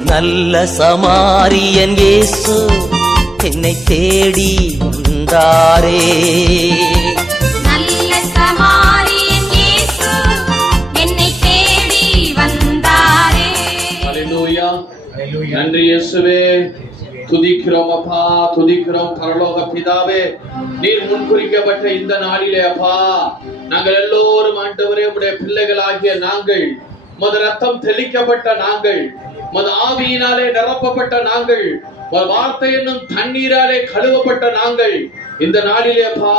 நல்ல சமாரியன் இயேசு என்னை தேடி வந்தாரே. நல்ல சமாரியன் இயேசு என்னை தேடி வந்தாரே. ஹல்லேலூயா. நன்றி இயேசுவே, துதிக்கிறோம் அப்பா, துதிக்கிறோம் பரலோக பிதாவே. நீர் முன்குறிக்கப்பட்ட இந்த நாளிலே அப்பா, நாங்கள் எல்லோரும் ஆண்டவரே உம்முடைய பிள்ளைகளாகிய நாங்கள், உமது ரத்தம் தெளிக்கப்பட்ட நாங்கள், உமது ஆவியினாலே நிரப்பப்பட்ட நாங்கள், வார்த்தை என்னும் தண்ணீராலே கழுவப்பட்ட நாங்கள் இந்த நாளிலே அப்பா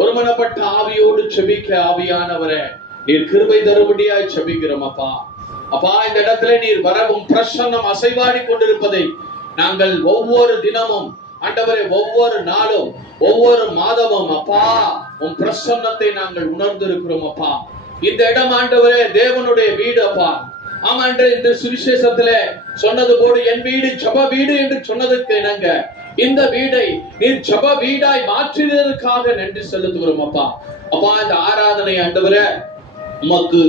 ஒருமனப்பட்ட ஆவியோடு செபிக்க ஆவியானவரே நீர் கிருபை தரும்படியாய் செபிக்கிறோம் அப்பா. அப்பா, இந்த இடத்துல நீர் வரவும் பிரசன்னம் அசைவாடி கொண்டிருப்பதை நாங்கள் ஒவ்வொரு தினமும் ஆண்டவரே, ஒவ்வொரு நாளும் ஒவ்வொரு மாதமும் அப்பா உன் பிரசன்னத்தை நாங்கள் உணர்ந்திருக்கிறோம் அப்பா. இந்த இடம் ஆண்டவரே தேவனுடைய வீடு அப்பா. ஆமாண்டு இந்த சுவிசேஷத்திலே சொன்னது போடு, என் வீடு ஜெப வீடு என்று சொன்னதுக்கு இணங்க இந்த வீடை நீர் ஜெப வீடாய் மாற்றியதற்காக நன்றி செலுத்துகிறோம் அப்பா. அப்பா, இந்த ஆராதனை ஆண்டவரே உமக்கு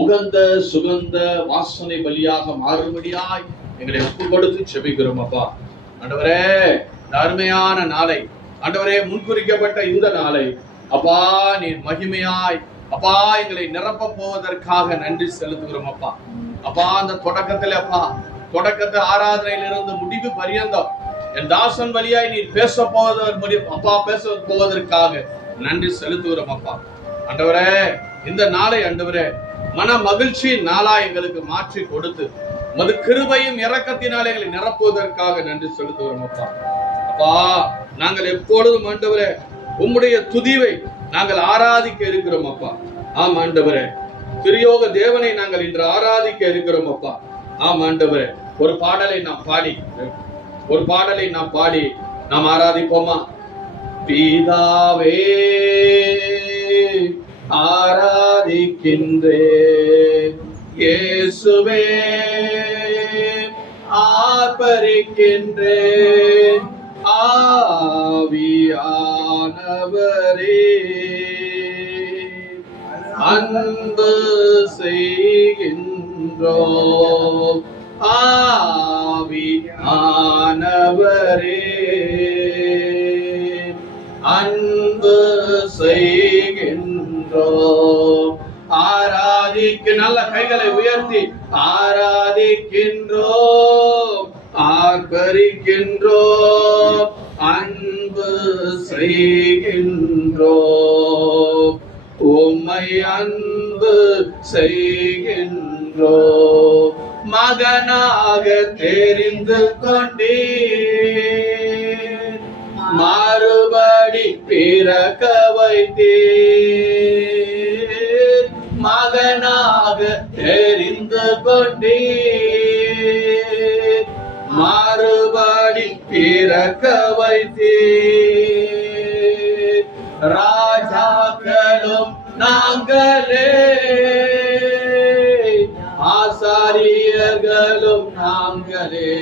உகந்த சுகந்த வாசனை பலியாக மாறும்படியாய் எங்களை ஒப்பு கொடுத்து செபிக்கிறோம் அப்பா. ஆண்டவரே, இந்த அருமையான நாளை ஆண்டவரே, முன்குறிக்கப்பட்ட இந்த நாளை அப்பா நீர் மகிமையாய் அப்பா எங்களை நிரப்ப போவதற்காக நன்றி செலுத்துகிறோம் அப்பா. அப்பா, அந்த தொடக்கத்தில் அப்பா, தொடக்கத்தை ஆராதனையிலிருந்து முடிவு பரியந்தம் என் தாசன் வழியாய் நீர் பேச போவதற்காக நன்றி செலுத்துகிறோம் அப்பா. ஆண்டவரே, இந்த நாளை ஆண்டவரே மன மகிழ்ச்சி நாளா எங்களுக்கு மாற்றி கொடுத்து மது கிருபையும் இரக்கத்தினாலே எங்களை நிரப்புவதற்காக நன்றி செலுத்துகிறோம் அப்பா. அப்பா, நாங்கள் எப்பொழுதும் ஆண்டவரே உம்முடைய துதிவை நாங்கள் ஆராதிக்க இருக்கிறோம் அப்பா. ஆம் ஆண்டவரே, திரியோக தேவனை நாங்கள் இன்று ஆராதிக்க இருக்கிறோம் அப்பா. ஆம் ஆண்டவரே, ஒரு பாடலை நாம் பாடி நாம் ஆராதிப்போமா? பிதாவே ஆராதிக்கின்றேன், இயேசுவே ஆர்ப்பரிக்கின்றேன், ஆவியானவரே அன்பு செய்கின்றோம், ஆவியானவரே அன்பு செய்கின்றோம். ஆராதிக்க நல்ல கைகளை உயர்த்தி ஆராதிக்கின்றோம், ஆர்ப்பரிக்கின்றோம், அன்பு செய்கின்றோம், உம்மை அன்பு செய்கின்றோம். மகனாக தெரிந்து கொண்டீர், மறுபடி பிறக்க வைத்தீர். மகனாக தெரிந்து கொண்டீர், மறுபடி பிறக்க வைத்தீர். ராஜாக்களும் நாங்களே, ஆசாரியர்களும் நாங்களே,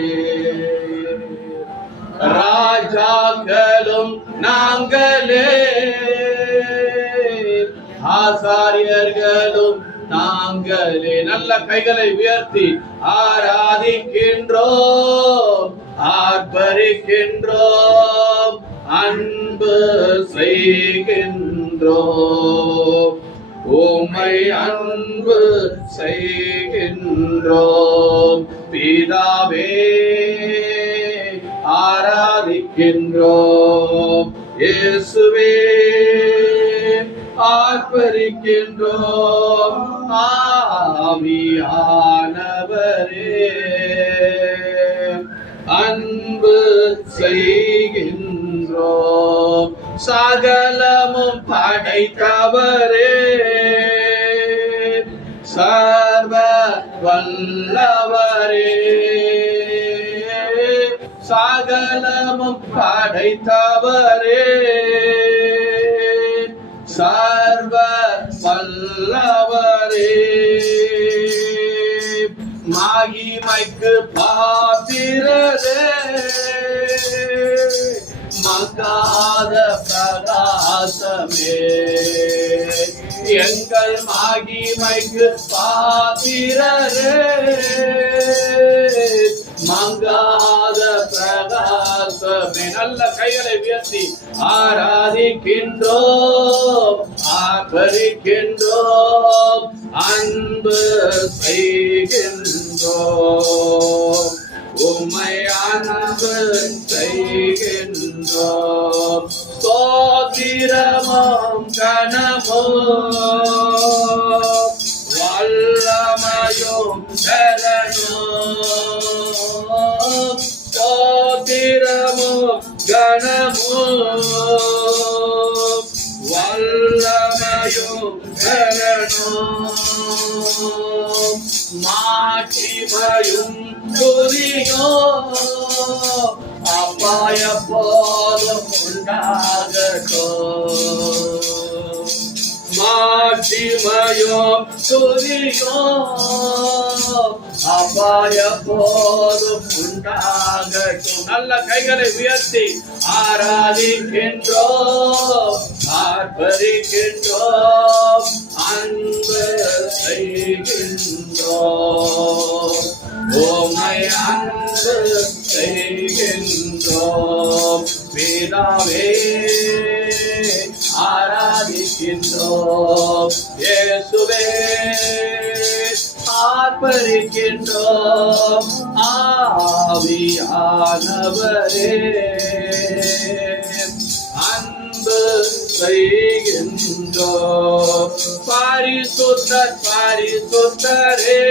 ராஜாக்களும் நாங்களே, ஆசாரியர்களும் நாங்களே. நல்ல கைகளை உயர்த்தி ஆராதிக்கின்றோம், ஆர்ப்பரிக்கின்றோம், அன்பு செய்கின்றோம், உம்மை அன்பு செய்கின்றோம். பிதாவே ஆராதிக்கின்றோம், இயேசுவே ஆர்ப்பரிக்கின்றோம், ஆவியானவரே அன்பு செய்கின்றோம். சகலமும் படைத்தவரே, சர்வ வல்லவரே, சகலமும் படைத்தவரே, சர்வ வல்லவரே மகிமைக்கு பாத்திரரே, மகாத பிரகாசமே எங்கள் மகிமைக்கு பாத்திரரே, மங்காத பிரகாசமே. நல்ல கைகளை உயர்த்தி ஆராதிக்கின்றோம், ஆர்ப்பரிக்கின்றோம், அன்பு செய்கின்றோம், உம்மை அன்பு செய்கின்றோம். ஸ்தோத்திரமும் கனமும் வல்லமையும் பலனும், ஸ்தோத்திரமும் கனமும் வல்லமையும் பலனும், மாட்சிமையும் துதியும் அப்பா எப்போதும் உண்டாகட்டும். மாட்சிமையும் துதியும் அப்பா எப்போதும் உண்டாகட்டும். நல்ல கைகளை உயர்த்தி ஆராதிக்கின்றோம், ஆர்ப்பரிக்கின்றோம், அன்பு செய்கின்றோம், உம்மை அன்பு செய்கின்றோம். பிதாவே ஆராதிக்கின்றோம், இயேசுவே ஆர்ப்பரிக்கின்றோம், ஆவியானவரே அன்பு செய்கின்றோம். பரிசுத்தர் பரிசுத்தரே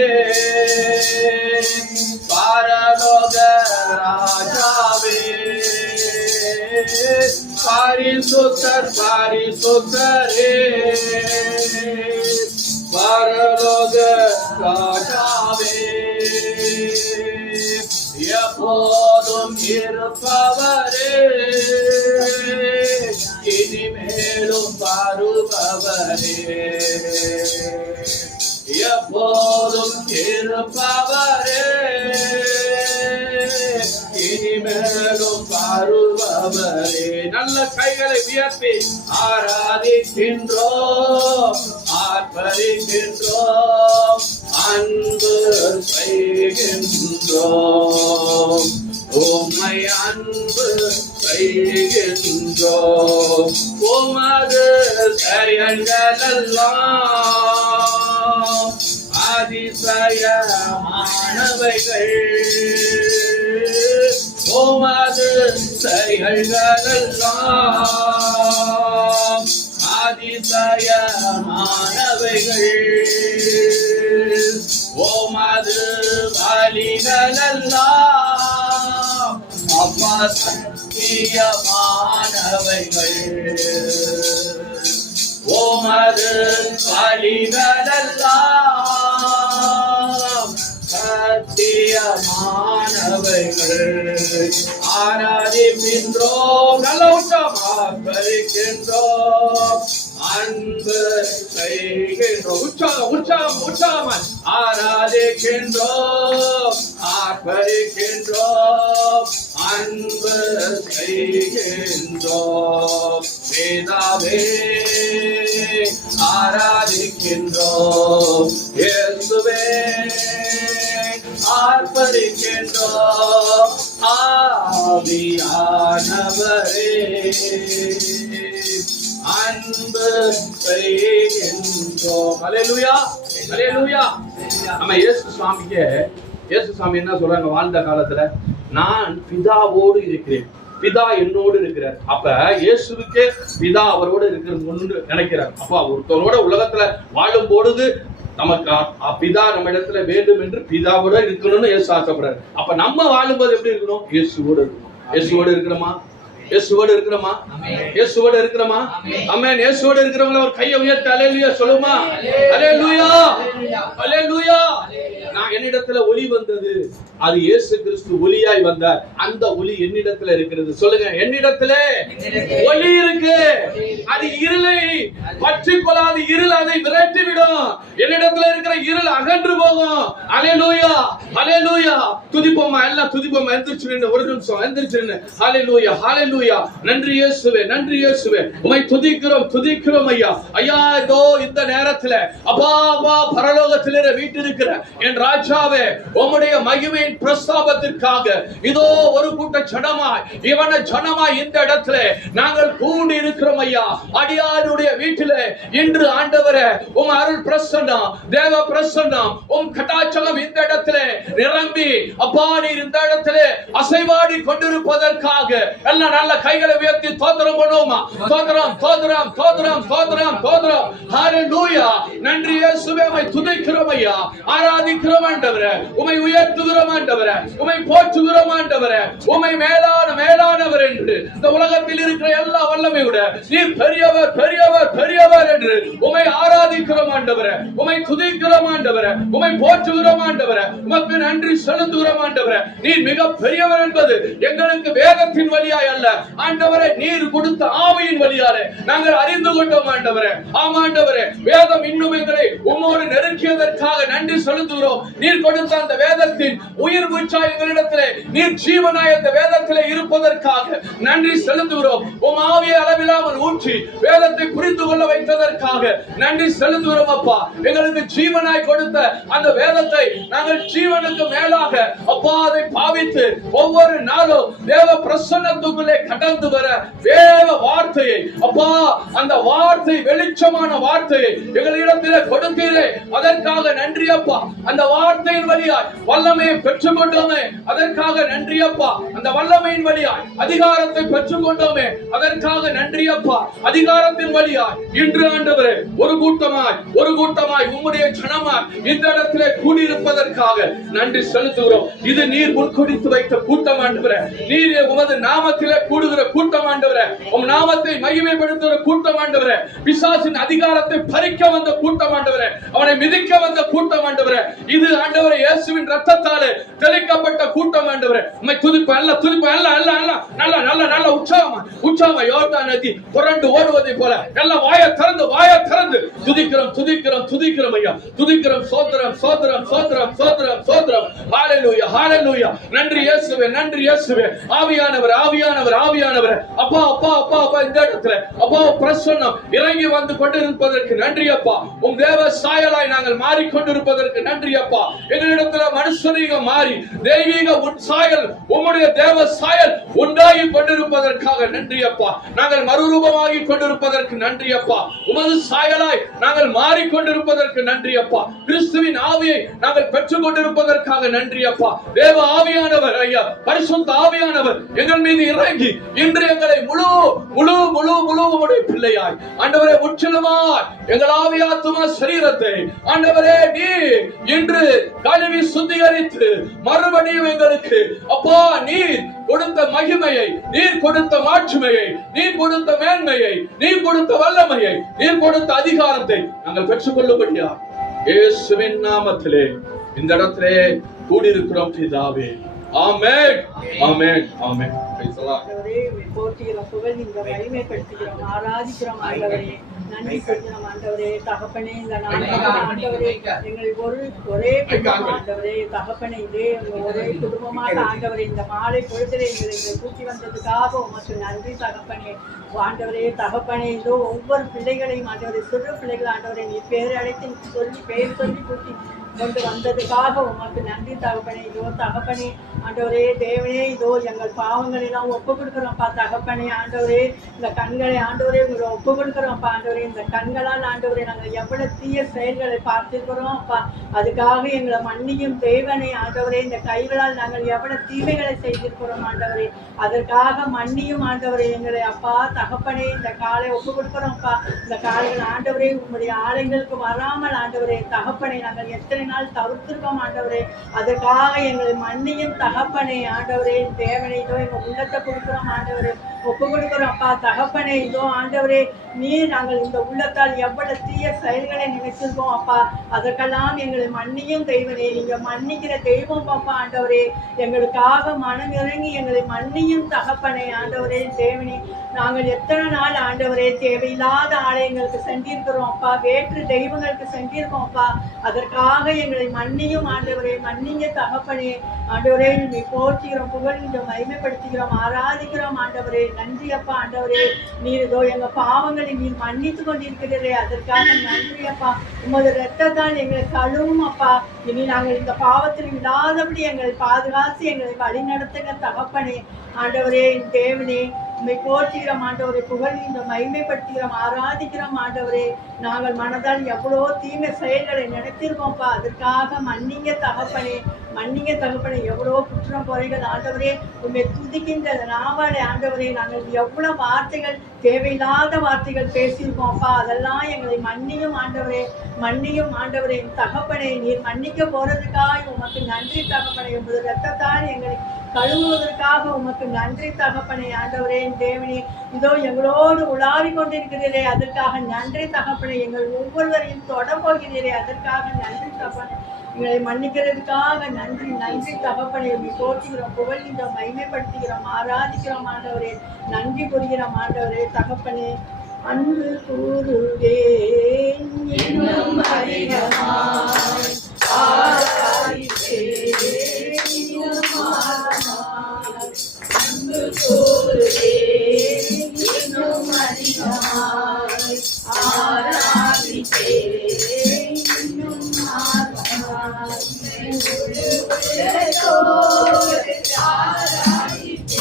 பரலோக ராஜாவே, பரிசுத்தர் பரிசுத்தரே பரலோக ராஜாவே, எப்போதும் இருப்பவரே இனிமேலும் வருபவரே, எப்போதும் இருப்பவரே இனிமேலும் வருபவரே. நல்ல கைகளை உயர்த்தி ஆராதிக்கின்றோம், ஆர்ப்பரிக்கின்றோம், அன்பு செய்கின்றோம், உம்மை அன்பு செய்கின்றோம். உமது செயல்களெல்லாம் அதிசயமானவைகள், உமது செயல்களெல்லாம் அதிசயமானவைகள், உமது வழிகளெல்லாம் அப்பா சத்தியமானவைகள், உமது வழிகளெல்லாம் சத்தியமானவைகள். ஆராதிக்கின்றோம், நல்ல உற்சாகம், ஆர்ப்பரிக்கின்றோம், அன்பு செய்கின்றோம். உற்சாகம் உற்சாகம் உற்சாகம். ஆராதிக்கின்றோம், ஆர்ப்பரிக்கின்றோம், அன்பு செய்கின்றோம். பிதாவே ஆராதிக்கின்றோம், இயேசுவே ஆர்ப்பரிக்கின்றோம், ஆவியானவரே அன்பு செய்கின்றோம். ஹல்லேலூயா ஹல்லேலூயா. நம்ம இயேசு சுவாமி என்ன சொல்றாங்க? வாழ்ந்த காலத்துல நான் பிதாவோடு இருக்கிறேன், பிதா என்னோடு இருக்கிறார். அப்ப இயேசுவுக்கே பிதா அவரோடு இருக்கிறது நினைக்கிறார். அப்ப ஒருத்தரோட உலகத்துல வாழும் பொழுது நமக்கு பிதா நம்ம இடத்துல வேண்டும் என்று பிதாவோட இருக்கணும்னு இயேசு ஆசைப்படுறாரு. அப்ப நம்ம வாழும்போது எப்படி இருக்கணும்? இயேசுவோடு இருக்கணும். இயேசுவோடு இருக்கிறோமா? இயேசுவோடு இருக்கிறோமா? இயேசுவோடு இருக்கிறோமா? ஆமென். இயேசுவோடு இருக்கிறவங்கள ஒரு கையை உயர்த்தி அல்லேலூயா சொல்லுமா? அல்லேலூயா அல்லேலூயா. நான் என்னிடத்துல ஒளி வந்தது, அது இயேசு கிறிஸ்து ஒளியாய் வந்தார். அந்த ஒளி என்னிடத்துல இருக்கிறது. சொல்லுங்க, என்னிடத்துல ஒளி இருக்கு. அது இருளை பற்றி கொள்ளாது, இருள் அதை விரட்டி விடும். என்னிடத்துல இருக்கிற இருள் அகன்று போகும். அல்லேலூயா அல்லேலூயா. துதிப்போமா? எல்லாம் துதிப்போமா? எந்திரிச்சு ஒரு நிமிஷம் எந்திரிச்சு. ஹல்லேலூயா ஹல்லேலூயா. நன்றி இயேசுவே, நன்றி இயேசுவே. உம்மை துதிக்கிறோம் துதிக்கிறோம் ஐயா. ஐயா, இதோ இந்த நேரத்துல அப்பா அப்பா பரலோகத்திலே வீட்டிருக்கிற என் ராஜாவே, உம்முடைய மகிமை தேவனின் பிரஸ்தாபத்திற்காக இதோ ஒரு கூட்ட ஜனமாய் ஜனமாய் இந்த இடத்திலே நாங்கள் கூடி இருக்கிறோம் ஐயா. அடியாருடைய வீட்டிலே இன்று ஆண்டவரே உம் அருள் பிரசன்னம், தேவ பிரசன்னம், உம் கட்டாட்சம் இந்த இடத்திலே நிரம்பி அப்பா நீர் இந்த இடத்திலே அசைவாடி கொண்டிருப்பதற்காக எல்லாம் நல்ல கைகளை உயர்த்தி ஸ்தோத்திரம் பண்ணுவோமா? ஸ்தோத்திரம் ஸ்தோத்திரம் ஸ்தோத்திரம் ஸ்தோத்திரம் ஸ்தோத்திரம். ஹல்லேலூயா. நன்றி இயேசுவே, உம்மை துதிக்கிறோம் ஐயா, ஆராதிக்கிறோம் ஆண்டவரே, உம்மை உயர்த்துகிறோம் ஆண்டவரே, உம்மை போற்றுகிறோம் ஆண்டவரே, உம்மை மேலானவர் என்று இந்த உலகத்தில் இருக்கிற எல்லா வல்லமை விட நீர் பெரியவர் பெரியவர் பெரியவர் என்று உம்மை ஆராதிக்கிறோம் ஆண்டவரே, உம்மை துதிக்கிறோம் ஆண்டவரே, உம்மை போற்றுகிறோம் ஆண்டவரே, உமக்கு நன்றி செலுத்துகிறோம் ஆண்டவரே. நீர் மிக பெரியவர் என்பது எங்களுக்கு வேதத்தின் வழியாய் அல்ல ஆண்டவரே, நீர் கொடுத்த ஆவியின் வழியாலே நாங்கள் அறிந்து கொண்டோம் ஆண்டவரே. ஆமாண்டவரே, வேதம் இன்னும் எங்களை உம்மோடு நெருக்கியதற்காக நன்றி செலுத்துகிறோம். நீர் கொடுத்த அந்த வேதத்தின் உயிர் மூச்சாய் எங்களிடத்திலே நீர் ஜீவனாய் அந்த வேதத்திலே இருப்பதற்காக நன்றி செலுத்துகிறோம். உம் ஆவியை அளவில்லாமல் ஊற்றி வேதத்தை புரிந்து கொள்ள வைத்ததற்காக நன்றி செலுத்துகிறோம் அப்பா. எங்களுக்கு ஜீவனாய் கொடுத்த அந்த வேதத்தை நாங்கள் ஜீவனுக்கு மேலாக அப்பா அதை பாவித்து ஒவ்வொரு நாளும் தேவ பிரசன்னத்துக்குள்ளே கடந்து வர தேவ வார்த்தையை அப்பா அந்த வார்த்தை வெளிச்சமான வார்த்தையை எங்களிடத்திலே கொடுத்தீரே, அதற்காக நன்றி அப்பா. அந்த வார்த்தையின் வழியாய் வல்லமையை பெற்றுக் கொண்டோமே, அதற்காக நன்றி அப்பா. அந்த வல்லமையின் வழியாய் அதிகாரத்தை பெற்றுக் கொண்டோமே, அதற்காக நன்றி அப்பா. அதிகாரத்தின் வழியாய் இன்று ஆண்டவரே ஒரு கூட்டமாய் உம்முடைய ஜனமாய் இந்த இடத்திலே கூடியிருப்பதற்காக நன்றி செலுத்துகிறோம். இது நீர் முன்குறித்து வைத்த கூட்டம் ஆண்டவரே, நீர் உமது நாமத்திலே கூடுகிற கூட்டம் ஆண்டவரே, உம் நாமத்தை மகிமைப்படுத்துகிற கூட்டம் ஆண்டவரே, பிசாசின் அதிகாரத்தை பறிக்க வந்த கூட்டம் ஆண்டவரே, அவனை மிதிக்க வந்த கூட்டம் ஆண்டவரே, இது ஆண்டவரே இயேசுவின் இரத்தத்தாலே தெளிக்கப்பட்ட கூட்டம் ஆண்டவரே. உம்மை துதிப்போம், நல்ல உற்சாகமா யோர்தான் நதி புரண்டு ஓடுவதை போல எல்லாம் வாயை திறந்து துதிக்கிறோம் ஐயா, துதிக்கிறோம். சோத்திரம் சோத்திரம் சோத்திரம் சோத்திரம் சோத்திரம். ஹல்லேலூயா ஹல்லேலூயா. நன்றி இயேசுவே, நன்றி இயேசுவே. ஆவியானவர் ஆவியானவர் ஆவியானவர் அப்பா அப்பா அப்பா அப்பா இந்த இடத்துல அப்பா பிரசன்னம் இறங்கி வந்து கொண்டிருப்பதற்கு நன்றி அப்பா. உம் தேவ சாயலாய் நாங்கள் மாறிக்கொண்டிருப்பதற்கு நன்றி அப்பா. எங்களிடத்துல மனுஷரீகம் மாறி தெய்வீக சாயல் உம்முடைய தேவ சாயல் உண்டாகி கொண்டிருப்பதற்காக நன்றி அப்பா. நாங்கள் மறுரூபமாகி கொண்டிருப்பதற்கு நன்றி அப்பா. உமது சாயலாய் நாங்கள் மாறிக்கொண்டிருப்பதற்கு நன்றி அப்பா. கிறிஸ்துவின் ஆவியை நாங்கள் பெற்றுக் கொண்டிருப்பதற்காக நன்றி அப்பா. தேவ ஆவியானவர் ஐயா, பரிசுத்த ஆவியானவர் எங்கள் மீது இறங்கி இன்று எங்களை முழு முழு முழு முழு உம்முடைய பிள்ளையாய் ஆண்டவரே முற்றிலுமாய் எங்கள் ஆவியாத்துமா சரீரத்தை ஆண்டவரே நீர் இன்று கழுவி சுத்திகரித்து மறுபடியும் எங்களுக்கு அப்பா நீர் கொடுத்த மகிமையை, நீர் கொடுத்த மாட்சிமையை, நீர் கொடுத்த மேன்மையை, நீர் கொடுத்த வல்லமையை, நீர் கொடுத்த அதிகாரத்தை நாங்கள் பெற்றுக் கொள்ளும்படியா இயேசுவின் நாமத்திலே இந்த இடத்திலே கூடியிருக்கிறோம் பிதாவே. ஆமென் ஆமென் ஆமென். போற்றுகிறோம், புகழ்கின்ற மகிமைப்படுத்துகிறோம், ஆராதிக்கிறோம் ஆண்டவரே. நன்றி சொல்கிறோம் ஆண்டவரே. தகப்பனே இந்த ஆண்டவரே எங்களை ஒரே குடும்பம் ஆண்டவரே, தகப்பனே இதே ஒரே குடும்பமாக ஆண்டவரே இந்த மாலை பொழுதிலே எங்களை கூட்டி வந்ததுக்காக உமக்கு நன்றி தகப்பனே. ஆண்டவரே தகப்பனே இதோ ஒவ்வொரு பிள்ளைகளையும் ஆண்டவரே சிறு பிள்ளைகள் ஆண்டவரே நீ பேர் அழைத்து பேர் சொல்லி கூட்டி கொண்டு வந்ததுக்காக உமக்கு நன்றி தகப்பனே. இதோ தகப்பனே ஆண்டவரே தேவனே இதோ எங்கள் பாவங்களை எல்லாம் ஒப்பு கொடுக்குறோம்ப்பா தகப்பனே. ஆண்டவரே இந்த கண்களை ஆண்டவரே உங்களை ஒப்பு கொடுக்குறோம்ப்பா ஆண்டவரே. இந்த கண்களால் ஆண்டவரே நாங்கள் எவ்வளவு தீய செயல்களை பார்த்திருக்கிறோம் அப்பா, அதுக்காக எங்களை மன்னியும் தேவனே. ஆண்டவரே இந்த கைகளால் நாங்கள் எவ்வளவு தீமைகளை செய்திருக்கிறோம் ஆண்டவரே, அதற்காக மன்னியும் ஆண்டவரே எங்களை அப்பா தகப்பனே. இந்த காலை ஒப்பு கொடுக்குறோம்ப்பா. இந்த காலைகள் ஆண்டவரே உங்களுடைய ஆலயங்களுக்கு வராமல் ஆண்டவரே தகப்பனே நாங்கள் எத்தனை நாள் தவிர்த்திருக்கோம் ஆண்டவரே, அதற்காக எங்களை மன்னியும் தகப்பனே. ஆண்டவரே தேவனை இதோ எங்க உள்ளத்தை கொடுக்குறோம் ஆண்டவரே, ஒப்பு கொடுக்குறோம் அப்பா தகப்பனே. இதோ ஆண்டவரே நீர் நாங்கள் இந்த உள்ளத்தால் எவ்வளவு தீய செயல்களை நினைச்சிருக்கோம் அப்பா, அதற்கெல்லாம் எங்களை மன்னியும் தெய்வனே. நீங்க மன்னிக்கிற தெய்வம் அப்பா ஆண்டவரே, எங்களுக்காக மனம் இறங்கி எங்களை மன்னியும் தகப்பனே. ஆண்டவரே தேவனே நாங்கள் எத்தனை நாள் ஆண்டவரே தேவையில்லாத ஆலயங்களுக்கு சென்றிருக்கிறோம் அப்பா, வேற்று தெய்வங்களுக்கு சென்றிருக்கோம் அப்பா, அதற்காக எங்களை மன்னியும் ஆண்டவரே. மன்னிங்க தகப்பனே. ஆண்டவரே நீ போற்றுகிறோம், புகழ்கின்றோம், மகிமைப்படுத்துகிறோம், ஆராதிக்கிறோம். ஆண்டவரே நன்றி அப்பா. ஆண்டவரே நீர் இதோ எங்க பாவங்களை நீர் மன்னித்து கொண்டிருக்கிறீரே, அதற்காக நன்றி அப்பா. உமது இரத்தத்தால் எங்களை கழுவும் அப்பா. இனி நாங்கள் இந்த பாவத்தில் விடாதபடி எங்களை பாதுகாத்து எங்களை வழி நடத்துங்க தகப்பனே. ஆண்டவரே தேவனே உண்மை போற்றுகிறோம் ஆண்டவரை, புகழ்கின்றோம், மகிமைப்படுத்துகிறோம், ஆராதிக்கிறோம். ஆண்டவரே நாங்கள் மனதால் எவ்வளோ தீமை செயல்களை நினைத்திருக்கோம்ப்பா, அதற்காக மன்னிங்க தகப்பனே, மன்னிங்க தகப்பனே. எவ்வளோ குற்றம் குறைகள் ஆண்டவரே உண்மை துதிக்கின்ற நாவாலே ஆண்டவரே நாங்கள் எவ்வளோ வார்த்தைகள் தேவையில்லாத வார்த்தைகள் பேசியிருக்கோம்ப்பா, அதெல்லாம் எங்களை மன்னியும் ஆண்டவரே, மன்னியும் ஆண்டவரே. தகப்பனே நீர் மன்னிக்க போறதுக்காக உமக்கு நன்றி தகப்பனே. உமது இரத்தத்தால் எங்களை கழுவுவதற்காக உமக்கு நன்றி தகப்பனே. ஆண்டவரே தேவனே இதோ எங்களோடு உலாவிக் கொண்டிருக்கிறீரே, அதற்காக நன்றி தகப்பனே. எங்கள் ஒவ்வொருவரையும் தொட போகிறீரே, அதற்காக நன்றி தகப்பனே. எங்களை மன்னிக்கிறதுக்காக நன்றி, நன்றி தகப்பனே. போற்றுகிறோம், புகழ்கின்றோம், மகிமைப்படுத்துகிறோம், ஆராதிக்கிறோம் ஆண்டவரே, நன்றி புரிகிறோம் ஆண்டவரே. தகப்பனே அன்பு கூறுவேன் இன்னும் அதிகமாய், ஆராதிப்பேன் இன்னும் ஆழமாய். அன்பு கூறுவேன் இன்னும் அதிகமாய், ஆராதிப்பேன் இன்னும் ஆழமாய். உள்ளத்தோடு ஆராதிப்பேன்.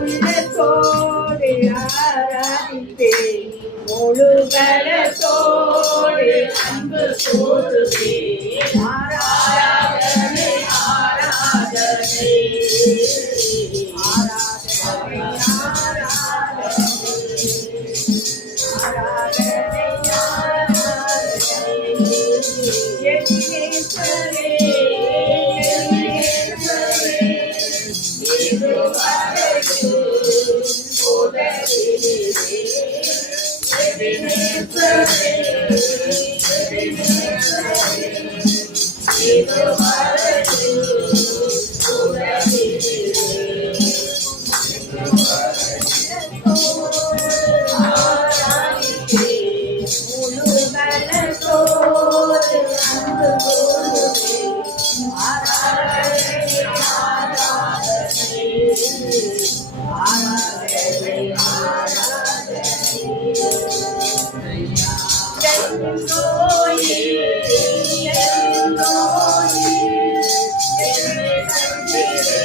உள்ளத்தோடு ஆராதிப்பேன், முழு பலத்தோடு அன்பு கூறுவேன். ஆராதனை ஆராதனை ஆராதனை ஆராதனை ஆராதனை எதிரேசரே எதிரேசரே இதுவரைக்கும் உதவினே எதிரேசரே எதிரேசரே இதுவரைக்கும் உதவினே. முழு பலத்தோடு அன்பு கூறுவேன். ஆராதனை ஆராதனை ஆராதனை ஆராதனை. எங்கோயே எங்கோயே என்னை கண்டீரே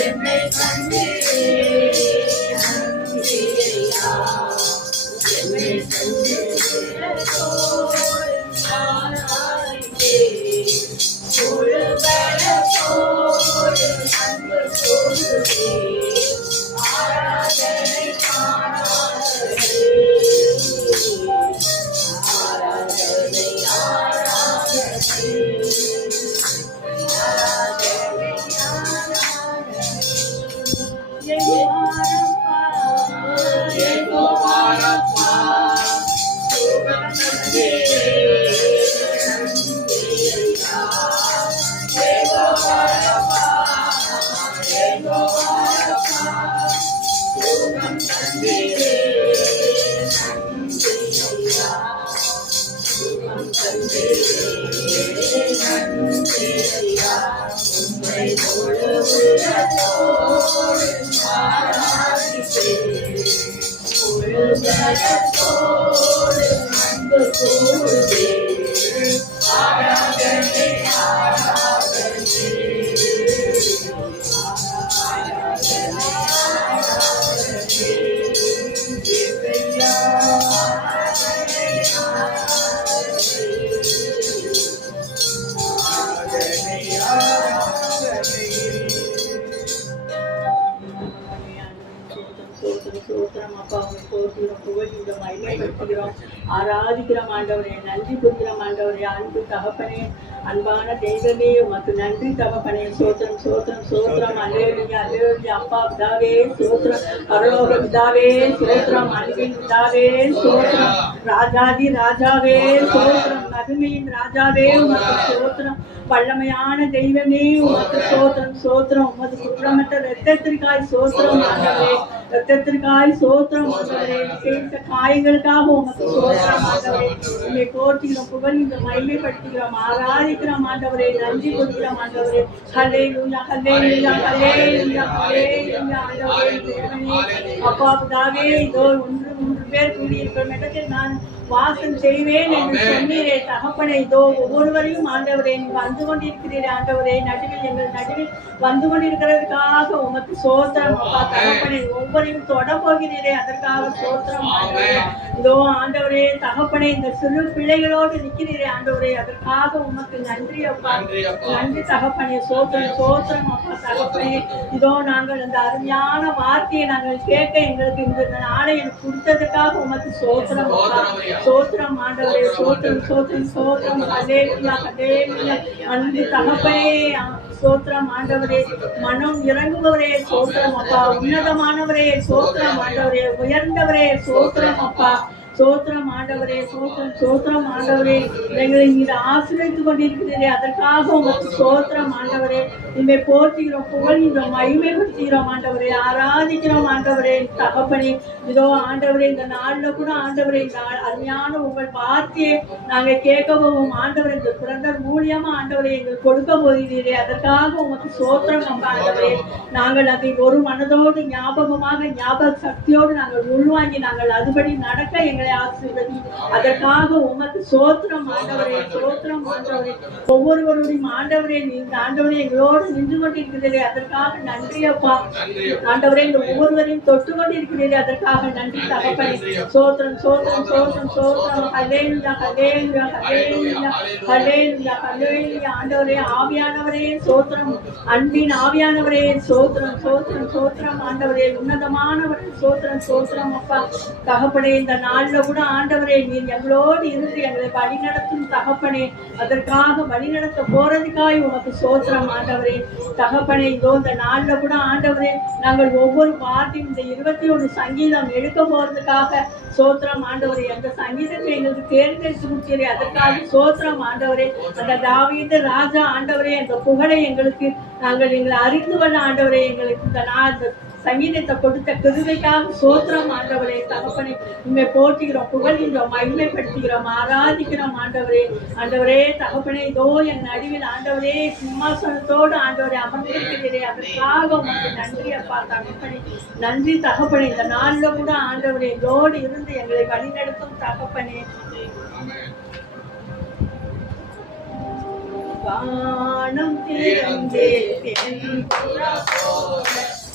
என்னை கண்டீரே நன்றியா, என்னை கண்டீரே ஒரு பலத்தோடு அன்பு கூறுவேன். ஆராதனை ஆராதனை ஆராதனை ஆராதனை ஆராதனை ஆராதனை. எங்கோவாரப்பா சுகம் தந்தீரே நன்றியா. எங்கோவாரப்பா எங்கோவாரப்பா சுகம் தந்தீரே நன்றியா. சுகம் தந்தீரே நன்றியா. உம்மை முழு உள்ளத்தோடு ஆராதிப்பேன், முழு பலத்தோடு அன்பு கூறுவேன். ஆராதனை ஆராதனை ஆராதனை ஆராதனை இசையா ஆராதனை ஆராதனை ஆராதனை. சோத்திரம் அப்பா, உங்களை போற்றுகிறோம், புகழ்கின்றோம், மகிமைப்படுத்துகிறோம், ஆராதிக்கிறோம் ஆண்டவரே, நன்றி புரிகிறோம் ஆண்டவரே. அன்பு தகப்பனே, அன்பான தெய்வமே உமக்கு நன்றி தகப்பனே. சோத்திரம் சோத்திரம் சோத்திரம். அல்லேலூயா அல்லேலூயா. அப்பா பிதாவே சோத்திரம், பரலோக பிதாவே சோத்திரம், அன்பின் பிதாவே சோத்திரம், ராஜாதி ராஜாவே சோத்திரம், மகிமையின் ராஜாவே உமக்கு ஸ்தோத்திரம். வல்லமையான தெய்வமே உமக்கு ஸ்தோத்திரம் ஸ்தோத்திரம். உமது குற்றமற்ற இரத்தத்திற்காய் ஸ்தோத்திரம் ஆண்டவரே. இரத்தத்திற்காய் ஸ்தோத்திரம் ஆண்டவரே. செய்த காயங்களுக்காக உமக்கு ஸ்தோத்திரம் ஆண்டவரே. உம்மை போற்றுகிறோம், புகழ்கிறோம், மகிமைப்படுத்துகிறோம், ஆராதிக்கிறோம் ஆண்டவரே. நன்றி கொடுக்கிறோம் ஆண்டவரே. ஹல்லேலூயா ஹல்லேலூயா ஹல்லேலூயா ஹல்லேலூயா ஆண்டவரே. தேவனே அப்பா பிதாவே, இதோ மூன்று பேர் கூடியிருக்கிற இடத்தில் நான் வாசம் செய்வேன் என்று சொன்னீரே தகப்பனே. இதோ ஒவ்வொருவரையும் ஆண்டவரே நீ வந்து கொண்டிருக்கிறீரே ஆண்டவரே. நடுவில் எங்கள் நடுவில் வந்து கொண்டிருக்கிறதுக்காக உமக்கு சோத்திரம் அப்பா தகப்பனே. ஒவ்வொருவரையும் தொட போகிறீரே அதற்காக சோத்திரம் ஆண்டவரே. இதோ ஆண்டவரே தகப்பனே, இந்த சிறு பிள்ளைகளோடு நிற்கிறீரே ஆண்டவரே, அதற்காக உமக்கு நன்றி அப்பா. நன்றி தகப்பனே. சோத்திரம் சோத்திரம் அப்பா தகப்பனே. இதோ நாங்கள் அந்த அருமையான வார்த்தையை நாங்கள் கேட்க எங்களுக்கு இந்த நாளை எனக்கு கொடுத்ததுக்காக உமக்கு சோத்திரம் அப்பா. சோத்திரம் ஆண்டவரே. சோத்திரம் சோத்திரம் சோத்திரம். ஹல்லேலூயா ஹல்லேலூயா. அன்பு தகப்பனே சோத்திரம் ஆண்டவரே. மனம் இறங்குபவரே சோத்திரம் அப்பா. உன்னதமானவரே சோத்திரம் ஆண்டவரே. உயர்ந்தவரே சோத்திரம் அப்பா. சோத்திரம் ஆண்டவரே. சோத்திரம் சோத்திரம் ஆண்டவரே. எங்களை நீர் ஆசீர்வதித்துக் கொண்டிருக்கிறீரே அதற்காக உங்களுக்கு சோத்திரம் ஆண்டவரே. இதை போற்றுகிறோம், புகழ்கிறோம், மகிமைப்படுத்துகிறோம் ஆண்டவரே. ஆராதிக்கிறோம் ஆண்டவரே தகப்பனே. இதோ ஆண்டவரே இந்த நாளில் கூட ஆண்டவரே இந்த அருமையான உங்கள் வார்த்தையை நாங்கள் கேட்கவும் ஆண்டவரே இந்த பிறந்தர் மூலியமா ஆண்டவரை எங்களுக்கு கொடுக்க போகிறீரே அதற்காக உங்களுக்கு சோத்திரம் அப்பா ஆண்டவரே. நாங்கள் அதை ஒரு மனதோடு ஞாபகமாக ஞாபக சக்தியோடு நாங்கள் உள்வாங்கி நாங்கள் அதுபடி நடக்க எங்களை ஆசீர்வதி. அதற்காக உமக்கு சோத்திரம் ஆண்டவரே. சோத்திரம் ஆண்டவரே. ஒவ்வொருவருடையும் ஆண்டவரே நீங்க ஆண்டவரே எங்களோடு நின்று கொண்டிருக்கிறீரே அதற்காக நன்றி அப்பா ஆண்டவரே. இந்த ஒவ்வொருவரையும் தொட்டு கொண்டிருக்கிறீரே அதற்காக நன்றி தகப்பனே. சோத்திரம் சோத்திரம் சோத்திரம் சோத்திரம். ஹல்லேலூயா ஹல்லேலூயா ஹல்லேலூயா ஹல்லேலூயா ஹல்லேலூயா ஆண்டவரே. ஆவியானவரே சோத்திரம். அன்பின் ஆவியானவரே சோத்திரம் சோத்திரம் சோத்திரம் ஆண்டவரே. உன்னதமானவரே சோத்திரம் சோத்திரம் அப்பா தகப்பனே. இந்த நாளில் கூட ஆண்டவரே நீர் எங்களோடு இருந்து எங்களை வழிநடத்தும் தகப்பனே. அதற்காக வழிநடத்த போறதுக்காக உமக்கு சோத்திரம் ஆண்டவரே தகப்பனே. இதோ இந்த நாளில் கூட ஆண்டவரே நாங்கள் ஒவ்வொரு பாட்டையும் இந்த 21 சங்கீதம் எடுக்க போறதுக்காக சோத்திரம் ஆண்டவரே. அந்த சங்கீதத்தை எங்களுக்கு தேர்ந்தெடுத்து கொடுத்தீரே அதற்காக சோத்திரம் ஆண்டவரே. அந்த தாவீது ராஜா ஆண்டவரே அந்த புகழை எங்களுக்கு எங்களை அறிந்து கொள்ள ஆண்டவரே எங்களுக்கு இந்த சங்கீதத்தை கொடுத்த கிருபைக்காக சோத்திரம் ஆண்டவரே தகப்பனே. உண்மை போற்றுகிறோம், புகழ்கிறோம், மகிமைப்படுத்துகிறோம், ஆராதிக்கிறோம் ஆண்டவரே. ஆண்டவரே தகப்பனே இதோ என் நடுவில் ஆண்டவரே சிம்மாசனத்தோடு ஆண்டவரே அமர்ந்திருக்கிறீரே அதற்காக உங்களுக்கு நன்றி அப்பா தகப்பனே. நன்றி தகப்பனே. இந்த நாளில் கூட ஆண்டவரே இதோடு இருந்து எங்களை வழிநடத்தும் தகப்பனே. வானம் திறந்தே நடக்கணுமே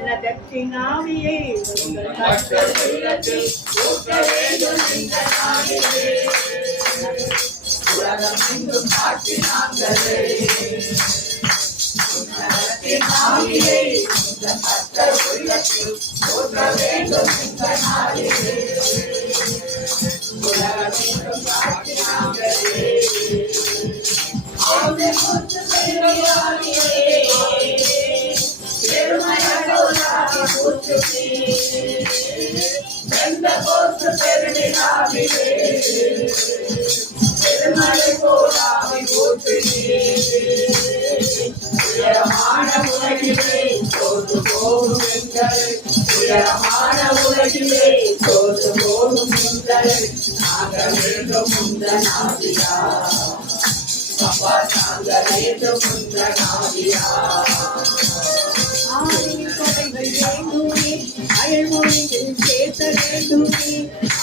உள்ளதற்கினாவியை உங்கள் கர்த்தர் உள்ளத்தில் ஊற்ற வேண்டும் இந்த நாளிலே. உலகம் எங்கும் காட்டினாங்களே உள்ளதற்கினாவியை உங்கள் கர்த்தர் உள்ளத்தில் ஊற்ற வேண்டும் இந்த நாளிலே. உலகம் எங்கும் காட்டினாங்களே அவரை குறித்து பெருமையாகியே பெருமையாகி கூற்றுவே எந்த போற்று பெருமையாகிலே பெருமழை போலாவி கூற்றுவே உயரமான உலகிலே தோற்று போகும் எங்களை உயரமான உலகிலே தோற்று போகும் எங்களை நாங்கள் வேண்டும் இந்த நாவியா அப்பா நாங்கள் வேண்டும் இந்த நாவியா. ஆவியின் கொடைகள் வேண்டுமே அயல்மொழியில் பேச வேண்டுமே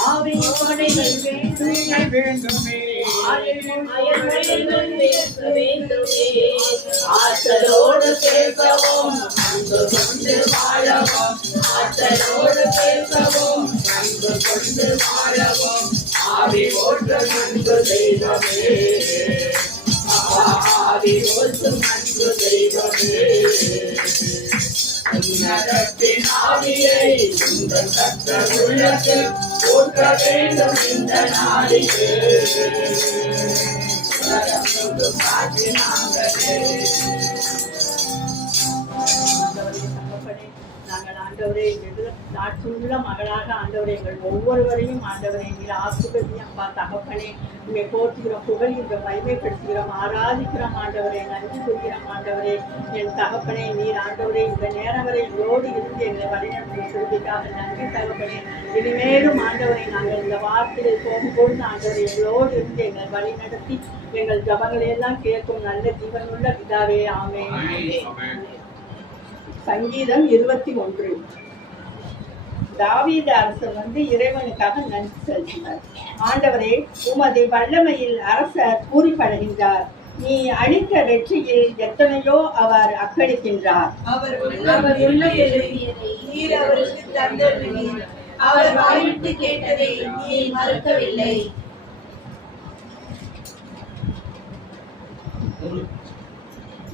ஆவியின் கொடைகள் வேண்டுமே அயல்மொழிகள் பேச வேண்டுமே ஆற்றலோடு பேசவும் அன்பு கொண்டு வாழவும் ஆற்றலோடு பேசவும் அன்பு கொண்டு வாழவும் ஆவி போற்று அன்பு தெய்வமே ஆவி போற்று அன்பு தெய்வமே. உன்னதத்தின் ஆவியை உங்கள் கர்த்தர் உள்ளத்தில் ஊற்ற வேண்டும் இந்த நாளிலே. உலகம் எங்கும் காட்டினாங்களே நாங்கள் ஆண்டவரே நாட்டுள்ள மகளாக ஆண்டவரே எங்கள் ஒவ்வொருவரையும் ஆண்டவரை நீர் ஆசிர்வதி அப்பா தகப்பனே உண்மை போற்றுகிறோம், புகழ்கின்றோம், மகிமைப்படுத்துகிறோம், ஆராதிக்கிறோம் ஆண்டவரே, நன்றி சொல்கிறோம் ஆண்டவரே. என் தகப்பனே நீர் ஆண்டவரே இந்த நேரம் வரை இதோடு இருந்து எங்களை வழிநடத்தும் சொல்லிக்காக நன்றி தகப்பனே. இனிமேலும் ஆண்டவரை நாங்கள் இந்த வார்த்தையில் போகும்போது ஆண்டவரை எங்களோடு இருந்து எங்களை வழிநடத்தி எங்கள் ஜபங்களை எல்லாம் கேட்கும் நல்ல ஜீவனுள்ள பிதாவே, ஆமென். சங்கீதம் 21. தாவீது அரசர் இறைவனுக்காக நன்றி செலுத்தினார். ஆண்டவரே, உமது வல்லமையில் அரசர் பூரிப்படைகின்றார். நீ அளித்த வெற்றியில் எத்தனையோ அவர் அக்களிக்கின்றார். அவர் நீர் அவருக்கு தந்தீர். அவர் வாய்விட்டு கேட்டதை நீ மறுக்கவில்லை.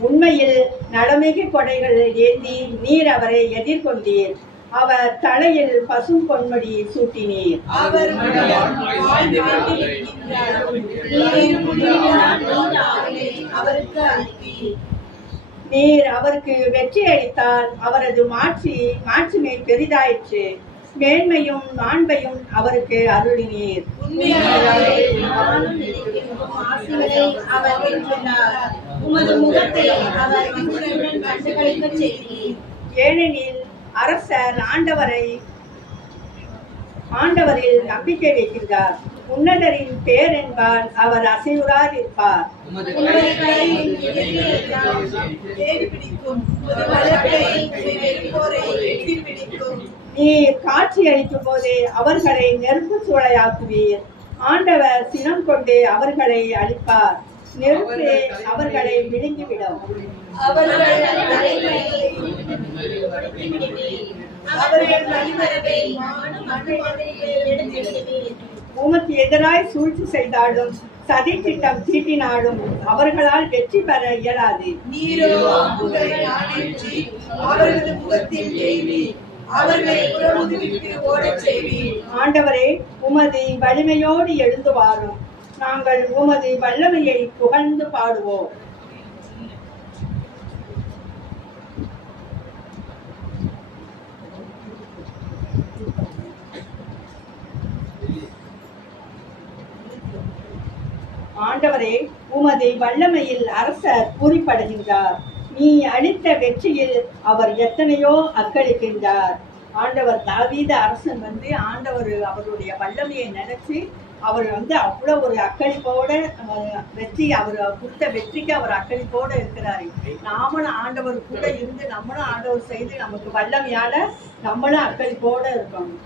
உண்மையில் நலமிகு கொடைகள் ஏந்தி நீர் அவரை எதிர்கொண்டீர். அவர் தலையில் பசும் பொன்முடி சூட்டினீர். அவர் அவருக்கு அளித்தீர். நீர் அவருக்கு வெற்றி அளித்தால் அவரது மாட்சிமை பெரிதாயிற்று. மேன்மையும் மாண்பையும் அவருக்கு அருளினீர். அவர் வென்றார். உமது முகத்தை அவர் மகிழ்ச்சியுடன் கண்டுகளிக்கச் செய்தீர். ஏனெனில் அரசர் ஆண்டவரில் நம்பிக்கை வைக்கின்றார். உன்னதரின் பேர் என்பால் அவர் அசைவுறாது இருப்பார். நீர் காட்சி அளிக்கும் போதே அவர்களை நெருப்பு சூளையாக்குவீர். ஆண்டவர் சினம் கொண்டு அவர்களை அழிப்பார். நெருப்பு அவர்களை விழுங்கிவிடும். உமக்கு எதிராய் சூழ்ச்சி செய்தாலும் சதி திட்டம் தீட்டினாலும் அவர்களால் வெற்றி பெற இயலாது. ஆண்டவரே, உமது வலிமையோடு எழுந்து வாரும். நாங்கள் உமது வல்லமையை புகழ்ந்து பாடுவோம். ஆண்டவரே, உமது வல்லமையில் அரசர் பூரிப்படைகின்றார். நீ அளித்த வெற்றியில் அவர் எத்தனையோ அக்களிக்கின்றார். ஆண்டவர் தாவீது அரசன் ஆண்டவர் அவருடைய வல்லமையை நினைச்சு அவர் அவ்வளவு ஒரு அக்களிப்போட வெற்றி, அவர் கொடுத்த வெற்றிக்கு அவர் அக்களிப்போட இருக்கிறாரு. நாமளும் ஆண்டவர் கூட இருந்து நம்மளும் ஆண்டவர் செய்து நமக்கு வல்லமையால நம்மளும் அக்களிப்போட இருக்கணும்.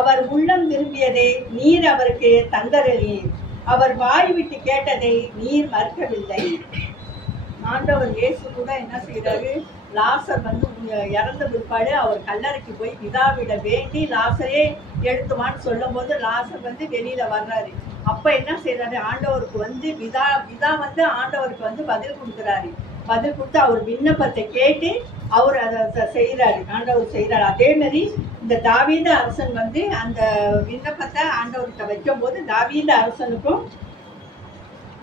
அவர் உள்ளம் விரும்பியதை நீர் அவருக்கு தந்தரீர். அவர் வாய் விட்டு கேட்டதை நீர் மறுக்கவில்லை. ஆண்டவர் இயேசு கூட என்ன செய்யறாரு, லாசர் இறந்த பிற்பாடு அவர் கல்லறைக்கு போய் பிதாவிட வேண்டி லாசரே எடுத்துவான்னு சொல்லும் போது லாசர் வெளியில வர்றாரு. அப்ப என்ன செய்யறாரு, ஆண்டவருக்கு பிதா ஆண்டவருக்கு பதில் கொடுக்குறாரு. பதில் கொடுத்து அவர் விண்ணப்பத்தை கேட்டு அவர் அதை செய்யறாரு. ஆண்டவர் செய்யறாரு. அதே மாதிரி இந்த தாவீது அரசன் அந்த விண்ணப்பத்தை ஆண்டவர்கிட்ட வைக்கும் போது தாவீது அரசனுக்கும்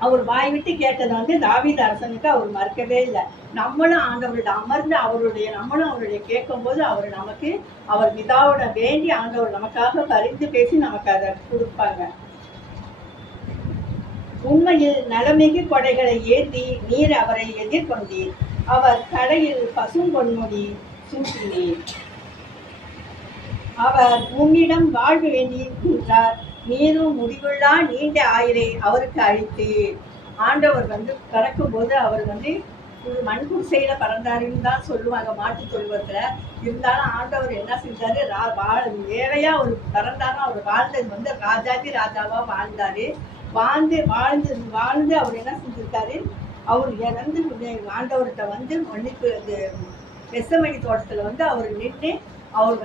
அவர் வாய் விட்டு கேட்டதை தாவீது அரசனுக்கு அவர் மறுக்கவே இல்லை. நம்மளும் ஆண்டவர்கிட்ட அமர்ந்து நம்மளும் அவருடைய கேட்கும் போது அவர் பிதாவோட வேண்டி ஆண்டவர் நமக்காக பரிந்து பேசி நமக்கு அதை கொடுப்பாங்க. உண்மையில் நலமிகு கொடைகளை ஏந்தி நீர் அவரை எதிர்கொண்டீர். அவர் தலையில் பசும் பொன்முடி சூட்டினீர். அவர் உம்மிடம் வாழ்வு வேண்டியிருக்கின்றார். நீரும் முடிவுள்ளா நீண்ட ஆயுளை அவருக்கு அளித்து. ஆண்டவர் பிறக்கும் போது அவர் ஒரு மண்குடிசையில பிறந்தாருன்னு தான் சொல்லுவாங்க மாட்டு தொழுவத்துல. இருந்தாலும் ஆண்டவர் என்ன செஞ்சாரு, ஏழையா ஒரு பிறந்தாலும் அவர் வாழ்ந்தது ராஜாதி ராஜாவா வாழ்ந்தாரு. வாழ்ந்து அவர் என்ன செஞ்சிருக்காரு, அவர் ஆண்டவர்கிட்ட மன்னிப்பு வெசமணி தோட்டத்துல அவர் நின்று அவர்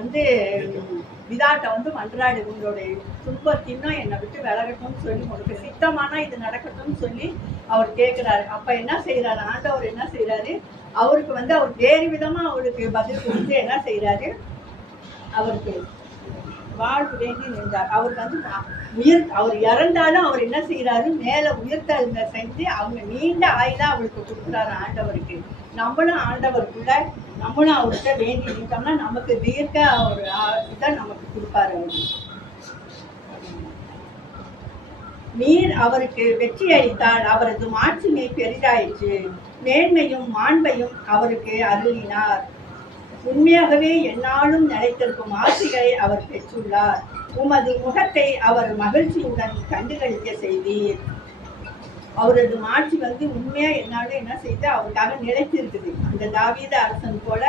விதாட்ட மன்றாடு, உங்களுடைய துன்பத்தின்னும் என்னை விட்டு விலகட்டும்னு சொல்லி உனக்கு சித்தமானா இது நடக்கட்டும்னு சொல்லி அவர் கேட்கிறாரு. அப்ப என்ன செய்யறாரு, ஆண்டவர் என்ன செய்யறாரு, அவருக்கு அவர் வேறு விதமா அவருக்கு பதில் கொடுத்து என்ன செய்யறாரு, அவருக்கு வாழ்வு வேண்டி நின்றார். அவர் வந்து அவர் இறந்தாலும் அவர் என்ன செய்யறாரு, மேல உயர்த்த செஞ்சு அவங்க நீண்ட ஆயுதா அவருக்கு கொடுக்குறாரு ஆண்டவருக்கு. நம்மளும் ஆண்டவருக்குள்ள நம்மளும் அவர்கிட்ட வேண்டி நின்றோம்னா நமக்கு தீர்க்க ஒரு இதான் நமக்கு கொடுப்பாரு அவரு. நீர் அவருக்கு வெற்றி அளித்தால் அவரது மாட்சிமை பெரிதாயிற்று, மேன்மையும் மாண்பையும் அவருக்கு அருளினார். உண்மையாகவே எந்நாளும் நிலைத்திருக்கும் ஆசைகளை அவர் பெற்றுள்ளார். உமது முகத்தை அவர் மகிழ்ச்சியுடன் கண்டுகளிக்க செய்தீர். அவரது மாட்சி வந்து உண்மையா என்னாலும் என்ன செய்து அவருக்காக நிலைத்து இருக்குது. அந்த தாவீது அரசன் போல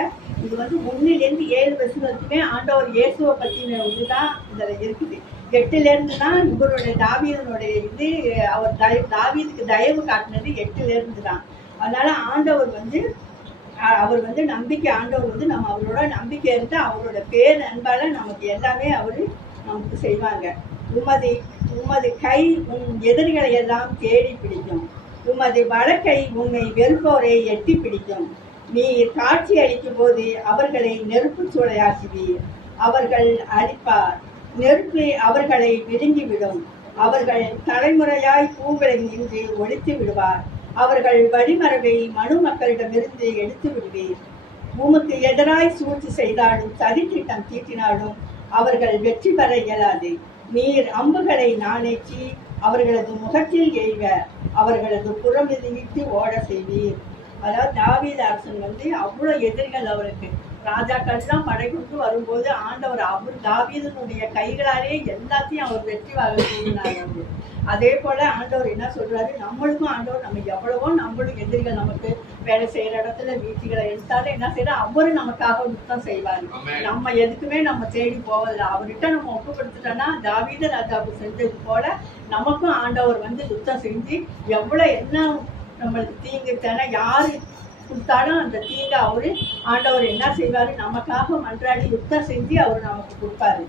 இது வந்து 1 to 7 வருஷம் வரைக்குமே ஆண்டவர் இயேசுவை பற்றின இதுதான் இதுல இருக்குது. 8 தான் இவருடைய தாவீதனுடைய இது, அவர் தாவீதுக்கு தயவு காட்டினது 8 தான். அதனால ஆண்டவர் வந்து அவர் வந்து நம்பிக்கை, ஆண்டவர் வந்து நம்ம அவரோட நம்பிக்கை இருந்து அவரோட பேர் அன்பால நமக்கு எல்லாமே அவரு நமக்கு செய்வாங்க. உமது கை உன் எதிரிகளை எல்லாம் தேடி பிடிக்கும், உமது வலக்கை உன்னை வெறுப்போரை எட்டி பிடிக்கும். நீ காட்சி அளிக்கும் போது அவர்களை நெருப்பு சூளையாக்குவீர், அவர்கள் அழிப்பார், நெருப்பு அவர்களை விழுங்கிவிடும். அவர்கள் தலைமுறையாய் பூங்களை நின்று ஒழித்து விடுவார், அவர்கள் வழிமரபை மனு மக்களிடமிருந்து எடுத்து விடுவீர். உமக்கு எதிராய் சூழ்ச்சி செய்தாலும் சதித்திட்டம் தீட்டினாலும் அவர்கள் வெற்றி பெற இயலாது. நீர் அம்புகளை நாணேற்றி அவர்களது முகத்தில் எய்வ, அவர்களது புறமிதித்து ஓட செய்வீர். அதாவது தாவீது அரசன் வந்து அவ்வளவு எதிரிகள் அவருக்கு, ராஜாக்கள்லாம் படை கொண்டு வரும்போது ஆண்டவர் அவர் தாவீதனுடைய கைகளாலே எல்லாத்தையும் அவர் வெற்றி வாங்க கூறினார். அதே போல ஆண்டவர் என்ன சொல்றாரு, நம்மளுக்கும் ஆண்டவர் நம்ம எவ்வளவோ நம்மளும் எதிரிகள் நமக்கு வேலை செய்யற இடத்துல வீட்டுகளை எடுத்தாலும் என்ன செய்யறோம், அவரு நமக்காக யுத்தம் செய்வாரு. நம்ம எதுக்குமே நம்ம தேடி போவதில்லை, அவர்கிட்ட நம்ம ஒப்புப்படுத்திட்டோம்னா தாவீது ராஜாவுக்கு செஞ்சது போல நமக்கும் ஆண்டவர் வந்து யுத்தம் செஞ்சு எவ்வளவு என்ன நம்மளுக்கு தீங்கு தானே யாரு கொடுத்தாலும் அந்த தீங்க அவரு ஆண்டவர் என்ன செய்வாரு, நமக்காக மன்றாடி யுத்தம் செஞ்சு அவர் நமக்கு கொடுப்பாரு.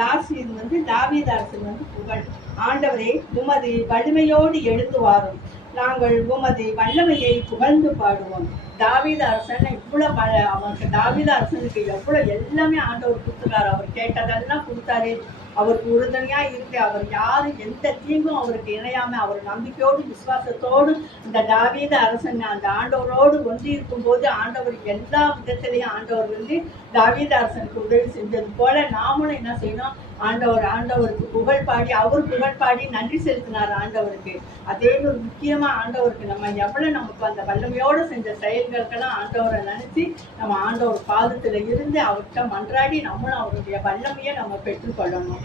லாஸ்ட் இது வந்து தாவீது அரசன் வந்து புகழ். ஆண்டவரே உமது வலிமையோடு எழுந்து வாரும், நாங்கள் உமது வல்லமையை புகழ்ந்து பாடுவோம். தாவீது அரசன் இவ்வளவு அவனுக்கு தாவீது அரசனுக்கு எவ்வளவு எல்லாமே ஆண்டவர் கொடுத்துருக்காரு, அவர் கேட்டதெல்லாம் கொடுத்தாரு. அவருக்கு உறுதுணையா இருக்கு, அவர் யாரு எந்த தீங்கும் அவருக்கு இணையாம அவர் நம்பிக்கையோடு விசுவாசத்தோடு இந்த தாவீது அரசன் அந்த ஆண்டவரோடு ஒன்றி இருக்கும் போது ஆண்டவர் எல்லா விதத்திலையும் ஆண்டவர் வந்து தாவீது அரசனுக்கு உதவி செஞ்சது போல நாமளும் என்ன செய்யணும், ஆண்டவருக்கு புகழ் பாடி அவர் புகழ் பாடி நன்றி செலுத்தினார் ஆண்டவருக்கு. அதே ஒரு முக்கியமா ஆண்டவருக்கு நம்ம எவ்வளவு நமக்கு அந்த வல்லமையோடு செஞ்ச செயல்களுக்கெல்லாம் ஆண்டவரை நினைச்சு நம்ம ஆண்டவர் பாதத்துல இருந்து அவர்கிட்ட மன்றாடி நம்மளும் அவருடைய வல்லமையை நம்ம பெற்றுக்கொள்ளணும்.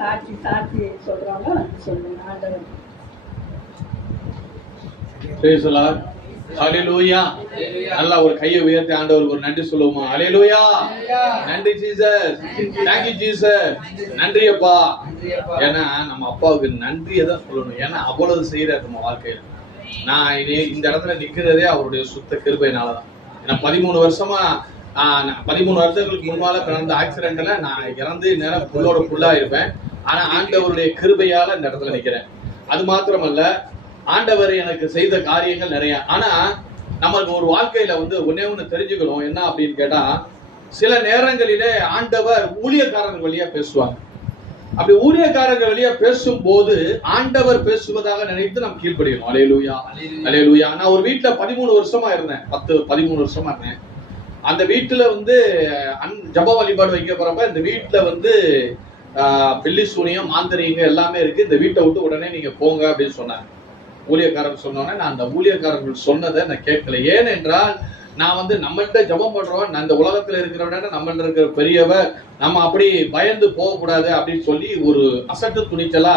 சாட்சி சாட்சி சொல்றாங்க சொல்லுங்க ஆண்டவர். நல்லா ஒரு கையை உயர்த்தி ஆண்டவருக்கு ஒரு நன்றி சொல்லுவோமா? ஹல்லேலூயா. நன்றி ஜீசஸ், thank you ஜீசஸ், நன்றி அப்பா. ஏன்னா நம்ம அப்பாவுக்கு நன்றியை தான் சொல்லணும், ஏன்னா அவ்வளவு செய்யறாரு நம்ம வாழ்க்கையில. நான் இந்த இடத்துல நிக்கிறதே அவருடைய சுத்த கிருபையினாலதான். ஏன்னா 13 வருஷங்களுக்கு முன்னால பிறந்த ஆக்சிடென்ட்ல நான் இறந்து நேரம் புல்லா இருப்பேன். ஆனா ஆண்டவருடைய கிருபையால இந்த இடத்துல நிக்கிறேன். அது மாத்திரமல்ல, ஆண்டவர் எனக்கு செய்த காரியங்கள் நிறைய. ஆனா நமக்கு ஒரு வாழ்க்கையில வந்து ஒண்ணு தெரிஞ்சுக்கணும், என்ன அப்படின்னு கேட்டா, சில நேரங்களிலே ஆண்டவர் ஊழியக்காரர்கள் வழியா பேசுவாங்க. அப்படி ஊழியக்காரர்கள் வழியா பேசும்போது ஆண்டவர் பேசுவதாக நினைத்து நாம் கீழ்ப்படியணும். அல்லேலூயா, அல்லேலூயா. நான் ஒரு வீட்டுல 13 வருஷமா இருந்தேன், 13 வருஷமா இருந்தேன். அந்த வீட்டுல வந்து ஜப வழிபாடு வைக்க போறப்ப இந்த வீட்டுல வந்து பில்லி சூனியம் மாந்திரீகம் எல்லாமே இருக்கு, இந்த வீட்டை விட்டு உடனே நீங்க போங்க அப்படின்னு சொன்னாங்க. ஊழியக்காரர்கள் சொன்னோன்னே நான் அந்த ஊழியக்காரர்கள் சொன்னதை நான் கேட்கல. ஏனென்றால் நான் வந்து நம்மள்கிட்ட ஜபம் பண்றோம், நான் இந்த உலகத்துல இருக்கிறவன நம்மள்ட்ட இருக்கிற பெரியவர், நம்ம அப்படி பயந்து போகக்கூடாது அப்படின்னு சொல்லி ஒரு அசட்டு துணிச்சலா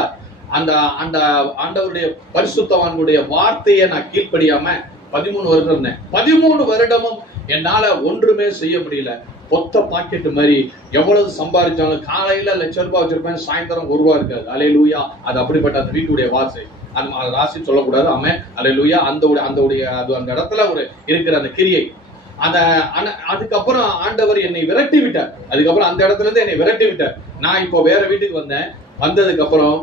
அந்த அந்த ஆண்டவருடைய பரிசுத்தவான்களுடைய வார்த்தையை நான் கீழ்ப்படியாம 13 வருடம் இருந்தேன். 13 வருடமும் என்னால ஒன்றுமே செய்ய முடியல. பொத்த பாக்கெட் மாதிரி எவ்வளவு சம்பாதிச்சாலும் காலையில ₹1,00,000 வச்சிருப்பேன், சாயந்தரம் ₹1 இருக்காது. அல்லேலூயா. அது அப்படிப்பட்ட அந்த வீட்டுடைய வாசை, அது ராசி சொல்லக்கூடாது. ஆமென், அல்லேலூயா. அந்த இடத்துல ஒரு இருக்கிற அந்த கிரியை, அதுக்கப்புறம் ஆண்டவர் என்னை விரட்டி விட்டார். அதுக்கப்புறம் அந்த இடத்துல இருந்து என்னை விரட்டி விட்டார். நான் இப்போ வேற வீட்டுக்கு வந்தேன். வந்ததுக்கு அப்புறம்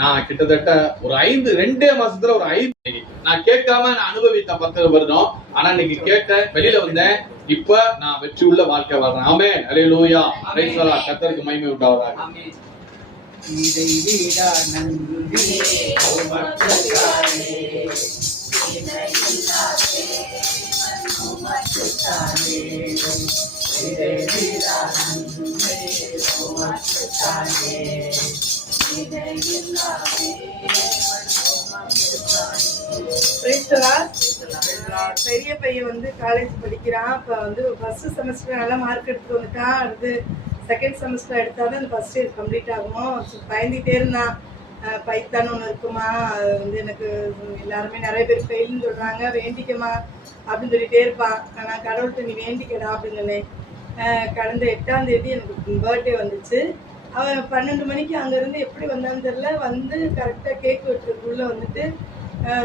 நான் கிட்டத்தட்ட ஒரு 2 மாசத்துல ஒரு 5 நான் கேட்காம நான் அனுபவித்த 10 வருடம். ஆனா இன்னைக்கு கேட்டேன், வெளியில வந்தேன். இப்ப நான் வெற்றி உள்ள வாழ்க்கை வாழ்றேன். ஆமென், அல்லேலூயா, பிரைஸ் தி லார்ட். கர்த்தருக்கு மகிமை உண்டாவதாக. பெரிய பையன் வந்து காலேஜ் படிக்கிறான். இப்போ வந்து ஃபர்ஸ்ட் செமஸ்டர் நல்லா மார்க் எடுத்து வந்துட்டான். அடுத்து செகண்ட் செமஸ்டர் எடுத்தாலும் அந்த ஃபர்ஸ்ட் இயர் கம்ப்ளீட் ஆகும். பயந்துகிட்டே இருந்தான், பைத்தான் ஒன்று இருக்குமா, அது வந்து எனக்கு எல்லாருமே நிறைய பேர் ஃபெயில்னு சொல்கிறாங்க, வேண்டிக்கமா அப்படின்னு சொல்லிகிட்டே இருப்பான். நான் கடவுள்கிட்ட நீ வேண்டிக்கடா அப்படின்னு சொன்னேன். கடந்த 8ஆம் தேதி எனக்கு பர்த்டே வந்துச்சு. அவன் 12 மணிக்கு அங்கேருந்து எப்படி வந்தான்னு தெரியல, வந்து கரெக்டாக கேக் வெட்டுறதுக்குள்ளே வந்துட்டு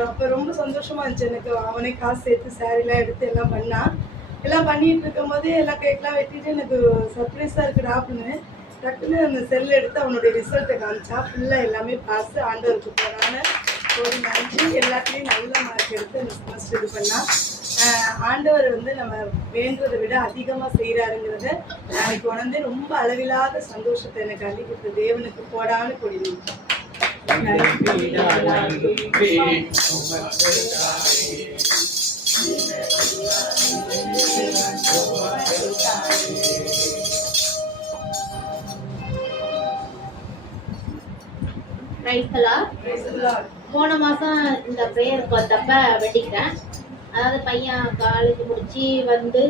அப்போ ரொம்ப சந்தோஷமாக இருந்துச்சு எனக்கு. அவனே காசு சேர்த்து சாரீலாம் எடுத்து எல்லாம் பண்ணான். எல்லாம் பண்ணிகிட்டு இருக்கும் போதே எல்லாம் கேக்லாம் வெட்டிட்டு எனக்கு சர்ப்ரைஸாக இருக்குடா அப்படின்னு டக்குன்னு அந்த செல் எடுத்து அவனுடைய ரிசல்ட்டை காமிச்சா. ஃபுல்லாக எல்லாமே பாஸ், ஆண்டவருக்கு போகிறான்னு ஒரு நன்றி. எல்லாத்துலேயும் நல்ல மார்க் எடுத்து அந்த செமஸ்டர் இது பண்ணால் ஆண்டவர் வந்து நம்ம வேண்டுறதை விட அதிகமாக செய்கிறாருங்கிறத எனக்கு உணர்ந்து ரொம்ப அளவில்லாத சந்தோஷத்தை எனக்கு அள்ளி கொடுத்த தேவனுக்கு போடான்னு கொடினேன். போன மாசம் இந்த ப்ரேயருக்கு வந்தப்ப வெட்டிக்கிட்டேன். அதாவது பையன் காலேஜ் முடிச்சு வந்து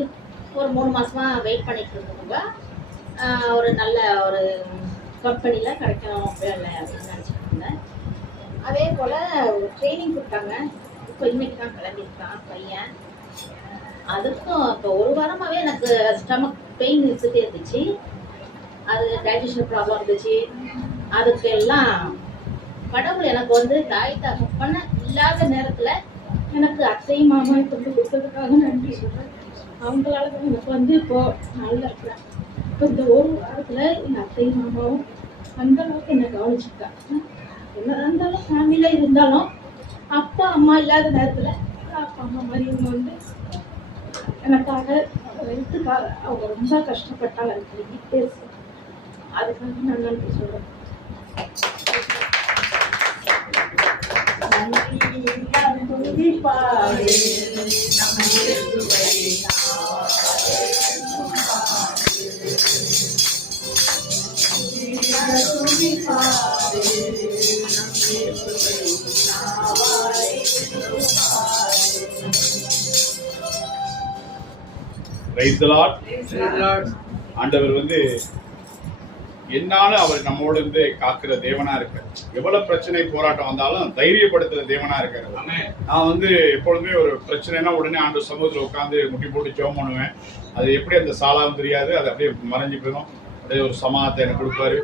ஒரு 3 மாசமா வெயிட் பண்ணிட்டு இருந்தவங்க ஒரு நல்ல ஒரு கம்பெனியில் கிடைக்கும் வேலை அப்படின்னு நினச்சிட்டு இருந்தேன். அதே போல் ட்ரைனிங் கொடுத்தாங்க. இப்போ இன்னைக்கு தான் கிளம்பியிருக்கான் பையன். அதுக்கும் இப்போ ஒரு வாரமாகவே எனக்கு ஸ்டமக் பெயின் இருந்துகிட்டே இருந்துச்சு. அது டைஜஷன் ப்ராப்ளம் இருந்துச்சு. அதுக்கு எல்லாம் கடவுள் எனக்கு வந்து தாய் தகப்பன இல்லாத நேரத்தில் எனக்கு அத்தை மாமா கொண்டு கொடுத்ததுக்காக நன்றி சொல்கிறேன். அவங்களால தான் எனக்கு வந்து இப்போது நல்லா இருக்கிறேன். இப்போ இந்த ஒரு வாரத்தில் எங்கள் அத்தை மாமாவும் அந்த அளவுக்கு என்னை கவனிச்சுட்டாங்க. என்ன இருந்தாலும் ஃபேமிலியில் இருந்தாலும் அப்பா அம்மா இல்லாத நேரத்தில் அப்பா அம்மா மாதிரி இவங்க வந்து எனக்காக எழுத்துக்காக அவங்க ரொம்ப கஷ்டப்பட்டாங்க. எனக்கு பேசு அதுக்காக நான் நன்றி சொல்கிறேன். Praise the Lord. ஆண்டவர் வந்து என்னாலும் அவர் நம்மோடு இருந்து காக்கிற தேவனா இருக்கார். எவ்வளவு பிரச்சனை போராட்டம் வந்தாலும் தைரியப்படுத்துற தேவனா இருக்காரு. நான் வந்து எப்பொழுதுமே ஒரு பிரச்சனைனா உடனே ஆண்டவர் சமூகத்தில் உட்காந்து முட்டி போட்டு ஜெபம் பண்ணுவேன். அது எப்படி அந்த சாலாவும் தெரியாது, அது அப்படியே மறைஞ்சு போயிடும். அப்படியே ஒரு சமாதத்தை எனக்கு கொடுப்பாரு.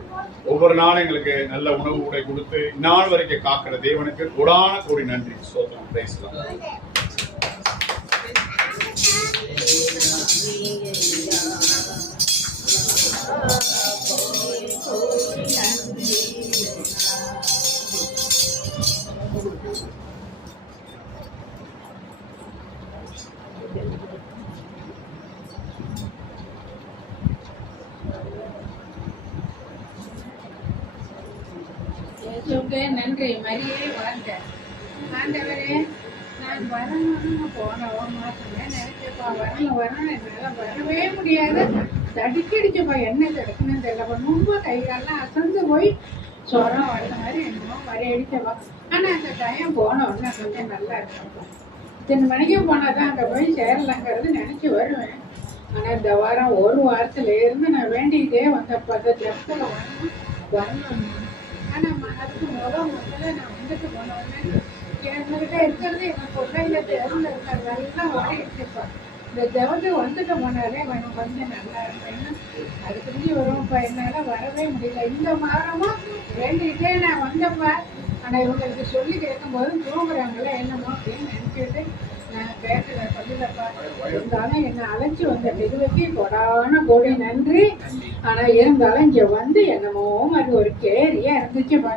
ஒவ்வொரு நாளும் எங்களுக்கு நல்ல உணவு உடை கொடுத்து இந்நாள் வரைக்கும் காக்கிற தேவனுக்கு கோடான கோடி நன்றி ஸ்தோத்திரம். Praise the Lord. நன்றி. மரியே வாழ்க. ஆண்டவரே, நான் வரணும்னு போன மாசமே நினைச்சப்பா, வரணும் என்னால் வரவே முடியாது. தடிக்கடிச்சப்பா, என்ன தடுக்கணும்னு தெரியல. ரொம்ப கைகாலெலாம் அசந்து போய் சொரம் வந்த மாதிரி என்னமோ வரி அடிச்சப்பா. ஆனால் அந்த டைம் போன உடனே கொஞ்சம் நல்லா இருக்கப்பா. 10 மணிக்கு போனால் தான் அங்கே போய் சேரலாங்கிறது நினச்சி வருவேன். ஆனால் இந்த வாரம் ஒரு வாரத்தில் இருந்து நான் வேண்டிக்கிட்டே வந்தப்பா, அந்த ஜப்தில் வரணும். ஆனால் அதுக்கு முதல்ல நான் வந்துட்டு போனோடனே என்கிட்ட இருக்கிறது எனக்கு பொருளையில தேர்ந்து இருக்காரு எல்லாம் ஓடிட்டுப்பா. இந்த தேவத்தை வந்துட்டு போனாலே எனக்கு கொஞ்சம் நல்லா இருப்பேன். அதுக்கு முன்னாடி வருவோம்ப்பா, என்னால் வரவே முடியல. இந்த வாரமும் வேண்டிக்கிட்டே நான் வந்தப்பா. ஆனால் இவங்களுக்கு சொல்லி கேட்கும்போது தூங்குறாங்களே என்னமோ அப்படின்னு நினச்சிட்டு நான் கேட்கல, சொல்லலப்பா. இருந்தாலும் என்னை அழைச்சி வந்த இதுவுக்கு கொடான கோடி நன்றி. ஆனால் இருந்தாலும் இங்கே வந்து என்னமோ மாதிரி ஒரு கேரியாக இருந்துச்சுப்பா.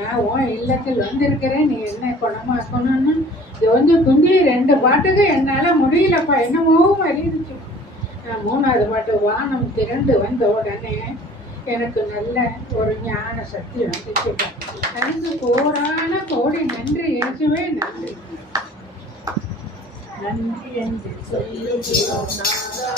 நான் உன் இல்லத்தில் வந்திருக்கிறேன், நீ என்ன குணமாக்கணும்னு கொஞ்சம் குந்தி 2 பாட்டுக்கு என்னால் முடியலப்பா, என்னமோ மாதிரி இருந்துச்சு. நான் 3வது பாட்டு வானம் திரண்டு வந்த உடனே எனக்கு நல்ல ஒரு ஞான சக்தி வந்துச்சுப்பா. எனக்கு கோடான கோடி நன்றி இயேசுவே, நன்றி. நன்றி என்று சொல்லுகிறோம் நாதா.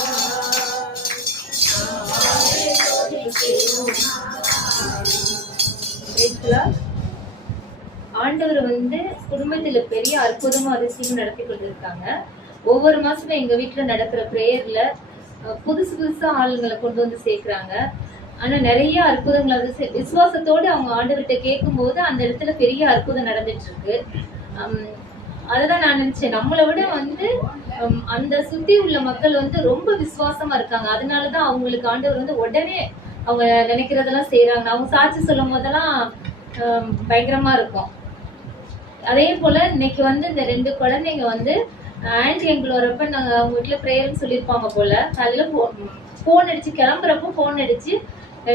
ஆண்டவர் வந்து குடும்பத்துல பெரிய அற்புதமும் அதிசயமும் நடத்தி கொண்டிருக்காங்க. ஒவ்வொரு மாசமும் எங்க வீட்டுல நடக்கிற பிரேயர்ல புதுசு புதுசா ஆளுங்களை கொண்டு வந்து சேர்க்கிறாங்க. ஆனா நிறைய அற்புதங்கள் அது விசுவாசத்தோடு அவங்க ஆண்டவர்கிட்ட கேட்கும் போது அந்த இடத்துல பெரிய அற்புதம் நடந்துட்டு இருக்கு. அதுதான் நான் நினைச்சேன், நம்மளை விட வந்து அந்த சுத்தி உள்ள மக்கள் வந்து ரொம்ப விசுவாசமா இருக்காங்க. அதனாலதான் அவங்களுக்கு ஆண்டவர் வந்து உடனே அவங்க நினைக்கிறதெல்லாம் செய்யறாங்க. அவங்க சாட்சி சொல்லும் போதெல்லாம் பயங்கரமா இருக்கும். அதே போல இன்னைக்கு வந்து இந்த 2 குழந்தைங்க வந்து ஆன்டி எங்களை வரப்ப நாங்க அவங்க வீட்டுல பிரேயர்னு சொல்லியிருப்பாங்க போல. காலையில போன் அடிச்சு கிளம்புறப்போ போன் அடிச்சு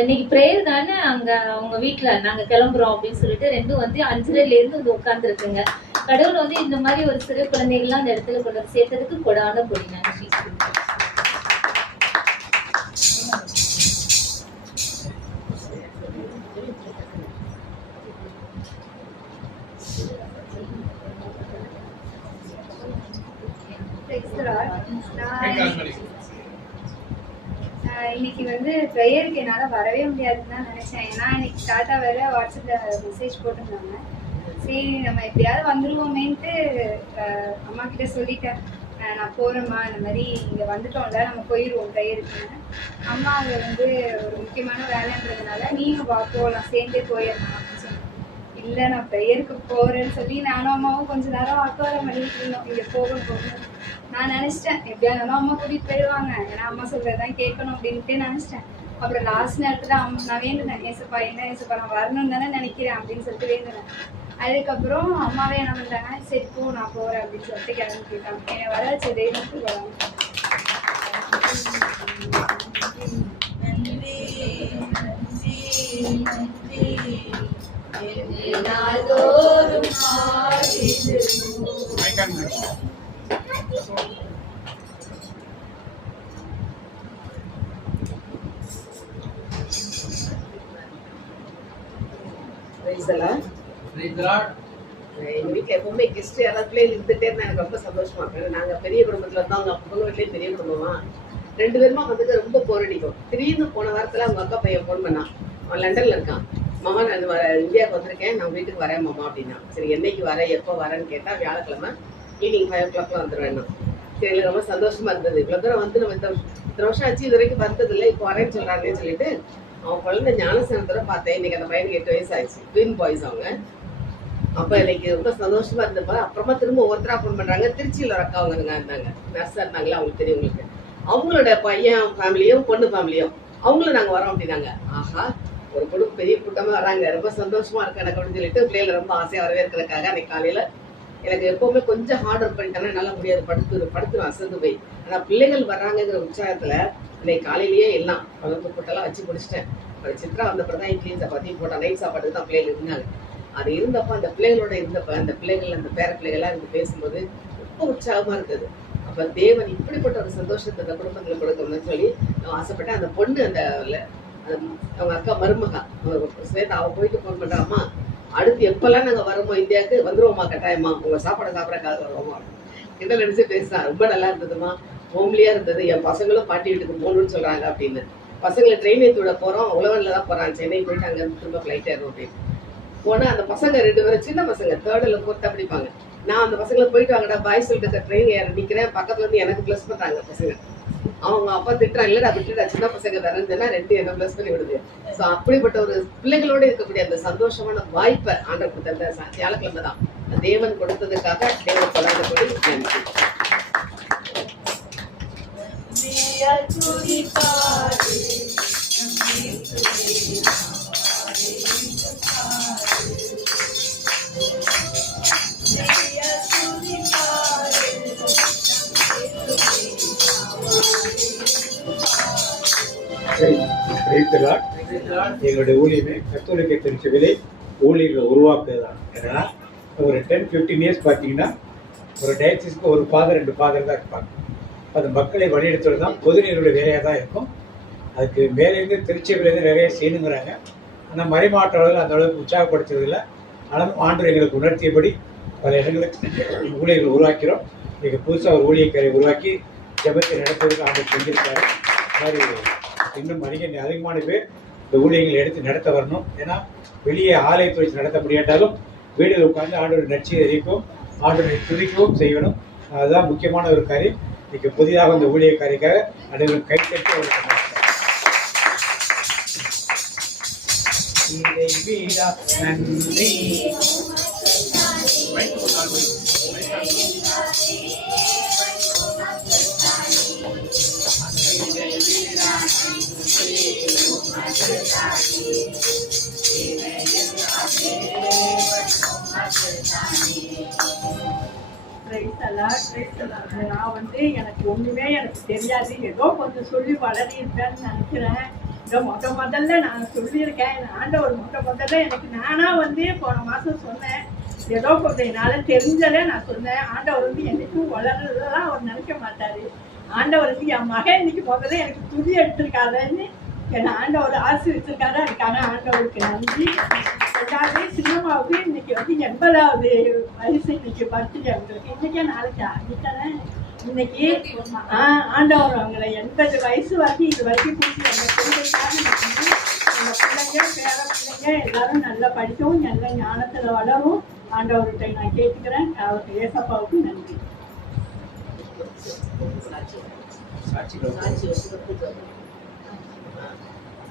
இன்னைக்கு பிரேயர் தானே அங்க அவங்க வீட்டுல நாங்க கிளம்புறோம் அப்படின்னு சொல்லிட்டு 2 வந்து 5:30ல இருந்து வந்து உட்கார்ந்து இருக்குங்க. கடவுள் வந்து இந்த மாதிரி ஒரு சிறு குழந்தைகள்லாம் அந்த இடத்துல கொண்டு வந்து சேர்த்ததுக்கு கொடான கொடி நன்றி. இன்னைக்கு வந்து ப்ரேயருக்கு என்னால் வரவே முடியாதுன்னு தான் நினச்சேன். ஏன்னா இன்னைக்கு டாட்டா வேற வாட்ஸ்அப்பில் மெசேஜ் போட்டிருந்தாங்க. சரி நம்ம எப்படியாவது வந்துடுவோமேன்ட்டு அம்மா கிட்ட சொல்லிட்டேன், நான் போகிறேம்மா, இந்த மாதிரி இங்கே வந்துட்டோம்ல, நம்ம போயிடுவோம் ப்ரேயருக்குன்னு. அம்மா அவங்க வந்து ஒரு முக்கியமான வேலைன்றதுனால நீங்கள் வா போகலாம், சேர்ந்தே போயிடலாம் அப்படின்னு சொன்னேன். இல்லை நான் ப்ரேயருக்கு போகிறேன்னு சொல்லி நானும் அம்மாவும் கொஞ்சம் நேரம் வாக்குவாதம் பண்ணிட்டு இருந்தோம், இங்கே போகணும். நான் நினச்சிட்டேன் எப்படியா இருந்தாலும் அம்மா கூட்டிகிட்டு போயிடுவாங்க, ஏன்னா அம்மா சொல்கிறதான் கேட்கணும் அப்படின்ட்டு நினச்சிட்டேன். அப்புறம் லாஸ்ட் நேரத்தில் நான் வேண்டுனேன், ஏசப்பா என்ன ஏசப்பா நான் வரணும்னு தானே நினைக்கிறேன் அப்படின்னு சொல்லிட்டு வேண்டுனேன். அதுக்கப்புறம் அம்மாவே என்ன பண்ணுறாங்க, சரி போ நான் போகிறேன் அப்படின்னு சொல்லிட்டு கிளம்பி போயிட்டாங்க. என்னை வர வச்ச தெய்வத்துக்கு வராங்க. எங்க வீட்டுல எப்பவுமே கெஸ்ட் யாராவது பிள்ளைகள் இருந்துட்டே இருந்தா எனக்கு ரொம்ப சந்தோஷமா இருக்கும். நாங்க பெரிய குடும்பத்துல இருந்தோம், அவங்க பொண்ணு வீட்லயும் பெரிய குடும்பமா 2 பேருமா வந்துட்டு ரொம்ப போர் அடிக்கும். திடீர்னு போன வாரத்துல அவங்க அக்கா பையன் போன் பண்ணான், அவன் லண்டன்ல இருக்கான். மாமா நான் இந்தியாவுக்கு வந்திருக்கேன், நான் வீட்டுக்கு வரேன் மாமா அப்படின்னா. சரி என்னைக்கு வரேன் எப்போ வரேன்னு கேட்டா வியாழக்கிழமை ஈவினிங் 5 o'clock வந்துடுவேன். சரி எங்களுக்கு ரொம்ப சந்தோஷமா இருந்தது. இவ்வளவு தூரம் வந்து நம்ம இத்தனை வருஷம் ஆச்சு, இது வரைக்கும் வந்தது இல்லை, இப்போ வரேன்னு சொல்றாங்கன்னு சொல்லிட்டு அவன் குழந்தை ஞானசனத்தோட பார்த்தேன். இன்னைக்கு அந்த பையனுக்கு 8 வயசு ஆயிடுச்சு, ட்வின் பாய்ஸ் அவங்க. அப்ப இன்னைக்கு ரொம்ப சந்தோஷமா இருந்தப்ப அப்புறமா திரும்ப ஒருத்தரா ஃபோன் பண்றாங்க. திருச்சியில ஒரு அக்கா அவங்க இருந்தாங்க, நர்ஸா இருந்தாங்களா, அவங்களுக்கு தெரியும். உங்களுக்கு அவங்களோட பையன் ஃபேமிலியும் பொண்ணு ஃபேமிலியும் அவங்களும் நாங்க வரோம் அப்படின்னாங்க. ஆஹா, ஒரு குடும்பம் பெரிய கூட்டமா வராங்க, ரொம்ப சந்தோஷமா இருக்கு எனக்கு அப்படின்னு சொல்லிட்டு பிள்ளைகளை ரொம்ப ஆசையா வரவேற்கிறதுக்காக அன்னைக்கு காலையில எனக்கு எப்பவுமே கொஞ்சம் ஹார்ட் ஒர்க் பண்ணிட்டேன்னா நல்லா முடியாது, படுத்துரும் அசந்து போய். ஆனா பிள்ளைகள் வர்றாங்கிற உற்சாகத்துல இன்னைக்கு காலையிலேயே எல்லாம் குழம்பு போட்டெல்லாம் வச்சு முடிச்சிட்டேன். ஒரு சித்ரா வந்தப்பறம் தான் இட்லி சப்பாத்தி போட்டா நைட் சாப்பாட்டுக்கு தான் பிள்ளைகள் இருந்தாங்க. அது இருந்தப்ப அந்த பிள்ளைகளோட இருந்தப்ப அந்த பிள்ளைகள் அந்த பேர பிள்ளைகள்லாம் இருந்து பேசும்போது ரொம்ப உற்சாகமா இருந்தது. அப்ப தேவன் இப்படிப்பட்ட ஒரு சந்தோஷத்தை அந்த குடும்பத்துல கொடுக்கணும்னு சொல்லி நான் ஆசைப்பட்டேன். அந்த பொண்ணு அந்த அவங்க அக்கா மருமகா ஸ்வேதா அவ போயிட்டு ஃபோன் பண்றாம்மா, அடுத்து எப்பெல்லாம் நாங்க வரோமோ இந்தியாவுக்கு வந்துருவோமா, கட்டாயமா உங்க சாப்பாடை சாப்பிடறக்காக வருவோமா என்ன நினைச்சு பேசுறேன். ரொம்ப நல்லா இருந்ததுமா, ஹோம்லியா இருந்தது. என் பசங்களும் பாட்டி வீட்டுக்கு போகணும்னு சொல்றாங்க அப்படின்னு. பசங்களை ட்ரெயின் ஏற்றி விட போறோம், உழவன்ல தான் போறாங்க, சென்னை போயிட்டு அங்க திரும்ப ஃபிளைட் ஏறும் அப்படின்னு போனா அந்த பசங்க 2 பேரும் சின்ன பசங்க 3rd or 4th படிப்பாங்க. நான் அந்த பசங்களை போயிட்டு வாங்கடா பாய் சொல்லிட்டு ட்ரெயின் ஏற நிக்கிறேன், பக்கத்துல இருந்து எனக்கு பிளஸ் பண்றாங்க பசங்க. அவங்க அப்பா திட்டுறா, இல்லடா விட்டுடா சின்ன பசங்க தரேன்னா 2 என்ன பிளஸ் பண்ணி விடுது. ஸோ அப்படிப்பட்ட ஒரு பிள்ளைகளோட இருக்கக்கூடிய அந்த சந்தோஷமான வாய்ப்பை ஆண்டவர் கொடுத்த வியாழக்கிழமை தான் தேவன் கொடுத்ததுக்காக தேவன் கொண்டாடக்கூடிய நன்றி. எங்களுடைய ஊழியமே கத்தோலிக்க திருச்சபையிலே ஊழியர்களை உருவாக்குறது தான். ஏன்னா ஒரு 10-15 இயர்ஸ் பார்த்தீங்கன்னா ஒரு டயசிஸ்க்கு ஒரு ஃபாதர் 2 ஃபாதர் தான் இருப்பாங்க. அது மக்களை வழிநடத்துறது தான் பொதுநீருடைய வேலையாக தான் இருக்கும். அதுக்கு மேலேருந்து திருச்சியிலேருந்து நிறைய செய்யணுங்கிறாங்க. ஆனால் மறைமாற்ற அளவில் அந்த அளவுக்கு உற்சாகப்படுத்துறதில்ல. ஆனால் ஆண்டவர் எங்களுக்கு உணர்த்தியபடி பல இடங்களுக்கு ஊழியர்கள் உருவாக்கிறோம். இன்றைக்கி புதுசாக ஒரு ஊழியக்காரை உருவாக்கி ஜெபத்தை நடத்துவதற்கு ஆண்டவர் செஞ்சிருக்காரு. மாதிரி இன்னும் அதிகமான பேர் இந்த ஊழியங்களை எடுத்து நடத்த வரணும். ஏன்னா வெளியே ஆலயத்தை வச்சு நடத்த முடியாட்டாலும் வீடுகளில் உட்காந்து ஆண்டவர் நற்செய்தியை அறிவிக்கவும் ஆண்டவரை துதிக்கவும் செய்யணும். அதுதான் முக்கியமான ஒரு காரியம். இன்னைக்கு புதிதாக இந்த ஊழியக்காரிக்காக அனைவரும் கைத்தட்டி ஒரு நன்றி. நான் எனக்கு ஒண்ணுமே எனக்கு தெரியாது, ஏதோ கொஞ்சம் சொல்லி வளர்ந்திருப்பேன்னு நினைக்கிறேன். முதல்ல நான் சொல்லியிருக்கேன். ஆண்டவர் முதல்ல எனக்கு நானா போன மாசம் சொன்னேன். ஏதோ கொஞ்சம் என்னால தெரிஞ்சதை நான் சொன்னேன். ஆண்டவர் என்னைக்கும் வளர்றதெல்லாம் அவர் நினைக்க மாட்டாரு. ஆண்டவர் என் மகன் இன்னைக்கு முதல்ல எனக்கு துணி எடுத்திருக்காருன்னு என்னை ஆண்டவர் ஆசீர்வதிச்சிருக்காரு. அதுக்கான ஆண்டவருக்கு நன்றி. எல்லாருமே சினிமாவுக்கு இன்னைக்கு 80வது வயசு இன்னைக்கு பர்த்டே அவங்களுக்கு. இன்னைக்கே நாளைக்கு ஆகிட்டானே. இன்னைக்கு ஆண்டவர் அவங்களை 80 வயசு வரைக்கும் இது வரைக்கும் கூட்டி அந்த பிள்ளைக்காக அந்த பிள்ளைங்க பேர பிள்ளைங்க எல்லாரும் நல்லா படிக்கவும் நல்ல ஞானத்துல வளரும். ஆண்டவர்கிட்ட நான் கேட்டுக்கிறேன். அவருக்கு ஏசப்பாவுக்கு நன்றி.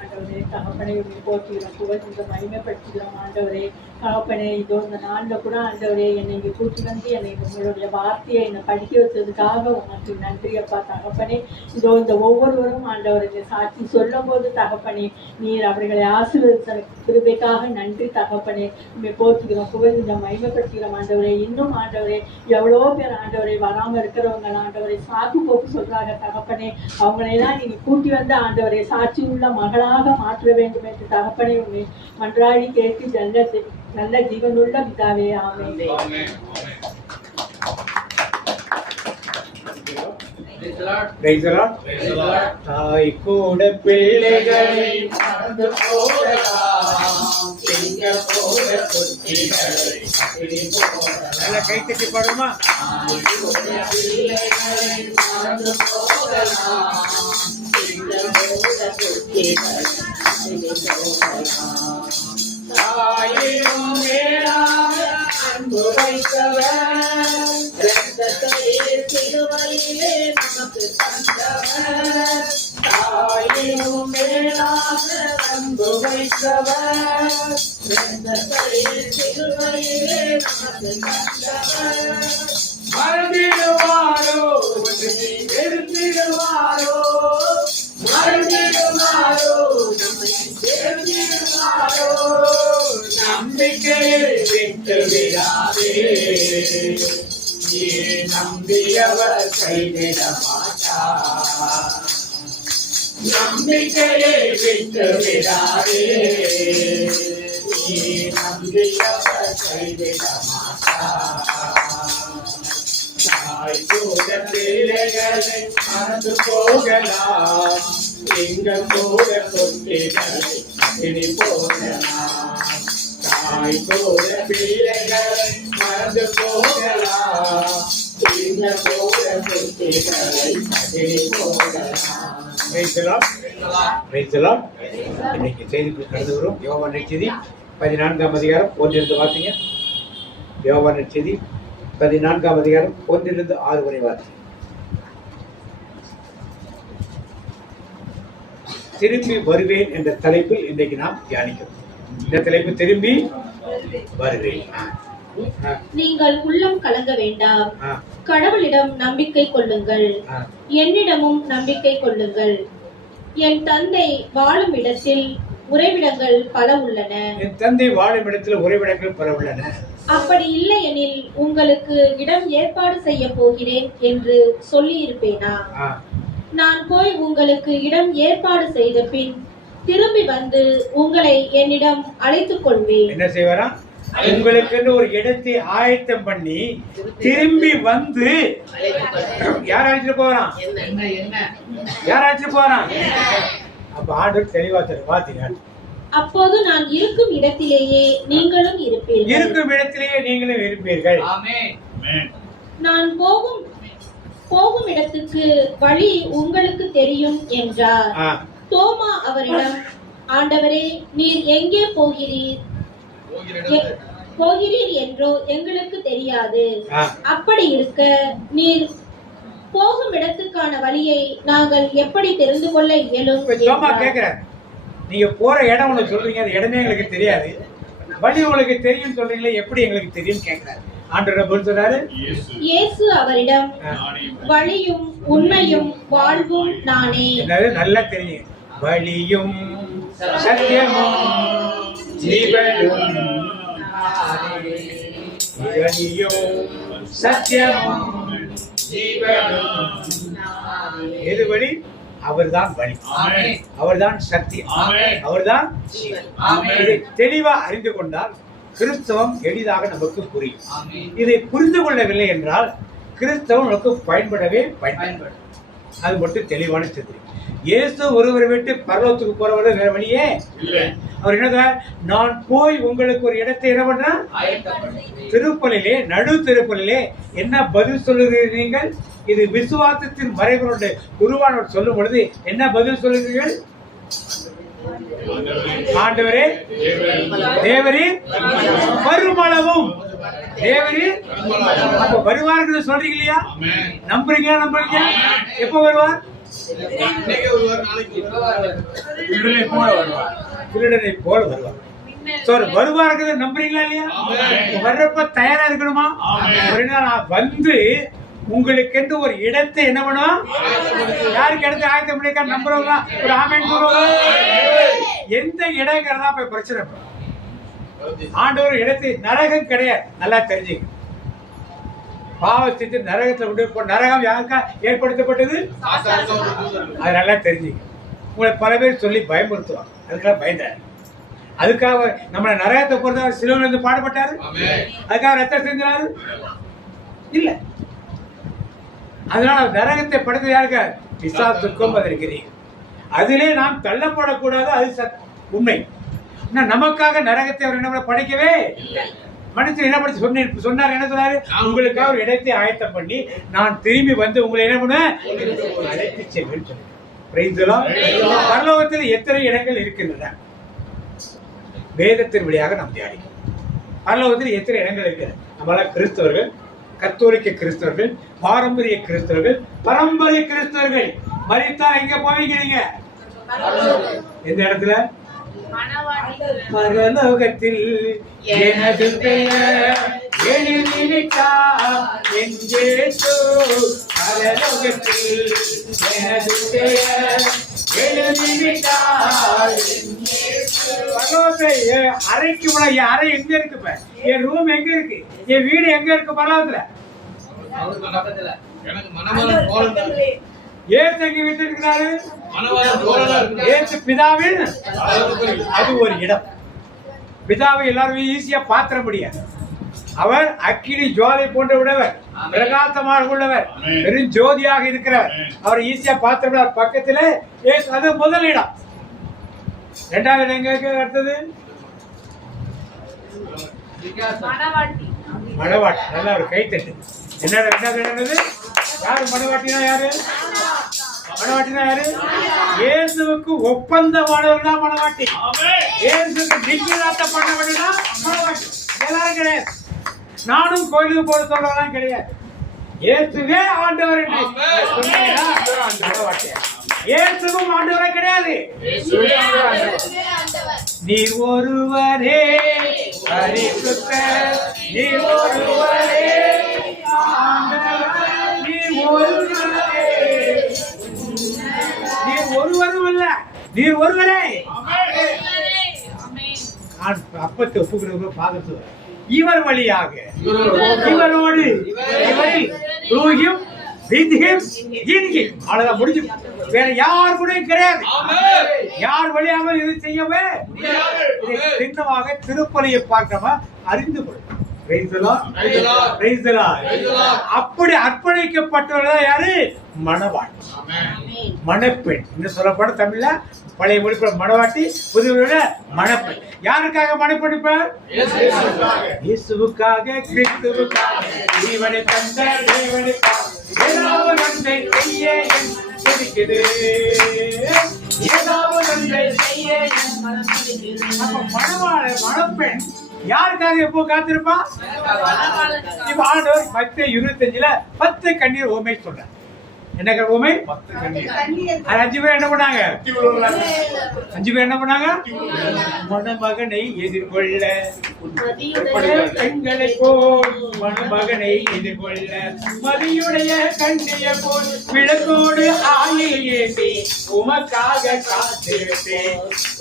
ஆண்டவரே தகப்பனை போற்றுகிறோம், புகழ்ந்து மகிமைப்படுத்துகிறோம். ஆண்டவரே தகப்பனே, இதோ இந்த நாளில் கூட ஆண்டவரே என்னை இங்கே கூட்டி வந்து என்னை உங்களுடைய வார்த்தையை என்னை படிக்க வச்சதுக்காக உனக்கு நன்றி அப்பா. தகப்பனே, இதோ இந்த ஒவ்வொருவரும் ஆண்டவர் இந்த சாட்சி சொல்லும் போது தகப்பனே நீர் அவர்களை ஆசீர்வதித்த கிருபைக்காக நன்றி தகப்பனே. உண்மை போற்றுகிறோம், புகழ்ந்து மகிமைப்படுத்துகிறோம். ஆண்டவரே, இன்னும் ஆண்டவரே எவ்வளோ பேர் ஆண்டவரை வராமல் இருக்கிறவங்க ஆண்டவரை சாக்கு போக்கு சொல்றாங்க தகப்பனே. அவங்களையெல்லாம் நீங்க கூட்டி வந்து ஆண்டவரை சாட்சி உள்ள மகளாக மாற்ற வேண்டும் என்று தகப்பனே உண்மை மன்றாடி கேட்டு நல்ல ஜீவனுள்ள பிதாவே, ஆமென். தாய் கூட பிள்ளைகளை மறந்து கை தட்டி பாடுமா? தாயிலும் மேலாக அன்பு வைத்தவர், இரத்தத்தையே சிலுவையிலே நமக்கு தந்தவர். தாயிலும் மேலாக அன்பு வைத்தவர், இரத்தத்தையே சிலுவையிலே நமக்கு தந்தவர். மறந்திடுவாரோ நிறுத்திடுவாரோ, மறந்திடுவாரோ நம்மை சேர்த்திடுவாரோ, நம்பிக்கையை விட்டு விடாதே, நீ நம்பியவர் கைவிட மாட்டார். நம்பிக்கையை விட்டு விடாதே, நீ நம்பியவர் கைவிட மாட்டார். தாய் கூட பிள்ளைகளை மறந்து போகலாம், எங்கள் கூட கொட்டிகளை இனி போகலாம். தாய் கூட பிள்ளைகளை மறந்து போகலாம், எங்கள் கூட கொட்டிகளை இனி போகலாம். இன்னைக்கு செய்திக்குள் கடந்து வரும் யோவான் நற்செய்தி 14ஆம் அதிகாரம் 1 வாசிங்க. யோவான் நற்செய்தி 14ஆம் அதிகாரம் 1-6 வரை வாசிங்க. திரும்பி வருவேன் என்ற தலைப்பில் இன்றைக்கு நாம் தியானிக்கிறோம். இந்த தலைப்பு திரும்பி வருவேன். நீங்கள் உள்ளம் கலங்க வேண்டாம், கடவுளிடம் நம்பிக்கை கொள்ளுங்கள், என்னிடமும் நம்பிக்கை கொள்ளுங்கள். என் தந்தை வாழும் இடத்தில் உறைவிடங்கள் பல உள்ளன. என் தந்தை வாழும் இடத்தில் உறைவிடங்கள் பல உள்ளன. அப்படி இல்லை எனில் உங்களுக்கு இடம் ஏற்பாடு செய்ய போகிறேன் என்று சொல்லி இருப்பேனா? நான் போய் உங்களுக்கு இடம் ஏற்பாடு செய்த பின் திரும்பி வந்து உங்களை என்னிடம் அழைத்துக் கொள்வேன். என்ன செய்வாரா? உங்களுக்கு ஒரு இடத்தை ஆயத்தம் பண்ணி திரும்பி வந்து யார் அழைச்சிட்டு போறான்? யார் அழைச்சிட்டு போறான்? அப்ப ஆண்டவர் தெளிவா பாத்தீங்க. அப்போது நான் இருக்கும் இடத்திலேயே நீங்களும் இருப்பீர்கள். இருக்கும் இடத்திலேயே நீங்களும் இருப்பீர்கள். நான் போகும் இடத்துக்கு வழி உங்களுக்கு தெரியும் என்றார். தோமா அவரிடம், ஆண்டவரே, நீர் எங்கே போகிறீர் என்றோ எங்களுக்கு தெரியாது. அப்படி இருக்க நீர் போகும் இடத்துக்கான வழியை நாங்கள் எப்படி தெரிந்து கொள்ள இயலும்? நீங்க போற இடம் உங்களுக்கு சொல்றீங்க, அது இடமே எங்களுக்கு தெரியாது, வழி உங்களுக்கு தெரியும் சொல்றீங்களே, எப்படி எங்களுக்கு தெரியும் கேட்கிறாரு. ஆண்டவர் சொல்றாரு, இயேசு அவரிடம், வழியும் உண்மையும் வாழ்வும் நானே. நல்லா தெரியும். வழியும் சத்தியமும் ஜீவனும் சத்தியமும் ஜீவனும். எது வழி? அவர்தான் வழி, அவர்தான் சத்தியம், அவர்தான் இதை தெளிவா அறிந்து கொண்டால் கிறிஸ்தவம் எளிதாக நமக்கு புரியும். இதை புரிந்து கொள்ளவில்லை என்றால் கிறிஸ்தவம் நமக்கு பயன்படவே பயன்படும். அது மட்டும் தெளிவான செய்தி. இயேசு ஒருவரை விட்டு பரலோகத்துக்கு போறவரை வேற வழியே இல்லை. அவர் என்ன, நான் போய் உங்களுக்கு ஒரு இடத்தை என்ன பண்றேன்? திருப்பலிலே, நடு திருப்பலிலே என்ன பதில் சொல்லுகிறீர்கள் நீங்கள்? இது விசுவாசத்தின் மறைபொருளுடைய உருவானவர் சொல்லும் பொழுது என்ன பதில் சொல்லுகிறீர்கள்? ஆண்டவரே, தேவரீர் மறுமளவும், தேவரீர் வருவார்கள் சொல்றீங்க இல்லையா? நம்புறீங்களா? நம்புறீங்க? எப்ப வருவார்? திருடனை போல வருவார். வருவார்கள் நம்புறீங்களா இல்லையா? வர்றப்ப தயாரா இருக்கணுமா? வந்து உங்களுக்கு என்று ஒரு இடத்தை என்ன பண்ணுவோம்? யாருக்கு இடத்தை ஆயத்தம் பண்ணிருக்கா நம்புறவங்களா? ஒரு ஆமென் சொல்லுவாங்க. எந்த இடங்கிறதா போய் பிரச்சனை. ஆண்டவர் இடத்தை, நரகம் கிடையாது, நல்லா தெரிஞ்சுக்க. பாவத்திற்கு நரகத்தை விட்டு நரகம் யாருக்கா ஏற்படுத்தப்பட்டது? அது நல்லா தெரிஞ்சுக்க. உங்களை பல பேர் சொல்லி பயமுறுத்துவாங்க, அதுக்காக பயந்தாரு. அதுக்காக நம்மள நரகத்தை பொறுத்தவரை சிலுவையில் இருந்து பாடுபட்டாரு, அதுக்காக ரத்தம் செஞ்சாரு இல்ல. அதனால நரகத்தை படைத்த யாருக்கா? பிசாசுக்கும் இருக்கிறீங்க. அதிலே நாம் தள்ளப்படக்கூடாது, அது உண்மை. நமக்காக நரகத்தை அவர் என்ன படைக்கவே மனுஷன் என்ன பண்ணி சொன்னார்? என்ன சொன்னாரு? உங்களுக்காக ஒரு இடத்தை ஆயத்தம் பண்ணி நான் திரும்பி வந்து உங்களை என்ன பண்ண அழைத்து செல்வேன் சொல்லி. பரலோகத்தில் எத்தனை இடங்கள் இருக்கின்றன? வேதத்தின் வழியாக நாம் தியானிக்கும். பரலோகத்தில் எத்தனை இடங்கள் இருக்கிறது? நம்மளாம் கிறிஸ்தவர்கள், கத்தோலிக்க கிறிஸ்தவர்கள், பாரம்பரிய கிறிஸ்தவர்கள், பரம்பரை கிறிஸ்தவர்கள். மரித்தா எங்க போவீங்க? எந்த இடத்துல? பரலோகத்தில் எனது பெயர் எழுதிவிட்டார் எங்கேசு. பரலோகத்தில் எனது பெயர் எழுதிவிட்டார். பரலோகத்தை அறைக்கு என் அறை எங்க இருக்கு? என் ரூம் எங்க இருக்கு? என் வீடு எங்க இருக்கு? பரலோகத்துல. ஏசு எங்க வீட்டு இருக்கிறாரு? ஏசு பிதாவின் அது ஒரு இடம். பிதாவை எல்லாரும் ஈஸியா பாத்திர முடியாது. அவர் அக்கினி ஜோதி போன்ற உள்ளவர், பிரகாசமாக உள்ளவர், பெரும் ஜோதியாக இருக்கிறவர். அவர் ஈஸியா பாத்திர பக்கத்துல ஏசு, அது முதல் இடம். இரண்டாவது இடம் எங்க இருக்கு? அடுத்தது மணவாட்டி. நல்லா ஒரு கைத்தட்டு. என்னடா ரெண்டாவது இடம்? யாரு மணவாட்டினா? யாரு மணவாட்டினா? யாரு? இயேசுவுக்கு ஒப்பந்தமானவர் தான் மணவாட்டி. இயேசுக்கு நிச்சயதார்த்தம் பண்ணவனா மணவாட்டி. எல்லாரும் கிடையாது. நானும் கோயிலுக்கு போட சொல்றதெல்லாம் கிடையாது. இயேசுவே ஆண்டவர் என்று மணவாட்டி. இயேசுவும் ஆண்டவரே கிடையாது. நீர் ஒருவரே பரிசுத்தர், நீர் ஒருவரே ஆண்டவர், நீர் ஒருவரே. நீர் ஒருவரும் அல்ல, நீர் ஒருவரே. அப்பத்தை ஒப்புக்கிறவங்க பாதத்து இவர் வழியாக, இவரோடு, இவரில் with him, in him. அவ்வளவுதான் முடிஞ்சு. வேற யார் கூட கிடையாது. யார் வழியாக இது செய்யவே முடியாது. இதை சின்னமாக திருப்பலியை பார்க்காம அறிந்து கொள்ளும். அப்படி அர்ப்பணிக்கப்பட்டவர்கள் யாரு? மணவாட்டி, மணப்பெண். இன்னும் சொல்லப்பட தமிழ்ல பழைய மொழி மணவாட்டி, புதுவிட மணப்பெண். யாருக்காக மணப்பெண்ணிப்பார்? இயேசுவுக்காக, கிறிஸ்துவுக்காக, ஜீவனை தந்த தேவனுக்காக. ஏதாவது நன்மை செய்ய துடிக்குது, ஏதாவது நன்மை செய்ய மணப்பெண் யாருக்காக எப்போ காத்திருப்பா? இப்ப ஆண்டவர் 10:25 10 கண்ணீர் ஓமை சொல்றார். என்ன ஓமை? 10 கண்ணீர். 5 பேர் என்ன பண்ணாங்க? 5 பேர் என்ன பண்ணாங்க? மணமகனை எதிர்கொள்ள பெண்களை போல் மணமகனை எதிர்கொள்ள மதியுடைய கண்ணிய போல் விளக்கோடு ஆயில் ஏந்தி உமக்காக காத்திருப்பேன்.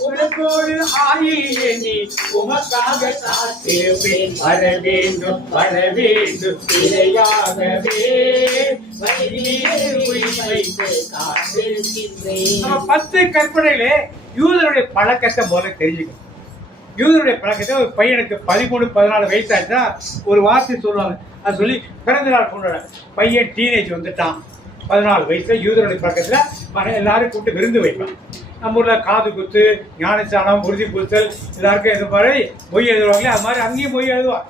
விளக்கோடு ஆயில் ஏந்தி உமக்காக காத்திருப்பேன். வர வேண்டும் வர வேண்டும் இணையாகவே 10 கற்பனையிலே யூதருடைய பழக்கத்தை முதல்ல தெரிஞ்சுக்கணும். யூதருடைய பழக்கத்தை ஒரு பையனுக்கு 13-14 வயசாச்சா ஒரு வார்த்தை சொல்லுவாங்க. அது சொல்லி பிறந்த நாள் கொண்டாட பையன் டீனேஜ் வந்துட்டான் 14 வயசுல யூதருடைய பழக்கத்துல எல்லாரும் கூப்பிட்டு விருந்து வைப்பாங்க. நம்ம ஊர்ல காது குத்து, ஞானசானம், உறுதி பூத்தல் எல்லாருக்கும் இது மாதிரி மொய் எழுதுவாங்களே அது மாதிரி அங்கேயும் மொய் எழுதுவாங்க.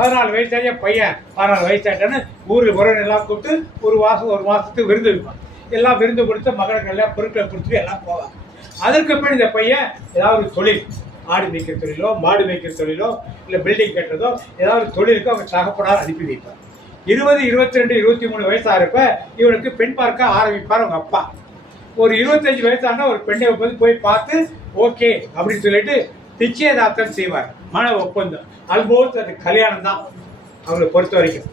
14 வயசாச்சா பையன் 14 வயசாட்டான்னு ஊரில் உறவு எல்லாம் கூப்பிட்டு ஒரு மாசத்துக்கு விருந்து வைப்பாங்க. எல்லாம் விருந்து கொடுத்து மகனுக்கு எல்லாம் பொருட்களை கொடுத்துட்டு எல்லாம் போவாங்க. அதற்கு பின் இந்த பையன் ஏதாவது ஒரு தொழில், ஆடு மேய்க்கிற தொழிலோ, மாடு மேய்க்கிற தொழிலோ, இல்லை பில்டிங் கட்டுறதோ ஏதாவது தொழிலுக்கு அவங்க தகப்பனார் அனுப்பி வைப்பார். 20, 22, 23 வயசா இருப்ப இவனுக்கு பெண் பார்க்க ஆரம்பிப்பார் அவங்க அப்பா. ஒரு 25 வயசான ஒரு பெண்ணை போய் பார்த்து ஓகே அப்படின்னு சொல்லிட்டு நிச்சயதார்த்தம் செய்வார். மன ஒப்பந்தம். ஆல்மோஸ்ட் அது கல்யாணம் தான் அவங்களை பொறுத்த வரைக்கும்.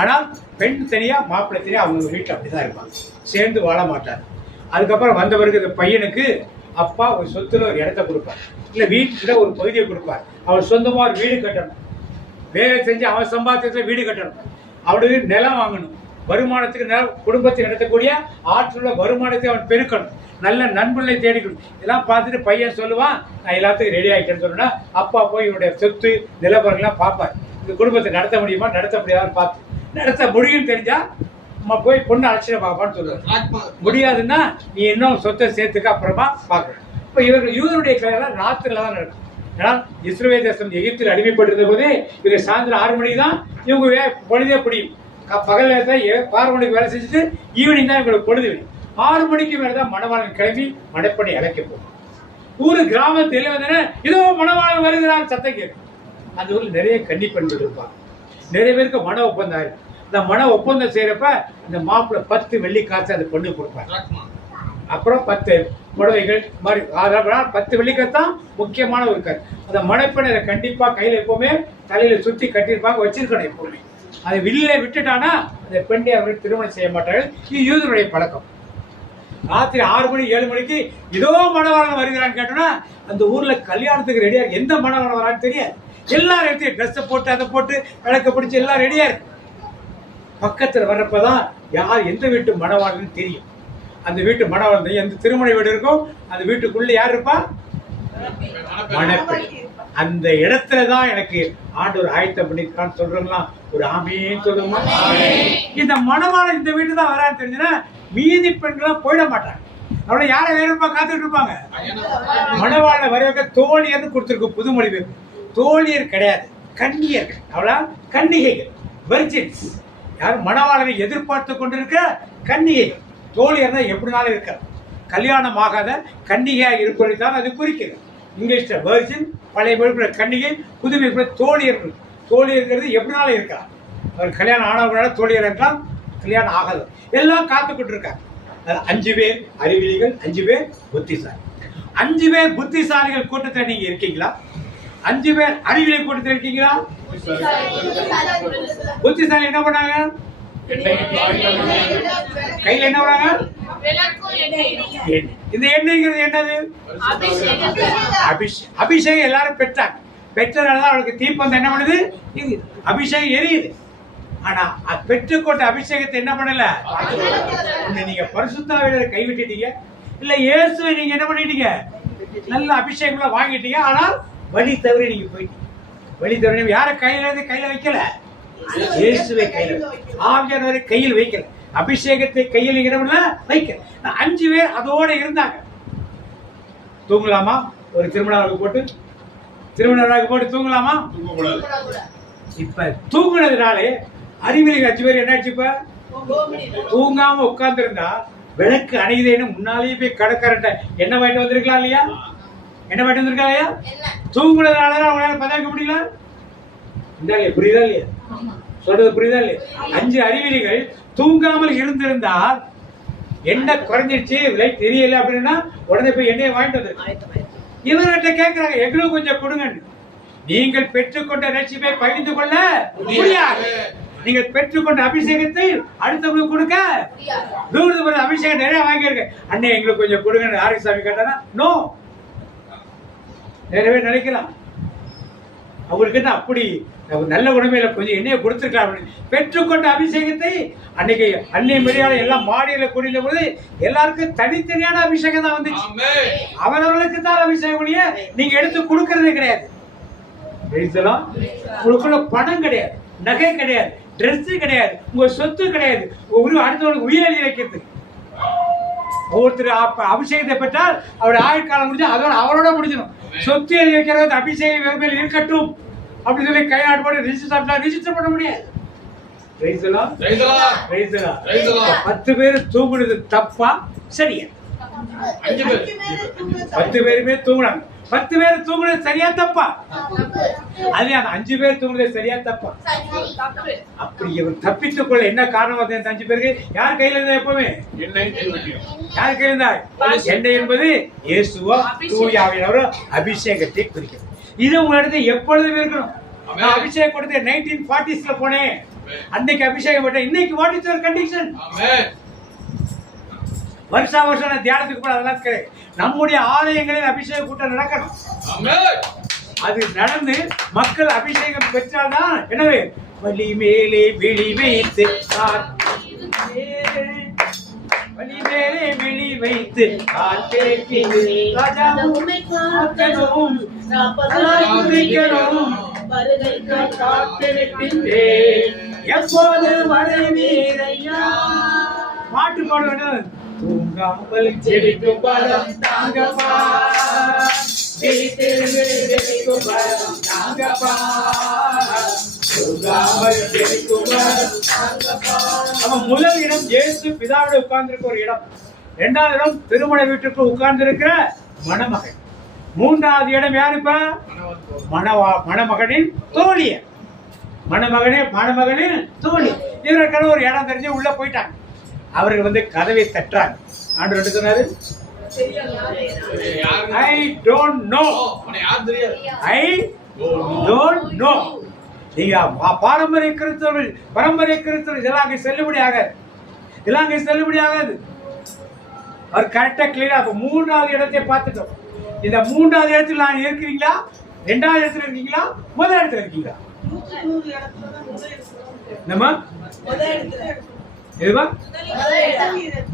ஆனால் பெண் தனியா மாப்பிள்ளை தனியா அவங்க வீட்டில் அப்படிதான் இருப்பாங்க, சேர்ந்து வாழ மாட்டார். அதுக்கப்புறம் வந்தவருக்கு இந்த பையனுக்கு அப்பா ஒரு சொத்துல ஒரு இடத்த கொடுப்பார், இல்லை வீட்டுல ஒரு பகுதியை கொடுப்பார். அவர் சொந்தமா ஒரு வீடு கட்டணும், வேலை செஞ்சு அவன் சம்பாத்தியத்துல வீடு கட்டணும், அவனுக்கு நிலம் வாங்கணும், வருமானத்துக்கு நிலம், குடும்பத்தை நடத்தக்கூடிய ஆற்றுள்ள வருமானத்தை அவன் பெருக்கணும், நல்ல நண்பர்களை தேடிக்கணும். இதெல்லாம் பார்த்துட்டு பையன் சொல்லுவான் நான் எல்லாத்துக்கும் ரெடி ஆகிட்டேன்னு சொன்னா அப்பா போய் இவனுடைய சொத்து நிலவரங்கள்லாம் பார்ப்பார். இந்த குடும்பத்தை நடத்த முடியுமா, நடத்த முடியாதான்னு பார்த்து நடத்த முடியும்னு தெரிஞ்சா நம்ம போய் பொண்ணு அழைச்சிட பார்ப்பான்னு சொல்லுவார். முடியாதுன்னா நீ இன்னும் சொத்தை சேர்த்துக்க அப்புறமா பார்க்கணும். இப்போ இவர்கள் யூதருடைய கல்யாணம் ராத்திரில தான் நடக்கும். ஏன்னா இஸ்ரவேல் தேசம் எகிப்தில் அடிமைப்பட்டிருந்த போதே இவங்க சாயந்தரம் 6 மணிக்கு தான் இவங்க பொழுதே பிடிக்கும். பகல் நேரத்தை 6 மணிக்கு வேலை செஞ்சுட்டு ஈவினிங் தான் இவங்களுக்கு பொழுது வேணும். 6 மணிக்கு மேலே தான் மணவாளன் கிளம்பி மணப்பெண்ணை அழைக்க போகும். ஊரு கிராமத்தில் வந்து இதோ மணவாளன் வருகிறான் சத்தம் கேட்கும். அந்த ஊரில் நிறைய கன்னி பெண்கள் இருப்பாங்க, நிறைய பேருக்கு மன ஒப்பந்தம் ஆயிரும். இந்த மன ஒப்பந்தம் செய்யறப்ப இந்த மாப்பிள்ளை 10 வெள்ளி காசு அந்த பொண்ணு கொடுப்பாங்க. அப்புறம் 10 புடவைகள் மாதிரி 10 வெள்ளிக்காசு தான் முக்கியமான ஒரு காசு. அந்த மணப்பெண் அதை கண்டிப்பா கையில எப்பவுமே தலையில சுத்தி கட்டியிருப்பாங்க, வச்சிருக்கணும் எப்பவுமே. அதை வெளியில விட்டுட்டானா அந்த பெண்ணை அவர்கள் திருமணம் செய்ய மாட்டார்கள். இது யூதருடைய பழக்கம். ராத்திரி 6 மணி 7 மணிக்கு இதோ மணவாளன் வருகிறான்னு கேட்டோம்னா அந்த ஊர்ல கல்யாணத்துக்கு ரெடியா இருக்கு. எந்த மணவாளன் வரான்னு தெரியாது. எல்லாரும் எடுத்து ட்ரெஸ்ஸை போட்டு அதை போட்டு விளக்க பிடிச்சி எல்லாம் ரெடியா இருக்கு. பக்கத்துல வர்றப்பதான் யார் எந்த வீட்டு மணவாளன் தெரியும். அந்த வீட்டு மணவாளன் எந்த திருமண வீடு இருக்கும் அந்த வீட்டுக்குள்ள யார் இருப்பா? மணப்பெண். அந்த இடத்துலதான் எனக்கு ஆண்டவர் ஆயத்தம் பண்ணிருக்கான்னு சொல்றோம்னா ஒரு ஆமேன்னு சொல்லுமா. இந்த மணவாளன் இந்த வீட்டு தான் வரான்னு தெரிஞ்சுன்னா மீதி பெண்கள்லாம் போயிட மாட்டாங்க. அவளை யாரை வேறுப்பா காத்துட்டு இருப்பாங்க. மணவாள வரவேற்க தோழியர்னு கொடுத்துருக்கு புதுமொழி. தோழியர் கிடையாது, கன்னியர்கள். அவளா கன்னிகைகள், வெர்ஜின்ஸ். யார் மணவாளனை எதிர்பார்த்து கொண்டிருக்கிற கன்னிகைகள். தோழியர் தான் எப்படினாலும் இருக்க கல்யாணம் ஆகாத கன்னிகையா இருப்பதைத்தான் அது குறிக்கிறது. இங்கிலீஷ்ல வெர்ஜின், பழைய மொழிப்புற கன்னிகை, புதுமை தோழியர்கள். தோழியர்கிறது எப்படினாலும் இருக்கலாம். அவர் கல்யாணம் ஆனவர்களால தோழியர் என்றால் கல்யாணம் ஆகாது. எல்லாம் காத்துக்கிட்டு இருக்காங்க. 5 பேர் அறிவிலிகள், 5 பேர் புத்திசாலி. 5 பேர் புத்திசாலிகள் கூட்டத்தில் நீங்க இருக்கீங்களா? 5 பேர் அறிவியலை கூட்டத்தில் இருக்கீங்களா? புத்திசாலி என்ன பண்ணாங்க? கையில என்ன பண்ணாங்க? இந்த எண்ணெய்ங்கிறது என்னது? அபிஷேகம். எல்லாரும் பெற்றாங்க. பெற்றதால அவளுக்கு தீப்பந்தம் என்ன பண்ணுது? அபிஷேகம் எரியுது. ஆனா பெற்றுக்கொண்ட அபிஷேகத்தை என்ன பண்ணல? ஒண்ணு நீங்க பரிசுத்தாவியரை கைவிட்டுட்டீங்க, இல்ல இயேசுவை நீங்க என்ன பண்ணிட்டீங்க? நல்ல அபிஷேகம் வாங்கிட்டீங்க, ஆனால் வழி தவறி நீங்க போயிட்டீங்க. வழி தவறி யார கையில வைக்கல? இயேசுவை கையில, ஆவியானவரை கையில் வைக்கல, அபிஷேகத்தை கையில் வைக்கல. 5 பேர் அதோட இருந்தாங்க. தூங்கலாமா? ஒரு திருமணம் போட்டு தூங்கலாமா? இப்ப தூங்குனதுனாலே அறிவியல் 5 பேர் என்ன ஆச்சு? இப்ப தூங்காம உட்கார்ந்து இருந்தா விளக்கு அணையுதேன்னு முன்னாலேயே போய் கடற்கரண்ட என்ன வாங்கிட்டு வந்திருக்கலாம் இல்லையா? என்ன வாங்கிட்டு வந்திருக்கா இல்லையா? தூங்குனதுனாலதான் அவங்களால பதவிக்க முடியல. புரியுதா இல்லையா? சொல்றது புரியுதா இல்லையா? 5 அறிவியலிகள் தூங்காமல் இருந்திருந்தால் என்ன குறைஞ்சிருச்சு லைட் தெரியல அப்படின்னா உடனே போய் எண்ணெயை வாங்கிட்டு வந்து இவர்கிட்ட கேட்கிறாங்க, எங்களுக்கு கொஞ்சம் கொடுங்கன்னு. நீங்கள் பெற்றுக்கொண்ட ரட்சிப்பை பகிர்ந்து கொள்ள முடியாது. நீங்கள் பெற்றுக்கொண்ட அபிஷேகத்தை அடுத்தவங்களுக்கு கொடுக்க தூரத்து அபிஷேகம் நிறைய வாங்கியிருக்க. அண்ணே எங்களுக்கு கொஞ்சம் கொடுங்கன்னு ஆரோக்கியசாமி கேட்டானா நோ. நிறையவே நினைக்கலாம் அவங்களுக்கு என்ன அப்படி நல்ல உடமையில கொஞ்சம் எண்ணெயை கொடுத்துருக்கலாம். பெற்றுக்கொண்ட அபிஷேகத்தை அன்னைக்கு அன்னை மரியாதை எல்லாம் மாடியில குடிந்த போது எல்லாருக்கும் தனித்தனியான அபிஷேகம் தான் வந்துச்சு. அவரவர்களுக்கு தான் அபிஷேகம், நீங்க எடுத்து கொடுக்கறதே கிடையாது. கொடுக்கற பணம் கிடையாது, நகை கிடையாது, ட்ரெஸ் கிடையாது, உங்க சொத்து கிடையாது, அடுத்தவங்களுக்கு உயிர் எழுதி வைக்கிறதுக்கு. ஒவ்வொருத்தர் அபிஷேகத்தை பெற்றால் அவருடைய ஆயுட்காலம் முடிஞ்சு அதோட அவரோட முடிஞ்சிடும். சொத்து எழுதி வைக்கிறது அபிஷேகம் இருக்கட்டும் அப்படி சொல்லி கையாடு போட்டு ரிஜிஸ்டர் பண்ண முடியாது. 10 பேர் தூங்குனது தப்பா சரியா? 10 பேருமே தூங்குனாங்க. 10 பேர் தூங்குனது சரியா தப்பா? அது 5 பேர் தூங்குனது சரியா தப்பா? அப்படி இவர் தப்பித்துக் கொள்ள என்ன காரணம்? 5 பேருக்கு யார் கையில இருந்தா? எப்பவுமே யார் கையில இருந்தா? எண்ணெய் என்பது இயேசுவா தூய ஆவியானவர் அபிஷேகத்தை குறிக்கிறது. இது உங்களிடத்தை எப்பொழுதும் இருக்கணும். நான் அபிஷேகம் கொடுத்து 1940s போனேன், அன்னைக்கு அபிஷேகம் பண்ணேன். இன்னைக்கு வாட் இஸ் யுவர் கண்டிஷன்? வருஷா வருஷம் நான் தியானத்துக்கு போன அதெல்லாம் கிடையாது. நம்முடைய ஆலயங்களில் அபிஷேக கூட்டம் நடக்கணும். அது நடந்து மக்கள் அபிஷேகம் பெற்றால்தான் எனவே வலி மேலே விழி வைத்து வலி மேலே விழி வைத்து எப்போது வருவீரையா பாட்டு பாட வேண்டும். தூங்காமல் ஜெபிக்கும் பலம் தாங்கப்பா, ஜெபிக்கும் பலம் தாங்கப்பா, தூங்காமல் ஜெபிக்கும் பலம் தாங்கப்பா. நம்ம முதல் இடம் இயேசு பிதாவோட உட்கார்ந்திருக்க ஒரு இடம். 2வது இடம் திருமண வீட்டுக்கு உட்கார்ந்திருக்கிற மணமகன். 3வது இடம் யாருப்பா? மணமகனின் தோழியர். மணமகனின் தோழி. இவருக்கு ஒரு இடம் தெரிஞ்சு உள்ள போயிட்டாங்க. அவர்கள் கதவை தட்டுறாங்க. ஆண்டவர் என்ன சொன்னாரு? I don't know. நீங்க பாரம்பரிய கிறிஸ்தவர்கள் இதெல்லாம் அங்கே செல்லுபடி ஆகாது. அவர் கரெக்டா கிளியரா 3வது இடத்தை பார்த்துட்டோம். இந்த 3வது இடத்துல நான் இருக்கிறீங்களா? 2வது இடத்துல இருக்கீங்களா? முதல் இடத்துல இருக்கீங்களா?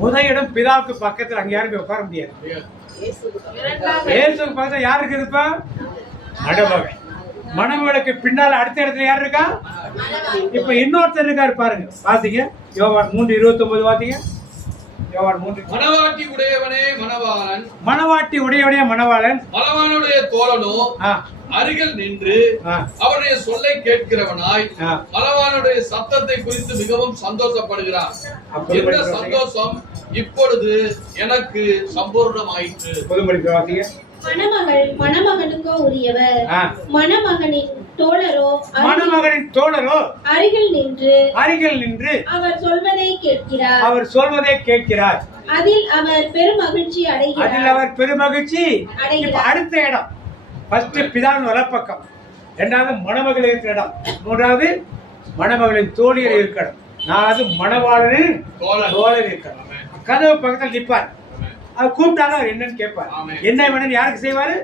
முதல் இடம் பிதாவுக்கு பக்கத்துல, அங்க யாருமே உட்கார முடியாது. இயேசுக்கு பக்கத்துல யாரு இருக்குதுப்பா? மணமகளுக்கு பின்னால அடுத்த இடத்துல யாரு இருக்கா? இப்ப இன்னொருத்தர் இருக்காரு பாருங்க. பாத்தீங்க யோவான் 3:29 பாத்தீங்க. யோவான் 3. மணவாட்டி உடையவனே மணவாளன், மணவாட்டி உடையவனே மணவாளன், மணவானுடைய தோழனோ அருகில் நின்று அவருடைய சொல்லை கேட்கிறவனாய் மணவானுடைய சத்தத்தை குறித்து மிகவும் சந்தோஷப்படுகிறார். இந்த சந்தோஷம் இப்பொழுது எனக்கு சம்பூர்ணமாயிற்று. மணமகனுக்கோ உரியவர், மணமகனின் தோழரோ அருகில் நின்று அவர் சொல்வதை கேட்கிறார். அதில் அவர் பெருமகிழ்ச்சி அடைகிறார். அடுத்த இடம் ஃபர்ஸ்ட் பிதாவின் வலப்பக்கம், 2வது மணமகள் இருக்கிற இடம், 3வது மணமகளின் தோழியர் இருக்கிற இடம், 4வது மணவாளனின் தோழர் இருக்கிறார். கதவு பக்கத்தில் நிற்பார். அவர் கூப்பிட்டாலும் அவர் என்னன்னு கேட்பார். என்ன வேணும் யாருக்கு செய்வாரு?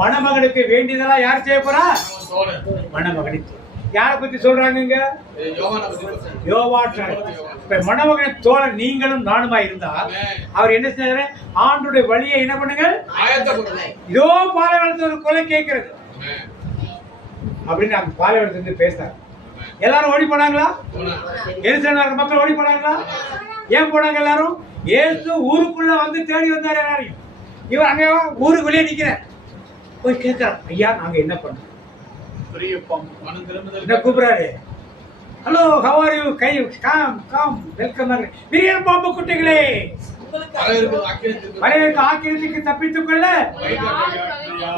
மணமகனுக்கு வேண்டியதெல்லாம் யார் செய்ய போறா? மணமகனுக்கு. யாரை பத்தி சொல்றாங்க? யோவானை பத்தி பேசுறாங்க. யோவான். இப்ப மணமகன் தோழர் நீங்களும் நானுமா இருந்தா அவர் என்ன செய்யறாரு? ஆண்டுடைய வழியை என்ன பண்ணுங்க? ஆயத்தப்படுங்க. இதோ பாலைவனத்துல ஒரு கொலை கேட்கிறது அப்படின்னு அந்த பாலைவனத்துல பேசினார். எல்லாரும் ஓடி போனாங்களா? எருசலேம் மக்கள் ஓடி போனாங்களா? ஏன் போனாங்க எல்லாரும்? இயேசு ஊருக்குள்ள வந்து தேடி வந்தார் எல்லாரையும். இவர் அங்க ஊருக்கு வெளியே நிக்கிறார். போய் கேட்கிறார், ஐயா நாங்க என்ன பண்றோம்? என்ன கூப்பிடுறாரு? Hello how are you? கை கம் கம் வெல்கம். வீரியன் பாம்பு குட்டிகளே, மலையிற்கு ஆக்கிரத்துக்கு தப்பித்துக் கொள்ள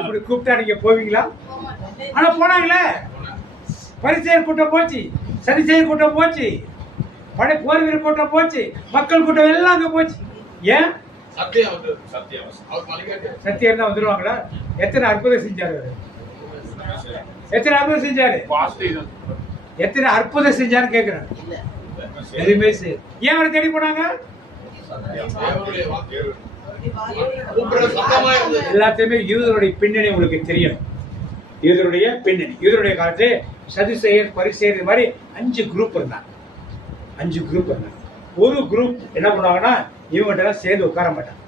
இப்படி கூப்பிட்டா நீங்க போவீங்களா? ஆனா போனாங்களே. பரிசேயர் கூட்டம் போச்சு, சரிசேயர் கூட்டம் போச்சு, போர் வீரர் கூட்டம் போச்சு, மக்கள் கூட்டம் எல்லாம் அங்க போச்சு. ஏன்? சத்தியம் தான் வந்துருவாங்களா? எத்தனை அற்புதம் செஞ்சாரு? எத்தனை அற்புதம் செஞ்சாரு? எத்தனை அற்புதம் செஞ்சாரு கேக்குறாங்க. எதுவுமே செய்ய. ஏன் அவரை தேடி போனாங்க? எல்லாத்தையுமே யூதருடைய பின்னணி உங்களுக்கு தெரியும். யூதருடைய பின்னணி. யூதருடைய காலத்துல சதுசேயர், பரிசேயர் மாதிரி 5 குரூப் இருந்தாங்க. 5 குரூப் இருந்தாங்க. ஒரு குரூப் என்ன பண்ணுவாங்கன்னா இவங்ககிட்ட எல்லாம் சேர்ந்து உட்கார மாட்டாங்க.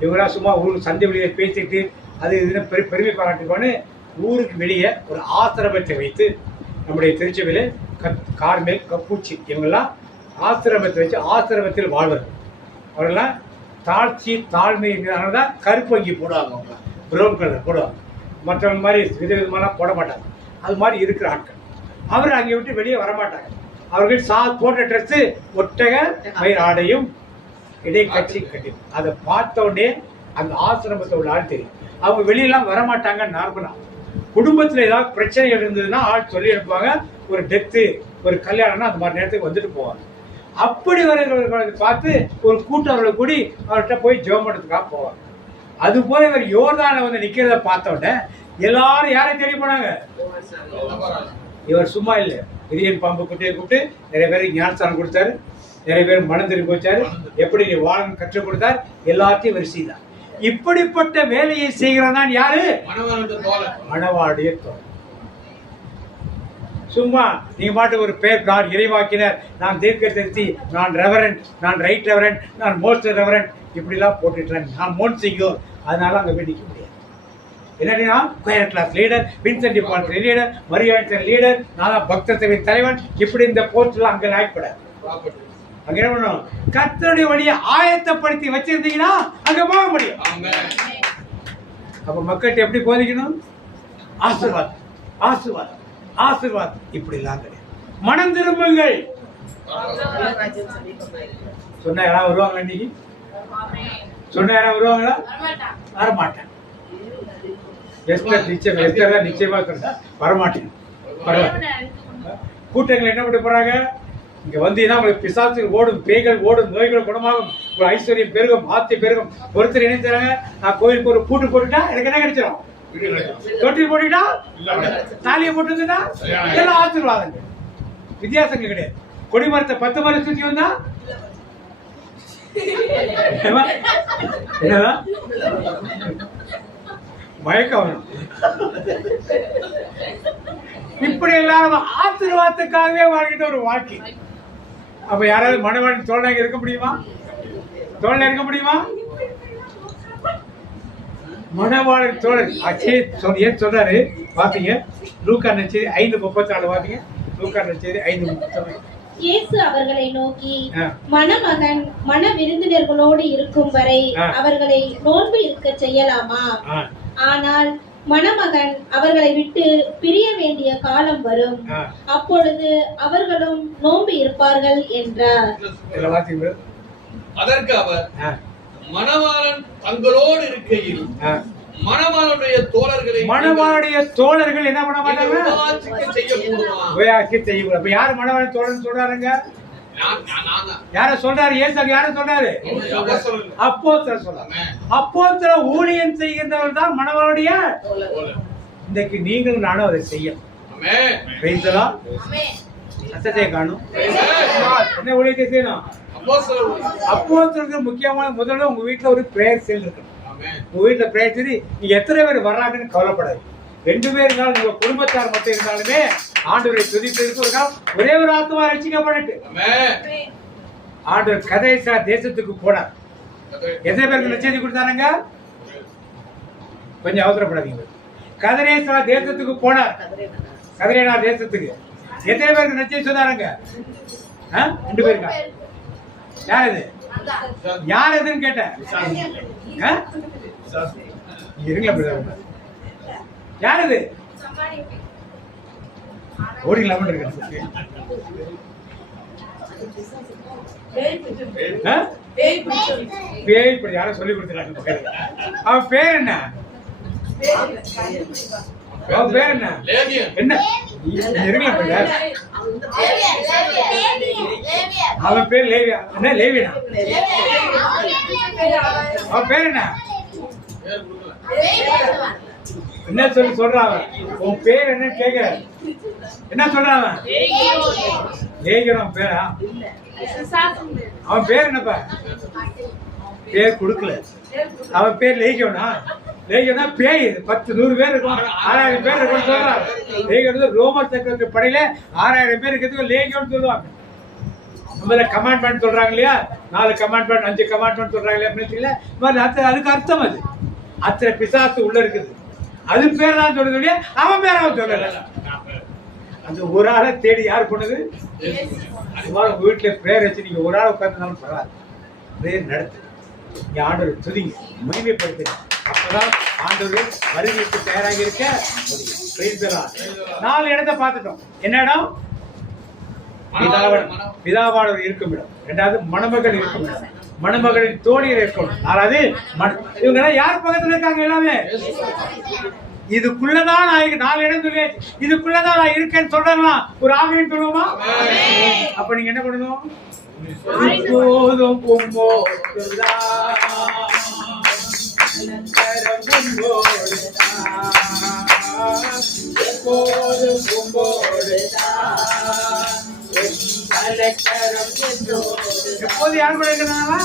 இவங்கெல்லாம் சும்மா ஊருக்கு சந்தை வெளியே பேசிட்டு அது இதுன்னு பெருமை பாராட்டுவான்னு ஊருக்கு வெளியே ஒரு ஆசிரமத்தை வைத்து, நம்முடைய திருச்சபையில கார்மேல், கப்பூச்சி இவங்கெல்லாம் ஆசிரமத்தை வச்சு ஆசிரமத்தில் வாழ்வார்கள். அவர்களெல்லாம் தாழ்ச்சி தாழ்மை தான் கருப்பு வங்கி போடுவாங்க. அவங்க ப்ரௌன் கலர் போடுவாங்க. மற்றவங்க மாதிரி விதவிதமாலாம் போட மாட்டாங்க. அது மாதிரி இருக்கிற ஆட்கள். அவர் அங்கே விட்டு வெளியே வரமாட்டாங்க. அவர்கள் போட்ட ட்ரெஸ் ஒட்டக மயிர் ஆடையும் இடை கட்சி கட்டி. அதை பார்த்த உடனே அந்த ஆசிரமத்தை உள்ள ஆள் தெரியும். அவங்க வெளியெல்லாம் வரமாட்டாங்க. நார்மலா குடும்பத்தில் ஏதாவது பிரச்சனைகள் இருந்ததுன்னா ஆள் சொல்லி அனுப்புவாங்க. ஒரு டெத்து, ஒரு கல்யாணம்னா அந்த மாதிரி நேரத்துக்கு வந்துட்டு போவாங்க. அப்படி வரவர்களை பார்த்து ஒரு கூட்டவர்களை கூடி அவர்கிட்ட போய் ஜெபம் பண்ணுறதுக்காக போவாங்க. அது போல இவர் யோர்தானை வந்து நிக்கிறத பார்த்த உடனே எல்லாரும் யாரை தேடி போனாங்க? இவர் சும்மா இல்லை. விரியன் பாம்பு குட்டியை கூப்பிட்டு நிறைய பேருக்கு ஞானஸ்தானம் கொடுத்தாரு, நிறைய பேர் மனம் திரும்பி வச்சாரு, எப்படி நீ வாழணும் கற்றுக் கொடுத்தார். எல்லாத்தையும் இவர் செய்தார். இப்படிப்பட்ட வேலையை செய்கிறதான் யாரு? மணவாளுடைய தோழர். சும்மா நீங்க பாட்டு ஒரு பேர் கார் இறைவாக்கினர், நான் தீர்க்கதரிசி, நான் ரெவரண்ட், நான் ரைட் ரெவரண்ட், நான் மோஸ்ட் ரெவரண்ட் இப்படிலாம் போட்டுட்டாங்க. நான் மோன்சிங்கோ. அதனால அங்க போய் நிற்க முடியாது. என்னன்னா choir class leader, Vincent de Paul leader, மரியாதை லீடர், நான் பக்த சபை தலைவன், இப்படி இந்த போஸ்ட்ல அங்க ஆயிப்படாது. அங்க என்ன பண்ணணும்? கர்த்தருடைய வழியை ஆயத்தப்படுத்தி வச்சிருந்தீங்கன்னா அங்க போக முடியும். அப்ப மக்கள்கிட்ட எப்படி போதிக்கணும்? ஆசீர்வாதம், ஆசீர்வாதம், ஆசீர்வாதம் இப்படி எல்லாம் கிடையாது. மனம் திரும்புங்கள் சொன்னா யாராவது வருவாங்களா? இன்னைக்கு சொன்னா யாராவது வருவாங்களா? வரமாட்டேன். நிச்சயமா வரமாட்டேன். கூட்டங்கள் என்ன பண்ண போறாங்க? இங்க வந்தீங்கன்னா உங்களுக்கு பிசாசுகள் ஓடும், பேய்கள் ஓடும், நோய்கள் குணமாகும், ஒரு ஐஸ்வர்யம் பெருகும், ஆத்தி பெருகும். ஒருத்தர் என்ன செய்றாங்க? நான் கோயிலுக்கு ஒரு பூட்டு போட்டுட்டா எனக்கு என்ன கிடைச்சிடும்? தொட்டில் போட்டுட்டா, தாலியை போட்டுருந்தா எல்லாம் ஆசீர்வாதங்கள். வித்தியாசங்கள் கிடையாது. கொடிமரத்தை 10 மரம் சுத்தி வந்தா என்னதான் மயக்கம் வரும். இப்படி எல்லாரும் ஆசீர்வாதத்துக்காகவே வாழ்கிட்ட ஒரு வாழ்க்கை. அப்ப யாராவது மணவாளன் தோழனாக இருக்க முடியுமா? தோழனா இருக்க முடியுமா? மணவாளன் தோழன் ஏன் சொல்றாரு பாத்தீங்க? லூக்கா நற்செய்தி 5:34 பாத்தீங்க. லூக்கா நற்செய்தி 5:34. இயேசு அவர்களை நோக்கி, மணமகன் மண விருந்தினர்களோடு இருக்கும் வரை அவர்களை நோன்பு இருக்க செய்யலாமா? ஆனால் மணமகன் அவர்களை விட்டு பிரிய வேண்டிய காலம் வரும், அப்பொழுது அவர்களும் நோன்பு இருப்பார்கள் என்றார். அதற்கு அவர், மணவாளன் தங்களோடு இருக்கையில் மணவாளனுடைய தோழர்கள் என்ன பண்ண மாட்டாங்க? அப்ப யாரு மணவாளன் தோழன் சொல்றாருங்க? யார சொல்றாரு? இயேசு யார சொல்றாரு? அப்போஸ்தலர் சொல்றாங்க. அப்போஸ்தலர் ஊழியம் செய்கின்றவர் தான் மணவாளுடைய. இன்னைக்கு நீங்களும் நானும் அதை செய்யணும். சத்தத்தை காணும். என்ன ஊழியத்தை செய்யணும்? அப்போஸ்தலருக்கு முக்கியமான முதல்ல உங்க வீட்டுல ஒரு பிரேயர் செல் இருக்கணும். உங்க வீட்டுல பிரேயர் செஞ்சு நீங்க எத்தனை பேர் வர்றாங்கன்னு கவலைப்படாது. 2 பேர் இருந்தாலும் உங்க குடும்பத்தார் மட்டும் இருந்தாலுமே ஆண்டவரை துதிப்பதற்கு ஒரு காலம் ஒரே ஒரு ஆத்மா ரட்சிக்கப்படட்டு. ஆண்டவர் கதேசா தேசத்துக்கு போனார். எத்தனை பேருக்கு நற்செய்தி கொடுத்தாருங்க? கொஞ்சம் அவசரப்படாதீங்க. கதரேசா தேசத்துக்கு போனார். கதரேனா தேசத்துக்கு எத்தனை பேருக்கு நற்செய்தி சொன்னாருங்க? 2 பேருங்க. யார் இது? யார் எதுன்னு கேட்டேன். இருங்களா, யார் இது? ஓடிக்கலாம் இருக்கு. பேய் இப்படி யாரும் சொல்லி கொடுத்துருக்காங்க. அவன் பேர் என்ன? அவன் பேர் என்ன? என்ன இருங்களா? அவன் பேர் லேவியா. என்ன லேவியா? அவன் பேர் என்ன? என்ன சொல்லி சொல்றான்? உன் பேர் என்ன கேக்குற? என்ன சொல்றான்? லேகியோன் பேரா? அவன் பேர் என்னப்பா? பேர் கொடுக்கல. அவன் பேர் லேகியோனா? லேகியோனா பேய். 10-100 பேர் இருக்கும், 6000 பேர் இருக்கும் சொல்றான். லேகியோன் ரோமர் சக்கரத்து படையில 6000 பேர் இருக்கிறதுக்கு லேகியோன் சொல்லுவாங்க. நம்மள கமாண்ட்மெண்ட் சொல்றாங்க இல்லையா? 4 கமாண்ட்மெண்ட் 5 கமாண்ட்மெண்ட் சொல்றாங்க இல்லையா மிலிட்டரியில? அதுக்கு அர்த்தம் அது. அத்தனை பிசாசு உள்ள இருக்குது. அது பேர் தான் சொல்றது இல்லையா? அவன் பேர் அவன் சொல்லல. அந்த ஒரு ஆளை தேடி யார் போனது? வீட்டுல பிரேயர் வச்சு நீங்க ஒரு ஆள் உட்கார்ந்தாலும் பரவாயில்ல, பிரேயர் நடத்து. நீங்க ஆண்டவர் துதிங்க, மகிமைப்படுத்துங்க. அப்பதான் ஆண்டவர் வருகைக்கு தயாராக இருக்க முடியும். 4 இடத்தை பார்த்துட்டோம். என்ன இடம்? பிதாவானவர் இருக்கும் இடம். 2வது மணமகள் இருக்கும் இடம். மணமகளின் தோழியர் இருக்கணும். 4வது இவங்க யார் பக்கத்துல இருக்காங்க? எல்லாமே இதுக்குள்ளதான் நான் 4 இடம் சொல்லி இதுக்குள்ளதான் நான் இருக்கேன்னு சொல்றேன். ஒரு ஆமைன்னு சொல்லுவோமா? அப்ப நீங்க என்ன பண்ணணும்? எப்போது யார் கூட இருக்கிறாங்களா?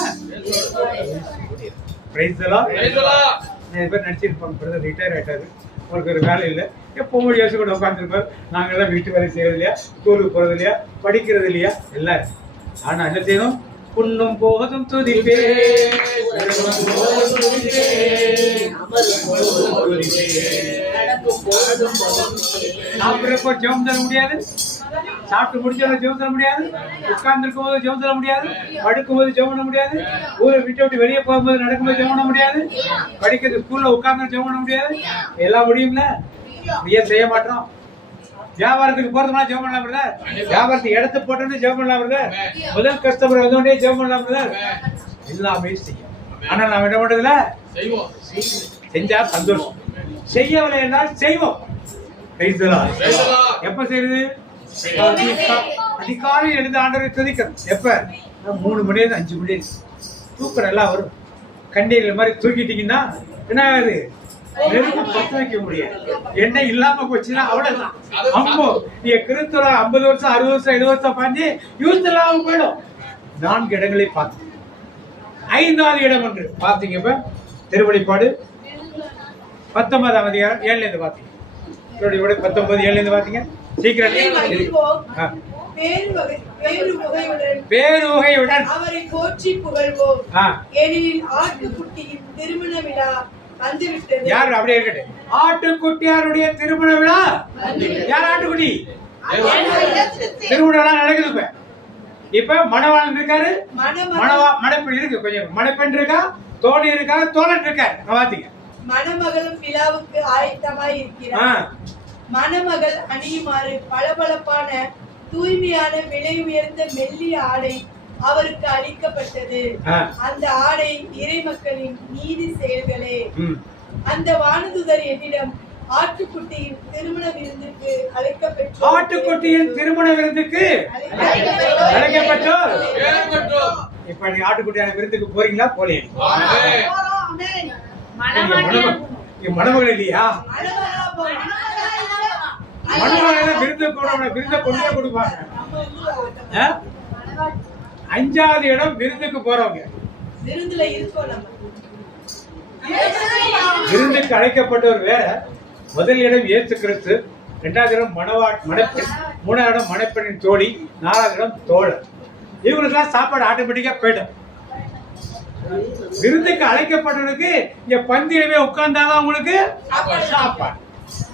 நடிச்சிருப்பாங்க. ரிட்டையர் ஆயிட்டாரு, அவருக்கு ஒரு வேலை இல்லை. எப்பவும் யோசிச்சு கூட உட்காந்துருப்பாரு. நாங்கெல்லாம் வீட்டு வேலை செய்யறது இல்லையா, ஸ்கூலுக்கு போறது இல்லையா, படிக்கிறது இல்லையா, எல்லாம். ஆனா என்ன செய்யணும்? புண்ணும் போதும் துதிப்பே, சாப்பிட்றப்போ ஜெபம் தர முடியாது, சாப்பிட்டு முடிச்சாலும் ஜெபம் தர முடியாது, உட்கார்ந்து இருக்கும் போது ஜெபம் தர முடியாது, படுக்கும் போது ஜெபம் பண்ண முடியாது, ஊரை விட்டு வெளியே போகும்போது நடக்கும்போது ஜெபம் பண்ண முடியாது, படிக்கிறது ஸ்கூல்ல உட்கார்ந்து ஜெபம் பண்ண முடியாது. எல்லாம் முடியும்ல? ஏன் செய்ய மாட்டோம்? வியாபாரத்துக்கு போறதுனா ஜெபம் பண்ணலாம் பிரதர். வியாபாரத்துக்கு இடத்து போட்டோன்னு ஜெபம் பண்ணலாம் பிரதர். முதல் கஸ்டமர் வந்தோடனே ஜெபம் பண்ணலாம் பிரதர். எல்லாமே செய்யும். ஆனா நாம என்ன பண்றதுல செஞ்சா சந்தோஷம், செய்யவில்லை என்றால் செய்வோம். எப்ப செய்யுது? அதிகாலை எழுந்து ஆண்டவரை துதிக்கணும். எப்ப? 3 மணி 5 மணி தூக்கம் நல்லா வரும். கண்டீர்கள் மாதிரி தூக்கிட்டீங்கன்னா என்ன ஆகுது? நெருப்பு பத்த வைக்க முடியாது. எண்ணெய் இல்லாம போச்சுன்னா அவ்வளவுதான். அம்மோ நீங்க கிறிஸ்துவ 50 வருஷம் 60 வருஷம் 70 வருஷம் பாஞ்சு யூஸ் இல்லாம போயிடும். 4 இடங்களை பார்த்து 5வது இடம் ஒன்று பாத்தீங்க. இப்ப திருவெளிப்பாடு 19ஆம் அதிகாரம் 7ல இருந்து பாத்தீங்க. 19 7ல இருந்து பாத்தீங்க. சீக்கிரம் பேருகையுடன் அவரை போற்றி புகழ்வோம். ஏனெனில் ஆட்டுக்குட்டியின் திருமண விழா வந்துவிட்டது. யார் அப்படியே இருக்கட்டும். ஆட்டுக்குட்டியாருடைய திருமண விழா. யார் ஆட்டுக்குட்டி? திருமண விழா நடக்குது. இப்ப மணவாளன் இருக்காரு, மணப்பெண் இருக்கு, கொஞ்சம் மணப்பெண் இருக்கா, தோழி இருக்கா, தோழன் இருக்காரு. பாத்தீங்க. மணமகளும் விழாவுக்கு ஆயத்தமாய் இருக்கிறார். மணமகள் அணியுமாறு பளபளப்பான தூய்மையான விலை உயர்ந்த மெல்லிய ஆடை அவருக்கு அளிக்கப்பட்டது. அந்த ஆடை இறை மக்களின் நீதி செயல்களே. அந்த வானதுதர் என்னிடம் ஆட்டுக்குட்டியின் திருமண விருந்துக்கு அழைக்கப்பட்டோம். ஆட்டுக்குட்டியின் திருமண விருந்துக்கு அழைக்கப்பட்டோம். இப்ப நீ ஆட்டுக்குட்டியான விருந்துக்கு போறீங்களா? போறீங்க. மணமகள் இல்லையா? மணமகள் விருந்த கொண்டே கொடுப்பாங்க. 5வது இடம் விருந்துக்கு போறவங்க. விருந்துக்கு அழைக்கப்பட்டவர் வேற. முதல் இடம் இயேசு கிறிஸ்து, 2வது இடம் மணப்பெண், 3வது இடம் மணப்பெண்ணின் தோழி, 4வது இடம் தோழர். இவங்களுக்குலாம் சாப்பாடு ஆட்டோமேட்டிக்கா போயிடும். விருந்துக்கு அழைக்கப்பட்டவனுக்கு இங்க பந்தியிலவே உட்கார்ந்தாதான் உங்களுக்கு சாப்பாடு.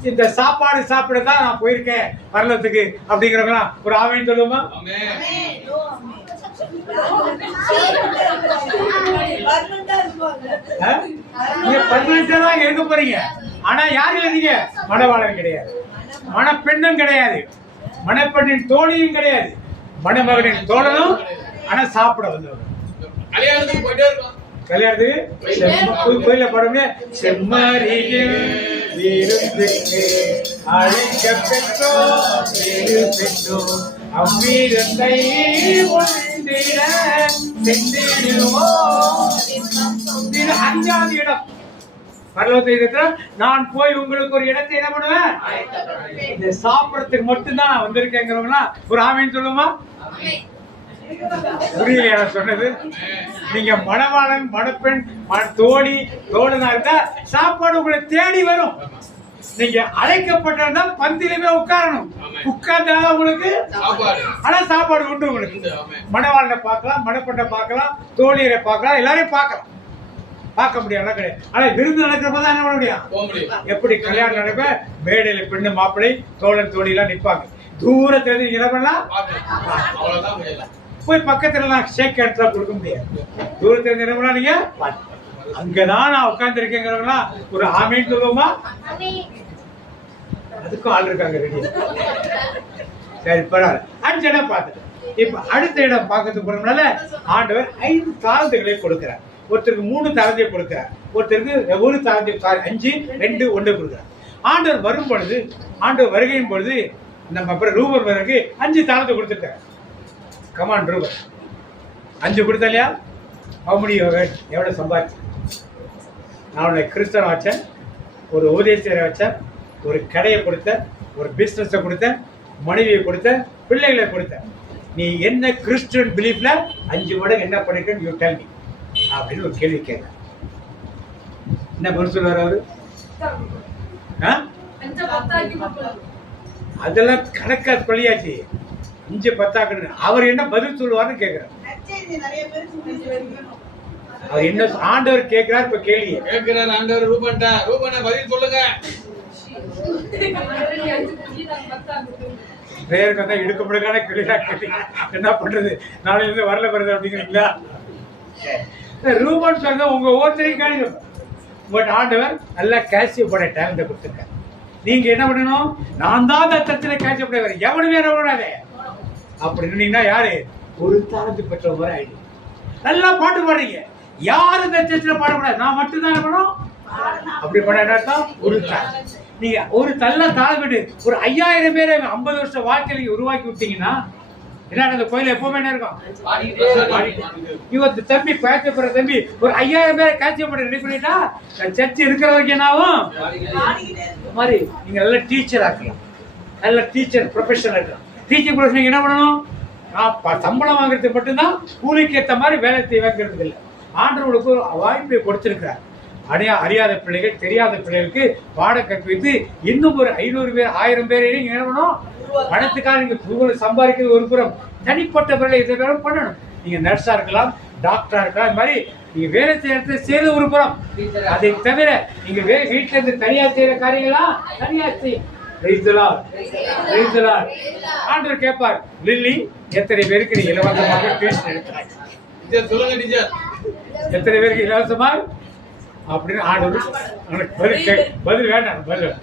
இந்த சாப்பாடு சாப்பிடத்தான் நான் போயிருக்கேன் பரலத்துக்கு அப்படிங்கிறவங்களா ஒரு ஆமேன்னு சொல்லுவோமா? நீங்க பர்மனண்டா தான் இருக்க போறீங்க. ஆனா யாரு இல்லைங்க, மணவாளன் கிடையாது, மணப்பெண்ணும் கிடையாது, மணப்பெண்ணின் தோழியும் கிடையாது, மணமகனின் தோழனும். ஆனா சாப்பிட வந்தவங்க கல்யாணத்துக்கு போயிட்டே இருக்கோம். கல்யாணத்துக்கு கோயில படமே செம்மறியில் விருந்துக்கு அழைக்க பெற்றோர் வேறு பெற்றோர் அவ்விருந்தை உண்டிட சென்றிடுவோம். 5வது இடம் பரலோகத்துல நான் போய் உங்களுக்கு ஒரு இடத்தை என்ன பண்ணுவேன், இந்த சாப்பிடறதுக்கு மட்டும்தான் நான் வந்திருக்கேங்கிறவங்களா ஒரு ஆமேன்னு சொல்லுமா? புரியலையா சொன்னது? நீங்க மணவாளன் மணப்பெண் தோழி தோழனா இருந்தா சாப்பாடு உங்களை தேடி வரும். நீங்க அழைக்கப்பட்டா பந்தியிலுமே உட்காரணும். உட்கார்ந்தாதான் உங்களுக்கு ஆனா சாப்பாடு உண்டு உங்களுக்கு. மணவாளனை பார்க்கலாம், மணப்பெண்ணை பார்க்கலாம், தோழியரை பார்க்கலாம், எல்லாரையும் பார்க்கலாம். பார்க்க முடியாது கிடையாது. ஆனா விருந்து நடக்கிறப்பதான் என்ன பண்ண முடியும்? எப்படி கல்யாணம் நடப்ப மேடையில பெண்ணு மாப்பிள்ளை தோழன் தோழி எல்லாம் நிற்பாங்க. தூரத்துல இருந்து என்ன பண்ணலாம், போய் பக்கத்துல ஷேக் ஹேண்ட்ஸ் கொடுக்க முடியாது. தூரத்துல இருந்து என்ன பண்ணலாம், நீங்க அங்கதான் நான் உட்கார்ந்து இருக்கேங்கிறவங்களா ஒரு ஆமேன்னு சொல்லுவோமா? அதுக்கும் ஆள் இருக்காங்க ரெடி. சரி பரவாயில்ல. 5 இடம் பார்த்துட்டு இப்ப அடுத்த இடம் பார்க்கறதுக்கு போறதுனால ஆண்டவர் 5 தாளந்துகளை கொடுக்கிறார். ஒருத்தருக்கு 3 தாளந்தை கொடுக்கிறார், ஒருத்தருக்கு 1 தாளந்தை 5 2 1 கொடுக்கிறார். ஆண்டவர் வரும் பொழுது, ஆண்டவர் வருகையின் பொழுது நம்ம அப்புறம் ரூபர் வரைக்கு 5 தாளத்தை கொடுத்துருக்காரு. கமான் ரூபர் 5 கொடுத்தா இல்லையா? எவ்வளவு சம்பாதிச்சு? நான் உன்னை கிறிஸ்தவ வச்சேன், ஒரு உபதேசரை வச்சேன், ஒரு கடையை கொடுத்தேன், ஒரு பிசினஸை கொடுத்தேன், மனைவியை கொடுத்தேன், பிள்ளைகளை கொடுத்தேன். நீ என்ன கிறிஸ்டியன் பிலீஃப்ல 5 மடங்கு என்ன பண்ணிருக்கேன்னு யூ டெல் மீ அப்படின்னு ஒரு கேள்வி கேட்க. என்ன பதில் சொல்லுவார் அவரு? அதெல்லாம் கணக்கா சொல்லியாச்சு. 5 10 அவர் என்ன பதில் சொல்லுவார்னு கேட்கிறார். அவர் என்ன ஆண்டவர் கேட்கிறார்? இப்ப கேள்வி கேட்கிறார் ஆண்டவர் ரூபன்ட்ட பதில் சொல்லுங்க. பிரேயருக்கு வந்தா இடுக்க முடுக்கான கேள்வியா கேட்டீங்க, என்ன பண்றது, நாளைல இருந்து வரல வருது அப்படிங்கிறீங்களா? ரூபன் சொன்ன உங்க ஒவ்வொருத்தரையும் கேள்வி. பட் ஆண்டவர் நல்லா கேல்சியம் போட டேலண்ட கொடுத்துருக்காரு. நீங்க என்ன பண்ணணும், நான் தான் அந்த தத்துல கேட்ச படையவர், எவனுமே என்ன பண்ணாதே அப்படின்னு யாரு ஒரு தாளந்து பெற்ற மாதிரி ஆயிடுச்சு. நல்லா பாட்டு பாடுறீங்க, யாரு இந்த சர்ச்சில் பாடக்கூடாது, நான் மட்டும்தான் இருக்கணும் அப்படி பண்ண ஒரு தாளம். நீங்க ஒரு தள்ள தாழ்விட்டு ஒரு 5000 பேரை 50 வருஷம் வாழ்க்கையில உருவாக்கி விட்டீங்கன்னா என்ன அந்த கோயில எப்பவுமே என்ன இருக்கும்? இவத்து தம்பி பேச்சப்படுற தம்பி ஒரு 5000 பேரை காட்சியப்பட ரெடி பண்ணிட்டா சர்ச்சை இருக்கிற வரைக்கும் என்ன ஆகும்? மாதிரி நீங்க நல்ல டீச்சர் ஆக்கலாம், நல்ல டீச்சர் ப்ரொஃபஷனல் ஆக்கலாம். டீச்சிங் ப்ரொஃபஷன் நீங்க என்ன பண்ணணும்? சம்பளம் வாங்குறதுக்கு மட்டும்தான், கூலிக்கு ஏற்ற மாதிரி வேலை வாங்குறது இல்லை. ஆண்டவர்களுக்கு ஒரு வாய்ப்பை கொடுத்திருக்கிறார். அறியாத பிள்ளைகள், தெரியாத பிள்ளைகளுக்கு பாட கற்பித்து இன்னும் ஒரு 500 பேர் 1000 பேரையும் என்ன பண்ணணும்? பணத்துக்காக நீங்க சம்பாதிக்கிறது ஒரு புறம், தனிப்பட்ட பிள்ளை இதை பேரும் பண்ணணும். நீங்க நர்ஸா இருக்கலாம், டாக்டரா இருக்கலாம், இந்த மாதிரி நீங்க வேலை செய்யறது ஒரு புறம். அதை தவிர நீங்க வீட்டுல இருந்து தனியா செய்யற காரியங்களா தனியா செய்யும். ஆண்டவர் கேட்பார், லில்லி எத்தனை பேருக்கு நீ இலவசமாக டியூஷன் எடுக்கிறாய்? எத்தனை பேருக்கு இலவசமா அப்படின்னு ஆண்டவர் பதில் வேண்டாம். பதில்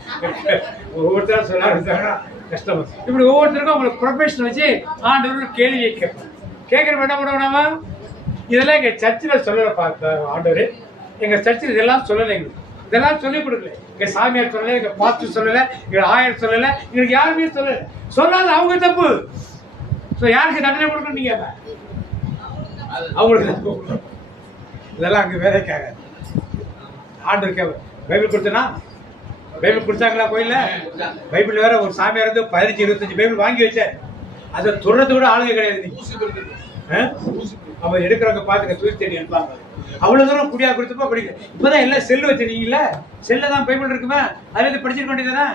ஒவ்வொருத்தரும் சொல்ல ஆரம்பிச்சாங்கன்னா கஷ்டம். இப்படி ஒவ்வொருத்தருக்கும் அவங்களுக்கு ப்ரொஃபஷன் வச்சு ஆண்டவர் கேள்வியை கேட்பார். கேட்கறப்ப என்ன பண்ணுவோம்? இதெல்லாம் எங்க சர்ச்சில் சொல்லலை பார்த்த ஆண்டவர், எங்க சர்ச்சில் இதெல்லாம் சொல்லலை, எங்களுக்கு இதெல்லாம் சொல்லிக் கொடுக்கல. எங்க சாமியார் சொல்லலை, எங்க பாஸ்டர் சொல்லலை, எங்க ஆயர் சொல்லலை, எங்களுக்கு யாருமே சொல்லலை. சொல்லாத அவங்க தப்பு. யாருக்கு தண்டனை கொடுக்கணும்? நீங்க அவங்களுக்கு தப்பு. இதெல்லாம் அங்க வேலைக்காக ஆண்டவர் கேட்பார். பைபிள் கொடுத்தனா? பைபிள் கொடுத்தாங்களா கோயில்ல? பைபிள் வேற ஒரு சாமியார் வந்து 15 25 பைபிள் வாங்கி வச்சார். அதை துறந்து கூட ஆளுங்க கிடையாது. அவன் எடுக்கிறவங்க பாத்துக்க தூக்கி தேடி எடுப்பாங்க. அவ்வளவு தூரம் குடியா கொடுத்தப்போ படிக்க. இப்பதான் எல்லாம் செல்லு வச்சிருக்கீங்களா? செல்ல தான் பைபிள் இருக்குமே, அதுல இருந்து படிச்சிருக்க வேண்டியதானே.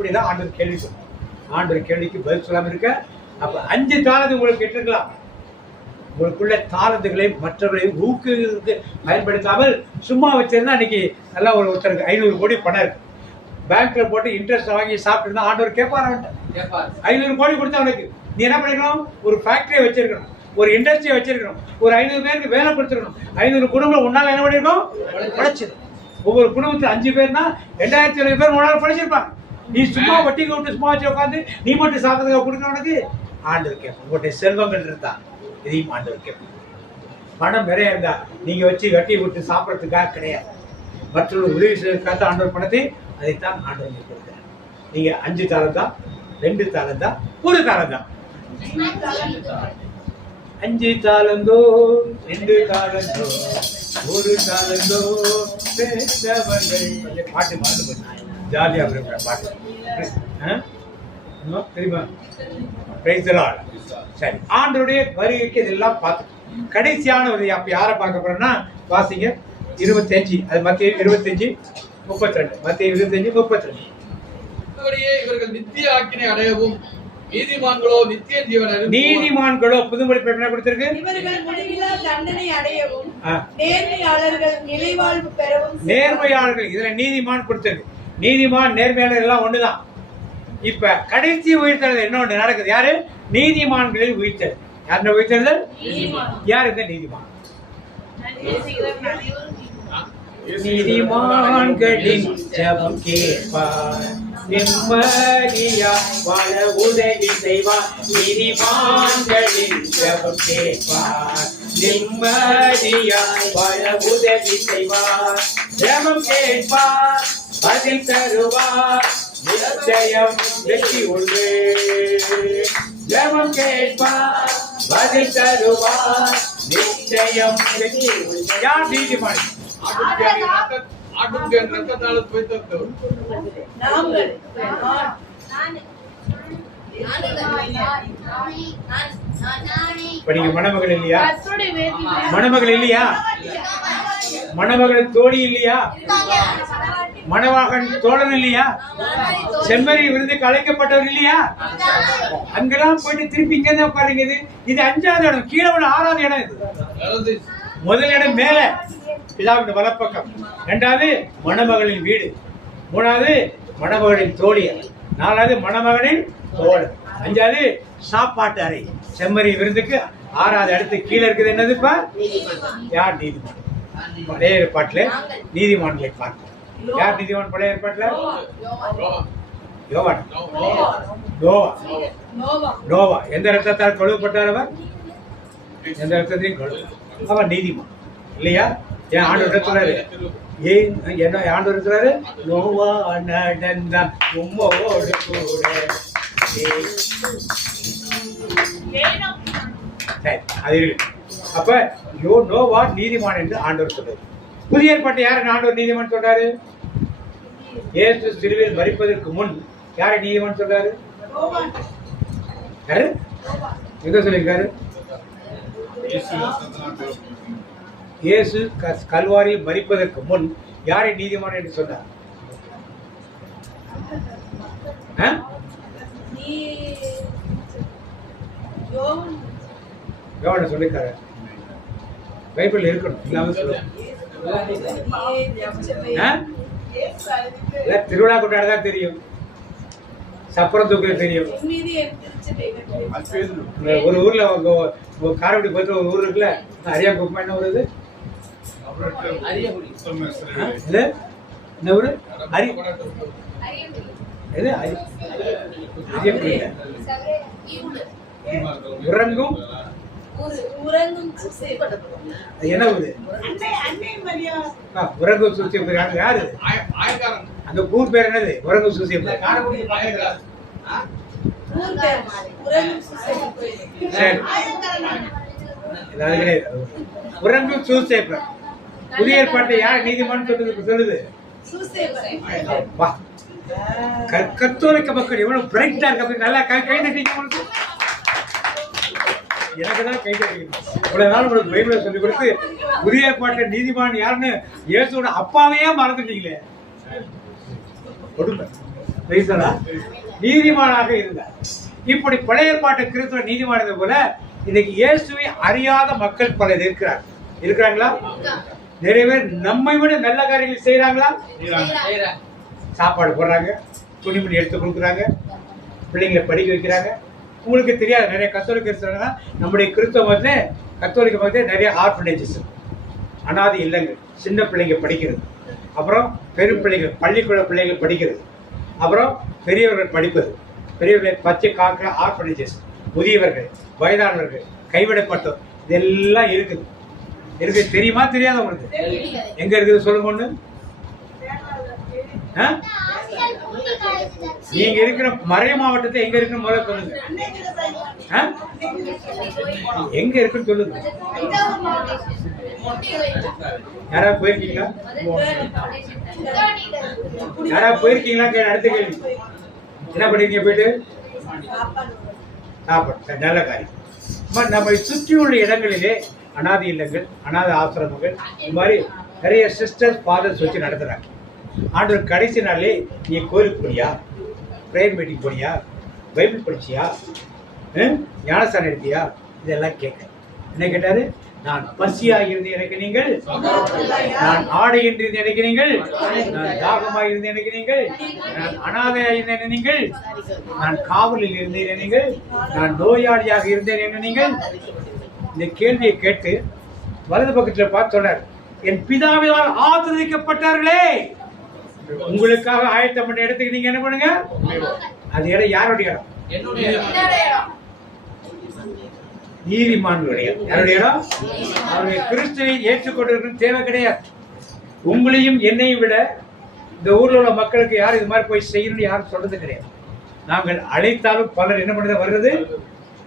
இப்படிதான் ஆண்டவர் கேள்வி சொன்னார். ஆண்டவர் கேள்விக்கு பதில் சொல்லாம இருக்க. அப்ப 5 தாளந்து உங்களுக்கு கேட்டிருக்கலாம். உங்களுக்குள்ள தாளந்துகளை மற்றவர்களை ஊக்குவிக்கு பயன்படுத்தாமல் சும்மா வச்சிருந்தா இன்னைக்கு நல்லா ஒருத்தருக்கு 500 கோடி பணம் இருக்கு. பேங்க்ல போட்டு இன்ட்ரெஸ்ட் வாங்கி சாப்பிட்டு ஆண்டவர் கேட்பாரு. 500 கோடி கொடுத்தா அவனுக்கு நீ என்ன பண்ணிக்கணும்? ஒரு ஃபேக்டரியை வச்சிருக்கணும், ஒரு இண்டஸ்ட்ரியை வச்சிருக்கணும், ஒரு 500 பேருக்கு வேலை கொடுத்துருக்கணும். 500 குடும்பம் உன்னால என்ன பண்ணிருக்கோம்? படைச்சிடும். ஒவ்வொரு குடும்பத்தில் 5 பேர்னா 2700 பேர் உன்னால படிச்சிருப்பாங்க. நீ சும்மா வட்டிக்கு விட்டு சும்மா வச்சு உட்காந்து நீ மட்டும் சாப்பிட்றதுக்கு கொடுக்கறவனுக்கு ஆண்டவர் கேட்போம். உங்களுடைய செல்வங்கள் இருந்தா இதையும் ஆண்டவர் கேட்போம். பணம் நிறைய இருந்தா நீங்க வச்சு வட்டி விட்டு சாப்பிட்றதுக்காக கிடையாது, மற்றொரு உதவி செய்வதற்காக ஆண்டவர் பணத்தை அதைத்தான் ஆண்டவர் கொடுக்கிறார். நீங்க 5 தாளந்தா, 2 தாளந்தா, 1 தாளந்தா? 5 தாளந்தோ, 2 தாளந்தோ, 1 தாளந்தோ பெற்றவர்கள். பாட்டு மறந்து ஜாலியா இருக்கிற பாட்டு தெரியுமா? சரி, ஆண்டருடைய வருகைக்கு இதெல்லாம் பார்த்து கடைசியான ஒரு அப்ப யாரை பார்க்க போறோம்னா வாசிங்க 25. அது மத்திய 25:32. மத்திய 25:32. இவர்கள் நித்திய ஆக்கினை அடையவும் நீதிமான்களோ நித்திய ஜீவன். நீதிமான்களோ புதுமொழி என்ன கொடுத்திருக்கு? இவர்கள் முடிவில்லா தண்டனை அடையவும் நேர்மையாளர்கள் நிலைவாழ்வு பெறவும். நேர்மையாளர்கள் இதுல நீதிமான் கொடுத்திருக்கு. நீதிமான் நேர்மையாளர் எல்லாம் ஒண்ணுதான். இப்ப கடைசி உயிர்த்தெழுதல் என்ன ஒண்ணு நடக்குது? யாரு? நீதிமான்களில் உயிர்த்தெழுதல். யாருடைய உயிர்த்தெழுதல்? யார் இந்த நீதிமான்? நீதிமான்களின் ஜெபம் கேட்பார், நிம்மதியா வாழ உதவி செய்வார். நீதிமான்களின் ஜெபம் கேட்பார், நிம்மதியா வாழ உதவி செய்வார். ஜெபம் கேட்பார், பதில் தருவார், நிச்சயம் வெற்றி உண்டு. ஜெபம் கேட்பார், பதில் தருவார், நிச்சயம் வெற்றி உண்டு. யார் நீதிமான்? இப்ப நீங்க மணமகள் இல்லையா? மணமகள் இல்லையா? மணமகள் தோழி இல்லையா? மணவாகன் தோழன் இல்லையா? செம்மறி விருதுக்கு அழைக்கப்பட்டவர் இல்லையா? அங்கெல்லாம் போயிட்டு திருப்பி இங்க தான் பாருங்க. இது 5வது இடம், கீழே உள்ள 6வது இடம். இது முதல் இடம் மேல பிதாவின் வலப்பக்கம், 2வது மணமகளின் வீடு, 3வது மணமகளின் தோழியர், 4வது மணமகனின் தோழர், 5வது சாப்பாட்டு அறை. செம்மறி விருந்துக்கு 6வது இடத்து கீழே இருக்குது என்னதுப்பா? யார் நீதிமான்? பழைய ஏற்பாட்டுல நீதிமான்களை பார்ப்போம். யார் நீதிமான் பழைய ஏற்பாட்டுல? யோவான். நோவா. எந்த ரத்தத்தால் கழுவப்பட்டார் அவர்? எந்த ரத்தத்தையும் கழுவு. அவர் நீதிமான் இல்லையா? ஏன் ஆண்டவர் சொல்றாரு? ஏன் என்ன ஆண்டவர் சொல்றாரு? நோவா நடந்தான் உம்மோடு கூட. அது அப்ப நோவா நீதிமான் என்று ஆண்டவர் சொல்றாரு. புதிய ஏற்பாட்டை யாரு ஆண்டவர் நீதிமான் சொல்றாரு? இயேசு சிலுவையில் மரிப்பதற்கு முன் யாரை நீதிமான் சொல்றாரு? யாரு? எங்க சொல்லிருக்காரு? இயேசு கல்வாரியில் மரிப்பதற்கு முன் யாரை நீதிமான் என்று சொன்னார்? யோவானை சொல்லிருக்காரு. பைபிள் இருக்கணும், இல்லாம சொல்லுவாங்க. திருவிழா கொண்டாடதான் தெரியும், சப்பரம் தூக்க தெரியும். ஒரு ஊர்ல காரைக்குடி போயிட்டு ஒரு ஊர் இருக்குல்ல, அரியா குப்பம் என்ன ஊர்? என்ன ஊரு? உறங்கும் என்ன ஊரு? உறங்கும் சூசியம். யாரு அந்த ஊர் பேர்? என்னது? உறங்கும் சூசியம். உறங்கும் சூசேப்பர். புதிய ஏற்பாட்டை யார் நீதிமான் சொல்லுது? கத்தோலிக்க மக்கள் எவ்வளவு பிரைட்டா இருக்க. நல்லா கை தட்டிங்க. எனக்கு தான் கை தட்டிக்கணும். இவ்வளவு நாள் உங்களுக்கு பைபிளை சொல்லிக் கொடுத்து புதிய ஏற்பாட்டை நீதிமான் யாருன்னு இயேசுவோட அப்பாவையே மறந்துட்டீங்களே. கொடுமை. பேசலா? நீதிமானாக இருந்தார். இப்படி பழைய ஏற்பாட்டு கிறிஸ்துவ நீதிமானது போல இன்னைக்கு இயேசுவை அறியாத மக்கள் பலர் இருக்கிறாங்களா? நிறைய பேர் நம்மை விட நல்ல காரியங்கள் செய்யறாங்களா? சாப்பாடு போடுறாங்க, துணிமணி எடுத்து கொடுக்குறாங்க, பிள்ளைங்களை படிக்க வைக்கிறாங்க. உங்களுக்கு தெரியாது, நிறைய கத்தோலிக்க கிறிஸ்தவங்க நம்முடைய கிறிஸ்தவ மதத்துல கத்தோலிக்க மதத்தில் நிறைய ஆர்ஃபனேஜஸ், அனாதை இல்லங்கள், சின்ன பிள்ளைங்க படிக்கிறது, அப்புறம் பெரும் பிள்ளைகள், பள்ளிக்கூட பிள்ளைகள் படிக்கிறது, அப்புறம் பெரியவர்கள் படிப்பது, பெரியவர்களை பச்சை காக்கிற ஆர்ஃபனேஜஸ், முதியவர்கள், வயதானவர்கள், கைவிடப்பட்டோர், இதெல்லாம் இருக்குது. தெரியுமா தெரியாத உங்களுக்கு? எங்க இருக்குது சொல்லுங்க ஒண்ணு. நீங்க இருக்கிற மறை மாவட்டத்தை எங்க இருக்குன்னு முதல்ல சொல்லுங்க. எங்க இருக்குன்னு சொல்லுங்க. யாராவது போயிருக்கீங்களா? யாராவது போயிருக்கீங்களா? அடுத்த கேள்வி. என்ன பண்ணிருக்கீங்க போயிட்டு? சாப்பாடு. நல்ல காரியம். நம்ம சுற்றியுள்ள இடங்களிலே அனாதை இல்லங்கள், அனாதை ஆசிரமங்கள், இந்த மாதிரி நிறைய சிஸ்டர்ஸ் ஃபாதர்ஸ் வச்சு நடத்துறாங்க. ஆண்டவர் கடைசி நாளே நீ கோயிலுக்கு போனியா, ப்ரேயர் மீட்டிங் போனியா, பைபிள் படிச்சியா, ஞானஸ்தானம் எடுத்தியா, இதெல்லாம் கேட்க. என்ன கேட்டாரு? நான் பசியாக இருந்து எனக்கு நீங்கள், நான் ஆடை என்று எனக்கு நீங்கள், நான் தாகமாக இருந்து எனக்கு நீங்கள், நான் அனாதையாக இருந்தேன் நீங்கள், நான் காவலில் இருந்தேன் நீங்கள், நான் நோயாளியாக இருந்தேன் என்று நீங்கள். இந்த கேள்வியை கேட்டு வலது பக்கத்தில் பார்த்து சொன்னார், என் பிதாவினால் ஆசிர்வதிக்கப்பட்டார்களே, உங்களுக்காக ஆயத்தம் பண்ண இடத்துக்கு நீங்க என்ன பண்ணுங்க? அது இடம் யாருடைய இடம்? நீதிமான்களுடைய. யாருடைய இடம்? அவருடைய கிறிஸ்துவை ஏற்றுக்கொண்டிருக்கிற தேவை கிடையாது. உங்களையும் என்னையும் விட இந்த ஊர்ல உள்ள மக்களுக்கு யாரும் இது மாதிரி போய் செய்யணும்னு யாரும் சொல்றது கிடையாது. நாங்கள் அழைத்தாலும் பலர் என்ன பண்ணுறது வருது.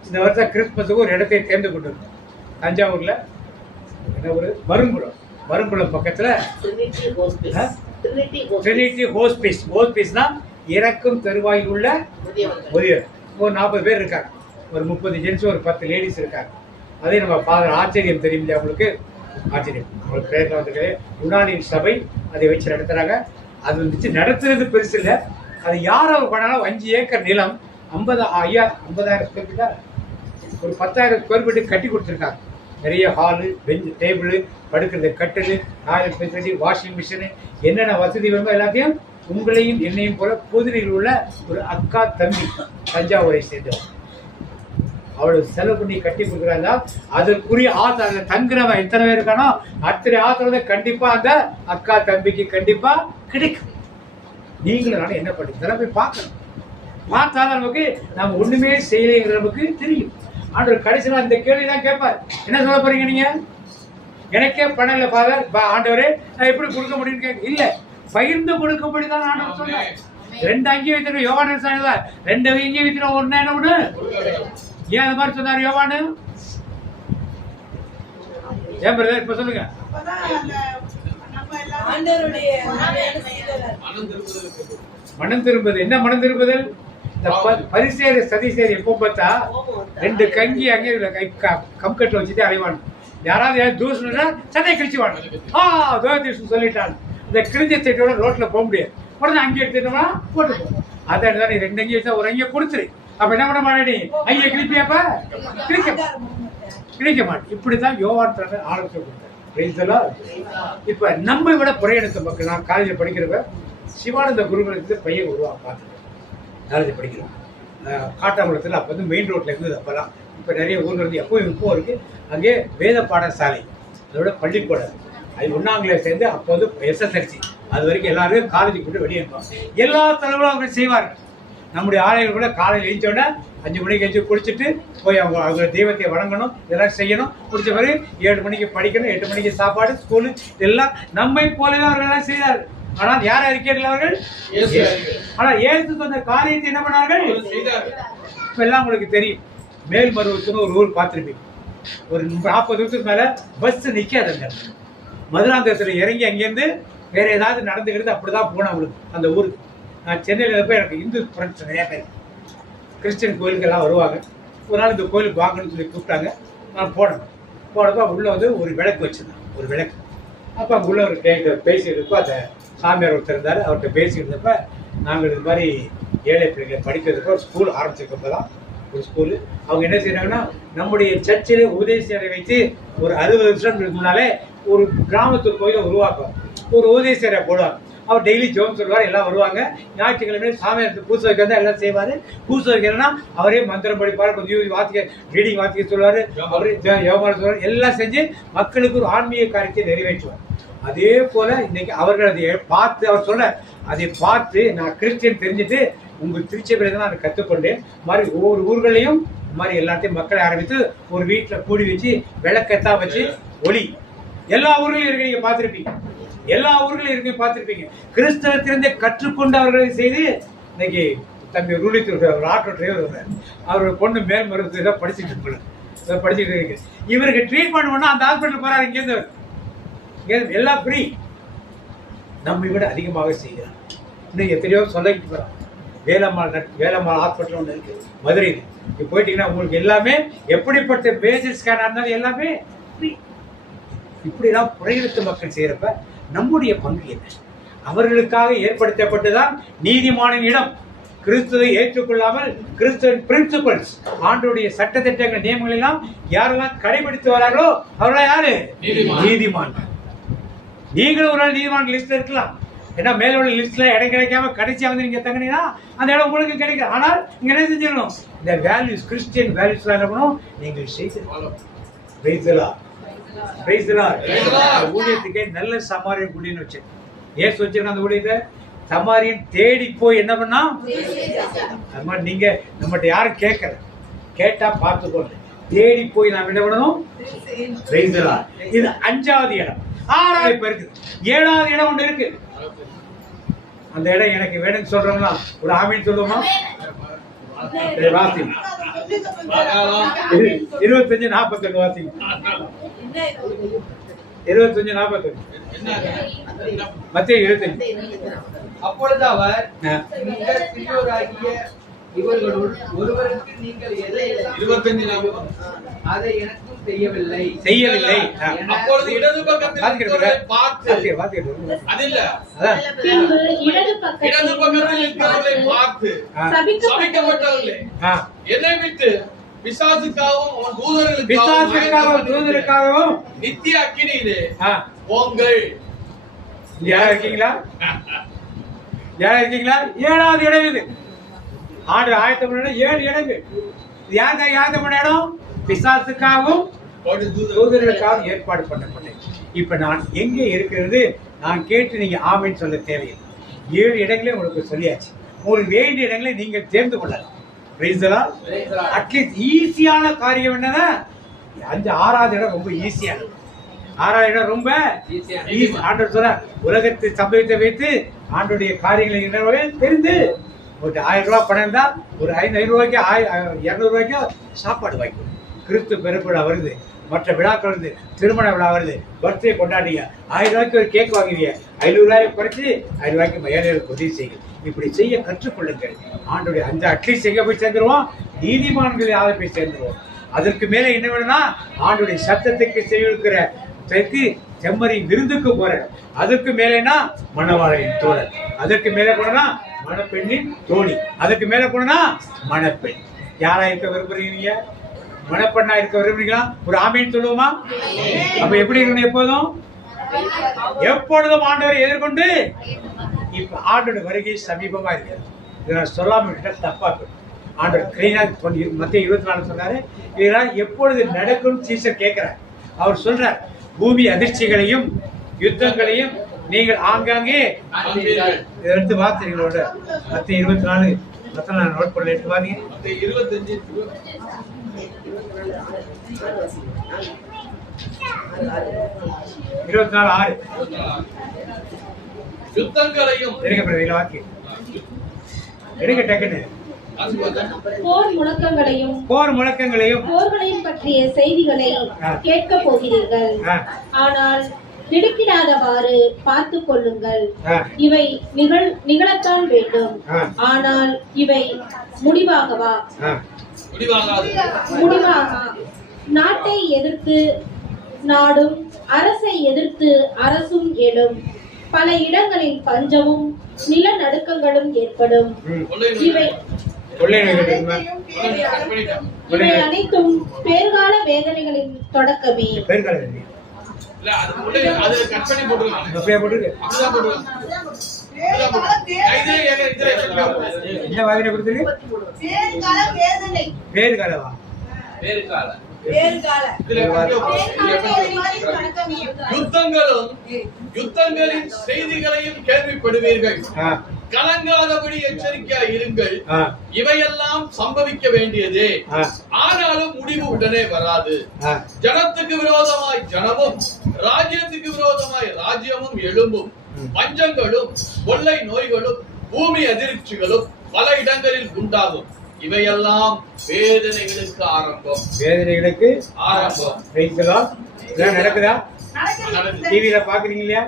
இந்த வருஷம் கிறிஸ்துமஸுக்கு ஒரு இடத்தை தேர்ந்து கொண்டிருக்கோம். தஞ்சாவூர்ல என்ன ஒரு மருங்குளம் பக்கத்துல ட்ரினிட்டி ஹோஸ்பீஸ். ஹோஸ்பீஸ்னா இறக்கும் தருவாயில் உள்ள முதியவர். ஒரு 40 பேர் இருக்காங்க, ஒரு 30 ஜென்ஸ், ஒரு 10 லேடிஸ் இருக்காங்க. அதே நம்ம ஃபாதர் ஆச்சரியம் தெரியும் இல்லையா உங்களுக்கு? ஆச்சரியம் உங்களுக்கு பிரேரில் வந்துருக்கு. யுனானியின் சபை அதை வச்சு நடத்துறாங்க. அது வந்துச்சு நடத்துறது பெருசு இல்லை. அது யார் அவர் பண்ணாலும் 5 ஏக்கர் நிலம் 50,000 ஸ்கொயர் ஃபீட்டா ஒரு 10,000 ஸ்கொயர் ஃபீட்டு கட்டி கொடுத்துருக்காங்க. நிறைய ஹாலு, பெஞ்சு, டேபிள், படுக்கிறது, கட்டில், டாய்லெட் ஃபெசிலிட்டி, வாஷிங் மிஷினு, என்னென்ன வசதி வேணுமோ எல்லாத்தையும் உங்களையும் என்னையும் போல புதுனையில் உள்ள ஒரு அக்கா தம்பி தஞ்சாவூரை சேர்ந்தவர் அவளுக்கு செலவு பண்ணி கட்டி கொடுக்குறாங்க. அதற்குரிய ஆத்திரம் தங்குறவன் எத்தனை பேர் இருக்கானோ அத்தனை ஆத்திரம் கண்டிப்பா அந்த அக்கா தம்பிக்கு கண்டிப்பா கிடைக்கும். நீங்களும் நானும் என்ன பண்ணுறோம் போய் பார்க்கணும். பார்த்தாலும் நமக்கு நம்ம ஒண்ணுமே செய்யலைங்கிற நமக்கு தெரியும். ஆண்டவர் கடைசியில் அந்த கேள்வி தான் கேட்பார். என்ன சொல்ல போறீங்க நீங்க? எனக்கே பணம் இல்லை ஃபாதர், ஆண்டவரே நான் எப்படி கொடுக்க முடியும்னு கேட்க இல்லை, பகிர்ந்து கொடுக்கும்படி தான் ஆண்டவர் சொன்னார். 2 அங்கி வைத்திருக்கோம். யோவான் 2 அங்கி வைத்திருக்கோம். ஒன்னு என்ன ஒண்ணு ஏன் அது மாதிரி சொன்னார் யோவானு? ஏன் பிரதர் இப்ப சொல்லுங்க. மனம் திரும்புதல். என்ன மனம் திரும்புதல்? பரிசேர் சதிசேர் எப்போ பார்த்தா 2 கங்கி அங்கே கம்கட்டில் வச்சுட்டு அலைவான். யாராவது தூசுனா சதையை கிழிச்சுவான். சொல்லிட்டான். இந்த கிழிஞ்ச சைட்டோட ரோட்ல போக முடியாது. உடனே அங்கே எடுத்துட்டோம்னா போட்டு போ. அதை 2 அங்கி வச்சா ஒரு அங்கே கொடுத்துரு. அப்ப என்ன பண்ண மாட்டேன்? அங்கே கிழிப்பியாப்ப கிழிக்க மாட்டேன். இப்படிதான் யோவான் ஆலோசனை கொடுத்தார். இப்ப நம்ம விட புறையெடுத்த மக்கள். நான் காலேஜில் படிக்கிறப்ப சிவானந்த குருகுலத்துல பையன் உருவாக பார்த்துருக்கேன். காலேஜ் படிக்கிறோம். காட்டாங்குளத்தில் அப்போ வந்து மெயின் ரோட்டில் இருந்தது அப்போல்லாம். இப்போ நிறைய ஊரில் இருந்து இப்போ இருக்குது. அங்கே வேத பாடசாலை, அதோட பள்ளிக்கூடம், அது 1ஆம் கிளாஸ் சேர்ந்து அப்போ வந்து SSLC அது வரைக்கும் எல்லாரும் காலேஜுக்கு போட்டு வெளியே இருப்பாங்க. எல்லா தலைவரும் அவங்க செய்வார்கள். நம்முடைய ஆலயங்கள் கூட காலையில் எழுந்தோடனே 5 மணிக்கு எழுந்து குளிச்சுட்டு போய் அவங்க தெய்வத்தை வணங்கணும், இதெல்லாம் செய்யணும். குடிச்ச பிறகு 7 மணிக்கு படிக்கணும், 8 மணிக்கு சாப்பாடு, ஸ்கூலு, இதெல்லாம் நம்மை போலவே அவர்கள் எல்லாம் செய்தார்கள். ஆனால் யார் அறிக்கையில் அவர்கள்? ஆனால் ஏசு சொன்ன காரியத்தை என்ன பண்ணார்கள்? இப்ப எல்லாம் உங்களுக்கு தெரியும். மேல்மருவத்துன்னு ஒரு ஊர் பார்த்துருப்பீங்க. ஒரு 40 நிமிஷத்துக்கு மேல பஸ் நிக்காதுங்க. மதுராந்தகத்தில் இறங்கி அங்கேருந்து வேற ஏதாவது நடந்துக்கிறது. அப்படிதான் போனேன் அவங்களுக்கு அந்த ஊருக்கு. நான் சென்னையில் போய் எனக்கு இந்து ஃப்ரெண்ட்ஸ் நிறைய பேர் கிறிஸ்டின் கோயிலுக்கெல்லாம் வருவாங்க. ஒரு நாள் இந்த கோயிலுக்கு வாங்கன்னு சொல்லி கூப்பிட்டாங்க. நான் போனப்போ உள்ளே வந்து ஒரு விளக்கு வச்சுருந்தேன், ஒரு விளக்கு. அப்போ அங்கே உள்ள ஒரு பேசிட்டு இருக்கோ, அதை சாமியார் ஒருத்தர் இருந்தார். அவர்கிட்ட பேசியிருந்தப்ப நாங்கள் இது மாதிரி ஏழை பிள்ளைகளை படிக்கிறதுக்கு ஒரு ஸ்கூல் ஆரம்பிச்சிருக்கப்போ தான் ஒரு ஸ்கூலு அவங்க என்ன செய்கிறாங்கன்னா நம்முடைய சர்ச்சில் உபதேசரை வைத்து ஒரு 60 வருஷம் முன்னாலே ஒரு கிராமத்து கோயிலை உருவாக்குவார். ஒரு உபதேசரை போடுவார். அவர் டெய்லி ஜோம் சொல்லுவார். எல்லாம் வருவாங்க. ஞாயிற்றுக்கிழமை சாமியார் பூசை வைக்க வந்தால் எல்லாம் செய்வார். பூசை வைக்கிறேன்னா அவரே மந்திரம் படிப்பார், கொஞ்சம் வாத்திக்க ரீடிங் வாத்திக்க சொல்லுவார், அவரே யோகாவில் சொல்லுவார். எல்லாம் செஞ்சு மக்களுக்கு ஒரு ஆன்மீக காரியத்தை நிறைவேற்றுவார். அதே போல இன்னைக்கு அவர்கள் அதை பார்த்து அவர் சொல்ல அதை பார்த்து நான் கிறிஸ்டியன் தெரிஞ்சுட்டு உங்கள் திருச்சபையில தான் நான் கற்றுக்கொண்டேன். மாதிரி ஒவ்வொரு ஊர்களையும் இந்த மாதிரி எல்லாத்தையும் மக்களை ஆரம்பித்து ஒரு வீட்டில் கூடி வச்சு விளக்கத்தான் வச்சு ஒளி எல்லா ஊர்களையும் இருக்கு. நீங்க பார்த்துருப்பீங்க, எல்லா ஊர்களும் இருக்கு பார்த்துருப்பீங்க. கிறிஸ்தவத்திலிருந்தே கற்றுக்கொண்டு அவர்களை செய்து இன்னைக்கு தம்பி ரூலித்து ஆட்டோ டிரைவர் அவரோட பொண்ணு மேல் மருத்துவ தான் படிச்சுட்டு இருக்கு. இவருக்கு ட்ரீட்மெண்ட் பண்ணா அந்த ஹாஸ்பிட்டல் போறாரு. இங்கேருந்து எல்லாம் ஃப்ரீ. நம்மை விட அதிகமாக செய்கிறார். இன்னும் எத்தனையோ சொல்லிட்டு போறான். வேலம்மாள் ஹாஸ்பிட்டல் ஒன்று இருக்கு மதுரையில். இப்போ போயிட்டீங்கன்னா உங்களுக்கு எல்லாமே எப்படிப்பட்ட பேசிக் ஸ்கேனாக இருந்தாலும் எல்லாமே ஃப்ரீ. இப்படிலாம் புறையிடத்து மக்கள் செய்யறப்ப நம்முடைய பங்கு என்ன? அவர்களுக்காக ஏற்படுத்தப்பட்டுதான் நீதிமானின் இடம். கிறிஸ்துவை ஏற்றுக்கொள்ளாமல் கிறிஸ்துவின் பிரின்சிபல்ஸ் ஆண்டோடைய சட்டத்திட்டங்கள் நியமங்கள் எல்லாம் யாரெல்லாம் கடைபிடித்து வராங்களோ அவர்களா யாரு? நீதிமான். நீங்களும் ஒரு நாள் நீதிமான் லிஸ்ட்ல இருக்கலாம். ஏன்னா மேல உள்ள லிஸ்ட்ல இடம் கிடைக்காம கடைசியா வந்து நீங்க தங்கினீங்கன்னா அந்த இடம் உங்களுக்கு கிடைக்கும். ஆனால் நீங்க என்ன செஞ்சிடணும்? இந்த வேல்யூஸ் கிறிஸ்டியன் வேல்யூஸ் என்ன பண்ணணும்? நீங்கள் செய்து ஊழியத்துக்கே நல்ல சமாரியன் குடின்னு வச்சு ஏன் வச்சிருக்க அந்த ஊழியத்தை சமாரியன் தேடி போய் என்ன பண்ணா அது மாதிரி நீங்க நம்மகிட்ட யாரும் கேட்கல, கேட்டா பார்த்துக்கோங்க. தேடி போய் நாம் என்ன பண்ணணும்? இது 5வது இடம். 6வது இப்ப இருக்கு. 7வது இடம் ஒன்று இருக்கு. அந்த இடம் எனக்கு வேணும்னு சொல்றோம்னா ஒரு ஆமீன் சொல்லுவோமா? 25-41 வாசிங்க. 25-41 மத்தேயு 25. அப்பொழுது அவர் நீங்கள் சிறியோராகிய இவர்களுள் ஒருவருக்கு நீங்கள் எதை 25 அதை எனக்கும் செய்யவில்லை. அப்பொழுது இடது பக்கத்தில் பார்த்து அது இல்ல இடது பக்கத்தில் இருக்கிறவர்களை பார்த்து சபிக்கப்பட்டவர்களே என்னை விட்டு பிசாசுக்காகவும் அவன் தூதர்களுக்காகவும் நித்திய அக்கினியிலே போங்கள். யாரா இருக்கீங்களா? 7வது இடம் இது. ஆண்டு ஆயத்தம் பண்ண 7 இடங்கள். ஆயத்தம் பண்ண இடம் பிசாசுக்காகவும் தூதர்களுக்காகவும் ஏற்பாடு பண்ணப்பட்டேன். இப்ப நான் எங்கே இருக்கிறது நான் கேட்டு நீங்க ஆமீன் சொல்ல தேவையில்லை. 7 இடங்களே உங்களுக்கு சொல்லியாச்சு. உங்களுக்கு வேண்டிய இடங்களை நீங்கள் தேர்ந்து கொள்ளலாம். அட்லீஸ்ட் ஈஸியான காரியம் என்னன்னா 6வது இடம் ரொம்ப ஈஸியானது. 6வது இடம் ரொம்ப ஆண்டவர் சொல்ற உலகத்தை சம்பவத்தை வைத்து ஆண்டுடைய காரியங்களை என்னவே தெரிந்து ஒரு 1000 ரூபாய் பணம் இருந்தா ஒரு 500 ரூபாய்க்கு 200 ரூபாய்க்கு சாப்பாடு வாங்கிக்கணும். கிறிஸ்து பிறப்புழா வருது, மற்ற விழாக்கள் வருது, திருமண விழா வருது, பர்த்டே கொண்டாடுங்க, 1000 ரூபாய்க்கு ஒரு கேக் வாங்குவீங்க, 500 ரூபாயை குறைச்சி 1000 ரூபாய்க்கு ஏழைகளுக்கு உதவி செய்யுங்க. இப்படி செய்ய கற்றுக்கொள்ளுங்கள். ஆண்டுடைய அந்த அட்லீஸ்ட் எங்க போய் சேர்ந்துருவோம்? நீதிமான்களை ஆள போய் சேர்ந்துருவோம். அதற்கு மேல என்ன வேணும்னா ஆண்டுடைய சத்தத்துக்கு செய்திருக்கிற செம்மறி விருந்துக்கு போற. அதுக்கு மேலேனா மணவாளையின் தோழர். அதற்கு மேல போனா மணப்பெண்ணின் தோழி. அதுக்கு மேல போனா மணப்பெண். யாரா இருக்க விரும்புறீங்க? மணப்பெண்ணா இருக்க விரும்புறீங்களா? ஒரு ஆமீன் சொல்லுவோமா? அப்ப எப்படி இருக்கணும்? எப்பொழுதும் ஆண்டவரை எதிர்கொண்டு. இப்ப ஆண்டோட வருகை சமீபமா இருக்கு. இதை நான் சொல்லாம விட்டா தப்பா இருக்கும். ஆண்டவர் கிளீனா மத்திய 24 சொன்னாரு. இதெல்லாம் எப்பொழுது நடக்கும் சீசர் கேட்கிறார். அவர் சொல்றார் பூமி அதிர்ச்சிகளையும் யுத்தங்களையும் நீங்கள் ஆங்காங்கே எடுத்து வார்த்தைகளோட மத்திய 24 நான் நோட் பண்ணல. எடுத்து வாங்க 25 24:6 யுத்தங்களையும் போர் முழக்கங்களையும் போர்களையும் பற்றிய செய்திகளை கேட்க போகிறீர்கள். ஆனால் திடுக்கிடாதவாறு பார்த்துக் கொள்ளுங்கள். இவை நிகழத்தான் வேண்டும். ஆனால் இவை முடிவாகவா? முடிவாகா. நாட்டை எதிர்த்து நாடும் அரசை எதிர்த்து அரசும் எழும். பல இடங்களில் பஞ்சமும் நிலநடுக்கங்களும் ஏற்படும். இவை இவை அனைத்தும் பேர்கால வேதனைகளின் தொடக்கமே. யுத்தங்களின் செய்திகளையும் கேள்விப்படுவீர்கள். கலங்காதபடி எச்சரிக்கையா இருங்கள். இவையெல்லாம் சம்பவிக்க வேண்டியதே, ஆனாலும் முடிவு உடனே வராது. ஜனத்துக்கு விரோதமாய் ஜனமும் ராஜ்யத்துக்கு விரோதமாய் ராஜ்யமும் எழும்பும். பஞ்சங்களும் கொள்ளை நோய்களும் பூமி அதிர்ச்சிகளும் பல இடங்களில் உண்டாகும். இவையெல்லாம் வேதனைகளுக்கு ஆரம்பம். வேதனைகளுக்கு ஆரம்பம். நடக்குதா? டிவியில பாக்குறீங்க இல்லையா?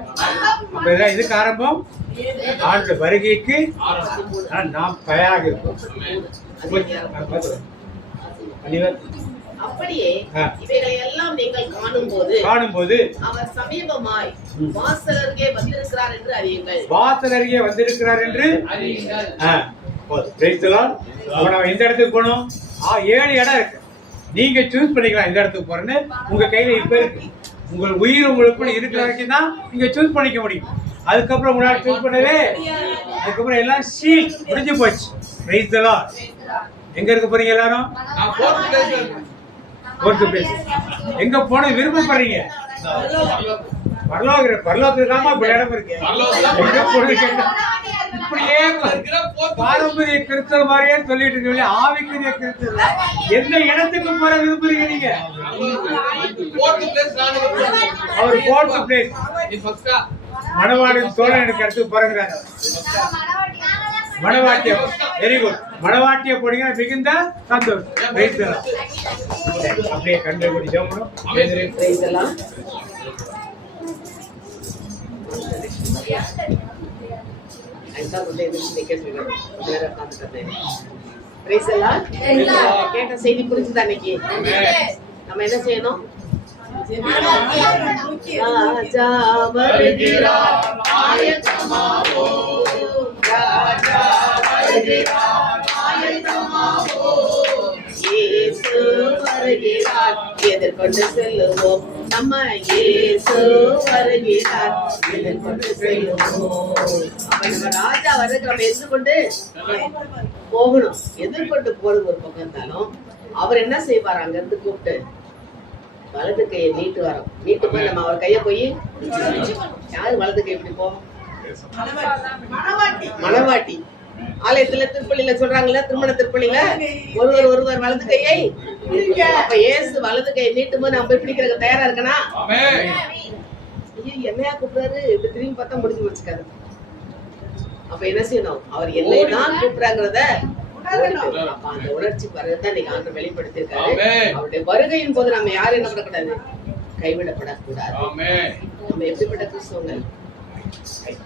அப்ப இதுக்கு ஆரம்பம் ஆண்டு வருகைக்கு நாம் தயாராக இருக்கோம். அப்படியே இவைகளை எல்லாம் நீங்கள் காணும்போது அவர் சமீபமாய் வாசல் அருகே வந்திருக்கிறார் என்று அறியுங்கள். வாசல் அருகே வந்திருக்கிறார் என்று அறியுங்கள். நம்ம எந்த இடத்துக்கு போகணும்? 7 இடம் இருக்கு. நீங்க சூஸ் பண்ணிக்கலாம் எந்த இடத்துக்கு போறேன்னு. உங்க கையில இப்ப இருக்கு. உங்கள் உயிர் உங்களுக்குள்ள இருக்கிற வரைக்கும் தான் நீங்க சூஸ் பண்ணிக்க முடியும். அதுக்கப்புறம் உங்களால் சூஸ் பண்ணவே அதுக்கப்புறம் எல்லாம் சீல் முடிஞ்சு போச்சு. Praise the Lord. எங்க இருக்க போறீங்க எல்லாரும்? எங்க போன விருப்பப்படுறீங்க? பரலோகத்துக்கு தான் இப்ப இடம் இருக்கு. இப்படியே பாரம்பரிய கிறிஸ்தவ மாதிரியே சொல்லிட்டு இருக்கீங்க. ஆவிக்குரிய கிறிஸ்தவ எந்த இடத்துக்கு போற விரும்புறீங்க நீங்க? அவர் 4th பிளேஸ். மணவாளன் சோழன் எனக்கு அடுத்து போறேங்கிறார். மணவாட்டியம் வெரி குட். மணவாட்டிய போடுங்க, மிகுந்த சந்தோஷம். அப்படியே கண்டு கூடி ஜெபம். கேட்ட செய்தி புரிஞ்சுதா? இன்னைக்கு நம்ம என்ன செய்யணும்? ராஜா வருகிறார், ஆயத்தமாவோம். ராஜா வருகிறார், ஆயத்தமாவோம். இயேசு வருகிறார், எதிர்கொண்டு செல்லுவோம். நம்ம இயேசு வருகிறார், எதிர்கொண்டு செல்லுவோம். அப்ப நம்ம ராஜா வர்றதுக்கு நம்ம எதிர்கொண்டு போகணும். எதிர்கொண்டு போறது ஒரு பக்கம் இருந்தாலும் அவர் என்ன செய்வார்? அங்க இருந்து கூப்பிட்டு வலது கையை நீட்டு வரோம். நீட்டு போய் நம்ம அவர் கைய போய் யாரு வலது கை எப்படி போ? மணவாட்டி. ஆலயத்துல திருப்பள்ளியில சொல்றாங்கல்ல, திருமண திருப்பள்ளியில ஒருவர் வலது கையை. அப்ப இயேசு வலது கையை நீட்டும் போது நம்ம பிடிக்கிறதுக்கு தயாரா இருக்கனா? என்னையா கூப்பிடுறாரு? இப்ப திரும்பி பார்த்தா முடிஞ்சு வச்சுக்காது. அப்ப என்ன செய்யணும்? அவர் என்னை தான் கூப்பிடுறாங்கிறத அந்த உணர்ச்சி பருவத்தை நீங்க ஆண்டு வெளிப்படுத்திருக்காரு. அவருடைய வருகையின் போது நம்ம யாரும் என்ன பண்ணக்கூடாது? கைவிடப்படக்கூடாது. நம்ம எப்படிப்பட்ட கிறிஸ்தவங்கள்?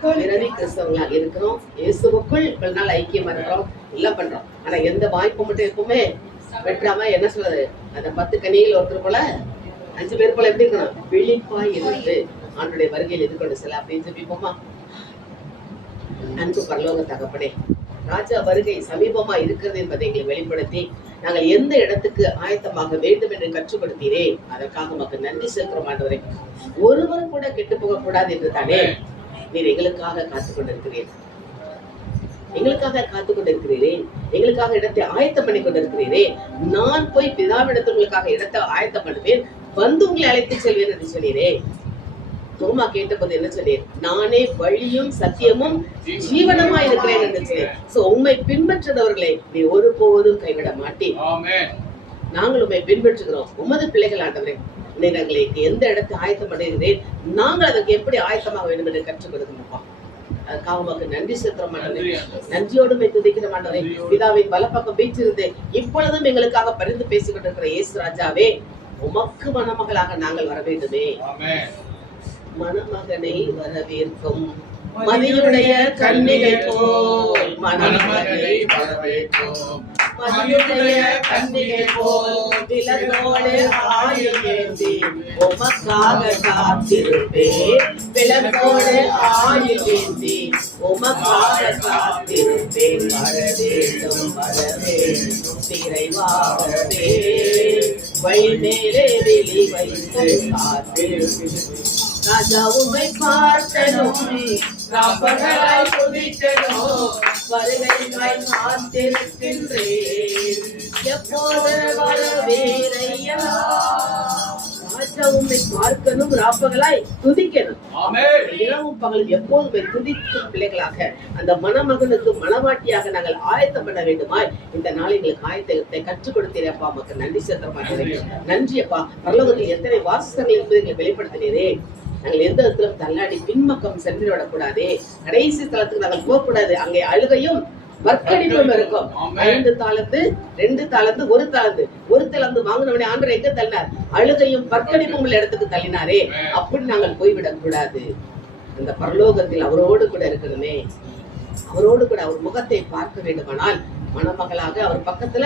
பிறவி கிறிஸ்தவங்களா இருக்கிறோம். இயேசுவுக்குள் இவ்வளவு நாள் ஐக்கியமா இருக்கிறோம், எல்லாம் பண்றோம். ஆனா எந்த வாய்ப்பு மட்டும் எப்பவுமே வெற்றாம என்ன சொல்றது? அந்த 10 கனிகள் ஒருத்தர் போல 5 பேர் போல எப்படி இருக்கணும்? விழிப்பாய் இருந்து ஆண்டுடைய வருகையில் எதிர்கொண்டு செல்ல அப்படின்னு சொல்லிப்போமா? அன்பு பரலோக தகப்பனே, ராஜா வருகை சமீபமா இருக்கிறது என்பதை எங்களை வெளிப்படுத்தி நாங்கள் எந்த இடத்துக்கு ஆயத்தமாக வேண்டும் என்று கற்றுக் கொடுத்தீரே, அதற்காக நமக்கு நன்றி செலுத்துறோம் ஆண்டவரே. ஒருவர் கூட கெட்டு போக கூடாது என்று தானே நீர் எங்களுக்காக காத்துக் கொண்டிருக்கிறீர். எங்களுக்காக இடத்தை ஆயத்தம் பண்ணி கொண்டிருக்கிறீரே. நான் போய் பிதாவிடத்தில் உங்களுக்காக இடத்தை ஆயத்தம் பண்ணுவேன், வந்து உங்களை அழைத்து செல்வேன் என்று சொன்னீரே. தோமா கேட்டபோது என்ன சொன்னீர்? நானே வழியும் சத்தியமும் ஜீவனமா இருக்கிறேன் என்று சொன்னீர். சோ உம்மை பின்பற்றுறவர்களை நீ ஒருபோதும் கைவிட மாட்டீர். நாங்கள் உம்மை பின்பற்றுகிறோம், உமது பிள்ளைகள் ஆண்டவரே. எங்களுக்கு எந்த இடத்தை ஆயத்தம் பண்ணுகிறேன், நாங்கள் அதற்கு எப்படி ஆயத்தமாக வேண்டும் என்று கற்றுக் கொடுக்கணும்ப்பா. அதுக்காக உமக்கு நன்றி செலுத்துறோம் ஆண்டவரே. நன்றியோடு துதிக்கிற ஆண்டவரே. பிதாவின் வலப்பக்கம் வீற்றிருந்து இப்பொழுதும் எங்களுக்காக பரிந்து பேசிக் கொண்டிருக்கிற இயேசு ராஜாவே, உமக்கு மணமகளாக நாங்கள் வர வேண்டுமே. மணமகனை வரவேற்கும் மதியுடைய கன்னிகை போல் மணமகனை வரவேற்கும் மகிழுடைய கன்னிகை போல் விளக்கோடு ஆயுள் ஏந்தி உமக்காக காத்திருப்பேன் விளக்கோடு ஆயுள் ஏந்தி உமக்காக காத்திருப்பேன் வரவேண்டும் வரவேண்டும் திரைவாகவே வழி மேலே வெளி வைத்து காத்திருப்பேன் ராஜா உம்மை பார்த்தனும் ராப்பகலாய் துதித்தனும் வருகைக்காய் காத்திருக்கின்றேன் எப்போது வருவீரையா ராஜா உம்மை பார்க்கணும் ராப்பகலாய் துதிக்கணும் இரவும் பகலும் எப்போதுமே துதிக்கும் பிள்ளைகளாக அந்த மணமகனுக்கு மணவாட்டியாக நாங்கள் ஆயத்தம் பண்ண வேண்டுமாய் இந்த நாள் எங்களுக்கு ஆயத்தத்தை கற்றுக் கொடுத்தீரப்பா மக்கள் நன்றி செலுத்தமா நன்றி அப்பா பரலோகத்தில் எத்தனை வாசகங்கள் என்பதை எங்களுக்கு வெளிப்படுத்தினீரே நாங்கள் எந்த இடத்திலும் தள்ளாடி பின்பக்கம் சென்று விடக்கூடாது கடைசி தளத்துக்கு நாங்கள் போகக்கூடாது அங்கே அழுகையும் வர்க்கடிப்பும் இருக்கும் 5 தாளந்து 2 தாளந்து 1 தாளந்து 1 தாளந்து வாங்கினவனே ஆண்டவர் எங்க தள்ளினார் அழுகையும் வர்க்கடிப்பும் உள்ள இடத்துக்கு தள்ளினாரே அப்படி நாங்கள் போய்விடக் கூடாது அந்த பரலோகத்தில் அவரோடு கூட இருக்கணுமே அவரோடு கூட அவர் முகத்தை பார்க்க வேண்டுமானால் மணமகளாக அவர் பக்கத்துல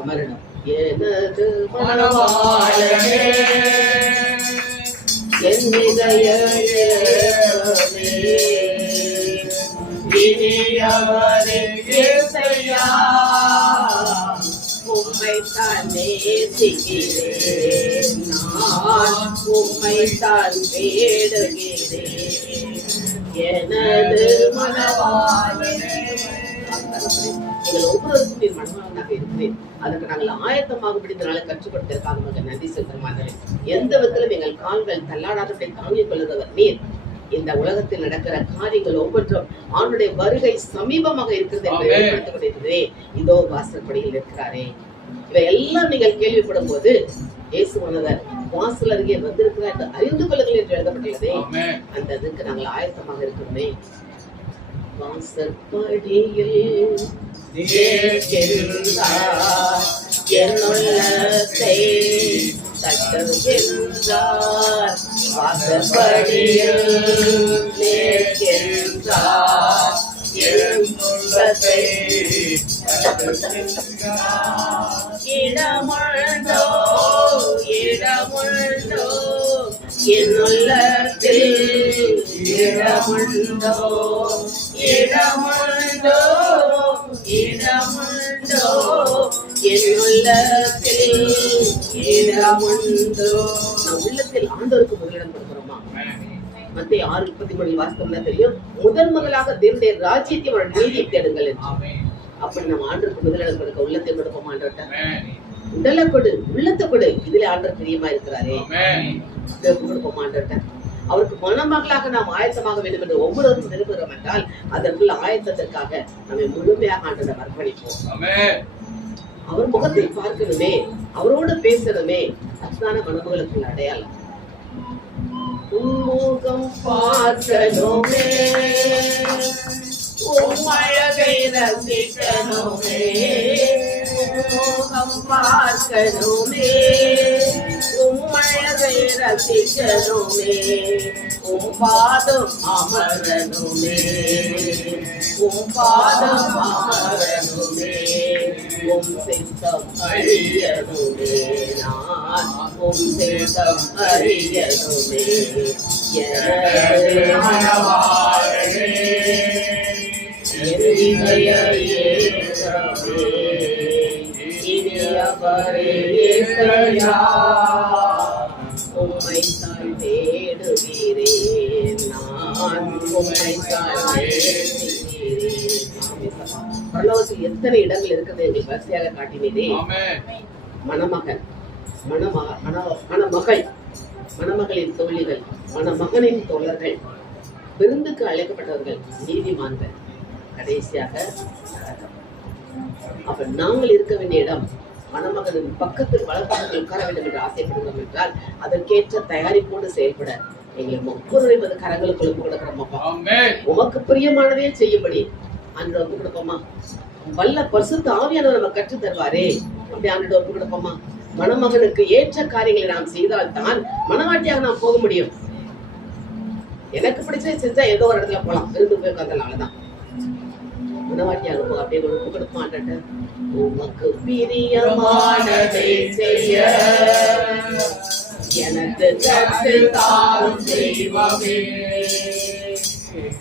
அமரணும் எனது மணவாளனே என் இதயமே இனியவரே இயேசையா உம்மைத்தான் நேசிக்கிறேன் நான் உம்மைத்தான் தேடுகிறேன் எனது மணவாளனே எங்கள் ஒவ்வொருவருக்கும் நீர் மணவாளனாக இருக்கிறேன் அதற்கு நாங்கள் ஆயத்தமாக பிடித்தனால கற்றுக் கொடுத்திருக்காங்க நன்றி செலுத்தமாட்டேன் எந்த விதத்திலும் எங்கள் கால்கள் தள்ளாடாதபடி தாங்கிக் கொள்ளுகிறவர் நீர் இந்த உலகத்தில் நடக்கிற காரியங்கள் ஒவ்வொன்றும் ஆண்டுடைய வருகை சமீபமாக இருக்கிறது என்று வெளிப்படுத்திக் கொண்டிருக்கிறேன் இதோ வாசற்படியில் இருக்கிறாரே இவை எல்லாம் நீங்கள் கேள்விப்படும் போது இயேசுவானவர் வாசல் அருகே வந்திருக்கிறார் என்று அறிந்து கொள்ளுங்கள் என்று எழுதப்பட்டுள்ளதே அந்த இதுக்கு நாங்கள் ஆயத்தமாக இருக்கிறோமே வாசற்படியில் என்னுள்ளத்தை தட்டுகின்றார் வாசற்படியில் நிற்கின்றார் என்னுள்ளத்தை இடமுண்டோ இடமுண்டோ என்னுள்ளத்தில் இடமுண்டோ இடமுண்டோ இடமுண்டோ என்னுள்ளத்தில் இடமுண்டோ நம் உள்ளத்தில் ஆண்டவருக்கு முதலிடம் கொடுக்கிறோமா மத்தேயு 6:33 வாசித்தோம்னா தெரியும் முதலாக தேவனுடைய ராஜ்யத்தையும் அவருடைய நீதியை தேடுங்கள் அப்படி நம்ம ஆண்டவருக்கு முதலிடம் கொடுக்க உள்ளத்தை கொடுப்போம் ஆண்டவர்கிட்ட உடலை கொடு உள்ளத்தை கொடு இதுல ஆண்டவர் பிரியமா இருக்கிறாரே கொடுப்போம் ஆண்டவர்கிட்ட அவருக்கு மணமகளாக நாம் ஆயத்தமாக வேண்டும் என்று ஒவ்வொருவரும் விரும்புகிறோம் என்றால் அதற்குள்ள ஆயத்தத்திற்காக நம்மை முழுமையாக ஆண்டவரை அர்ப்பணிப்போம் அவர் முகத்தை பார்க்கணுமே அவரோடு பேசணுமே அதுதான மணமகளுக்குள்ள அடையாளம் உன்முகம் பார்க்கணுமே உம் அழகை ரசிக்கணுமே உன்முகம் பார்க்கணுமே உம் அழகை ரசிக்கணுமே உம் பாதம் அமரணுமே உம் பாதம் அமரணுமே உம் சித்தம் அறியணுமே நான் உம் சித்தம் அறியணுமே எனது மணவாளனே இனியவரே இயேசையா உம்மைத்தான் தேடுகிறேன் நான் உம்மைத்தான் தேடுகிறேன் பரலோகத்தில் எத்தனை இடங்கள் இருக்கிறது என்று வரிசையாக காட்டினீரே மணமகன் மணமகள் மணமகளின் தோழிகள் மணமகனின் தோழர்கள் விருந்துக்கு அழைக்கப்பட்டவர்கள் நீதிமான்கள் கடைசியாக அப்ப நாங்கள் இருக்க வேண்டிய இடம் மணமகனின் பக்கத்தில் வளர்ப்பவர்கள் உட்கார வேண்டும் என்று ஆசைப்படுகிறோம் என்றால் அதற்கேற்ற தயாரிப்போடு செயல்பட எங்களை ஒவ்வொருவரையும் அது கரங்களுக்கு ஒப்பு கொடுக்கிறோம் உமக்கு பிரியமானதே செய்யும்படி அந்த ஒப்பு கொடுப்போமா வல்ல பரிசுத்த ஆவியானவர் நம்ம கற்று தருவாரே அப்படி ஆண்டு ஒப்பு கொடுப்போமா மணமகனுக்கு ஏற்ற காரியங்களை நாம் செய்தால் தான் மணவாட்டியாக நாம் போக முடியும் எனக்கு பிடிச்சதை செஞ்சா ஏதோ ஒரு இடத்துல போலாம் விருந்து போய் உட்கார்ந்தனாலதான் மனவாட்டியாக அப்படியே ஒப்பு கொடுப்பான்ட்டு உமக்கு பிரியமானதை செய்ய எனக்கு கற்று தாரும் தெய்வமே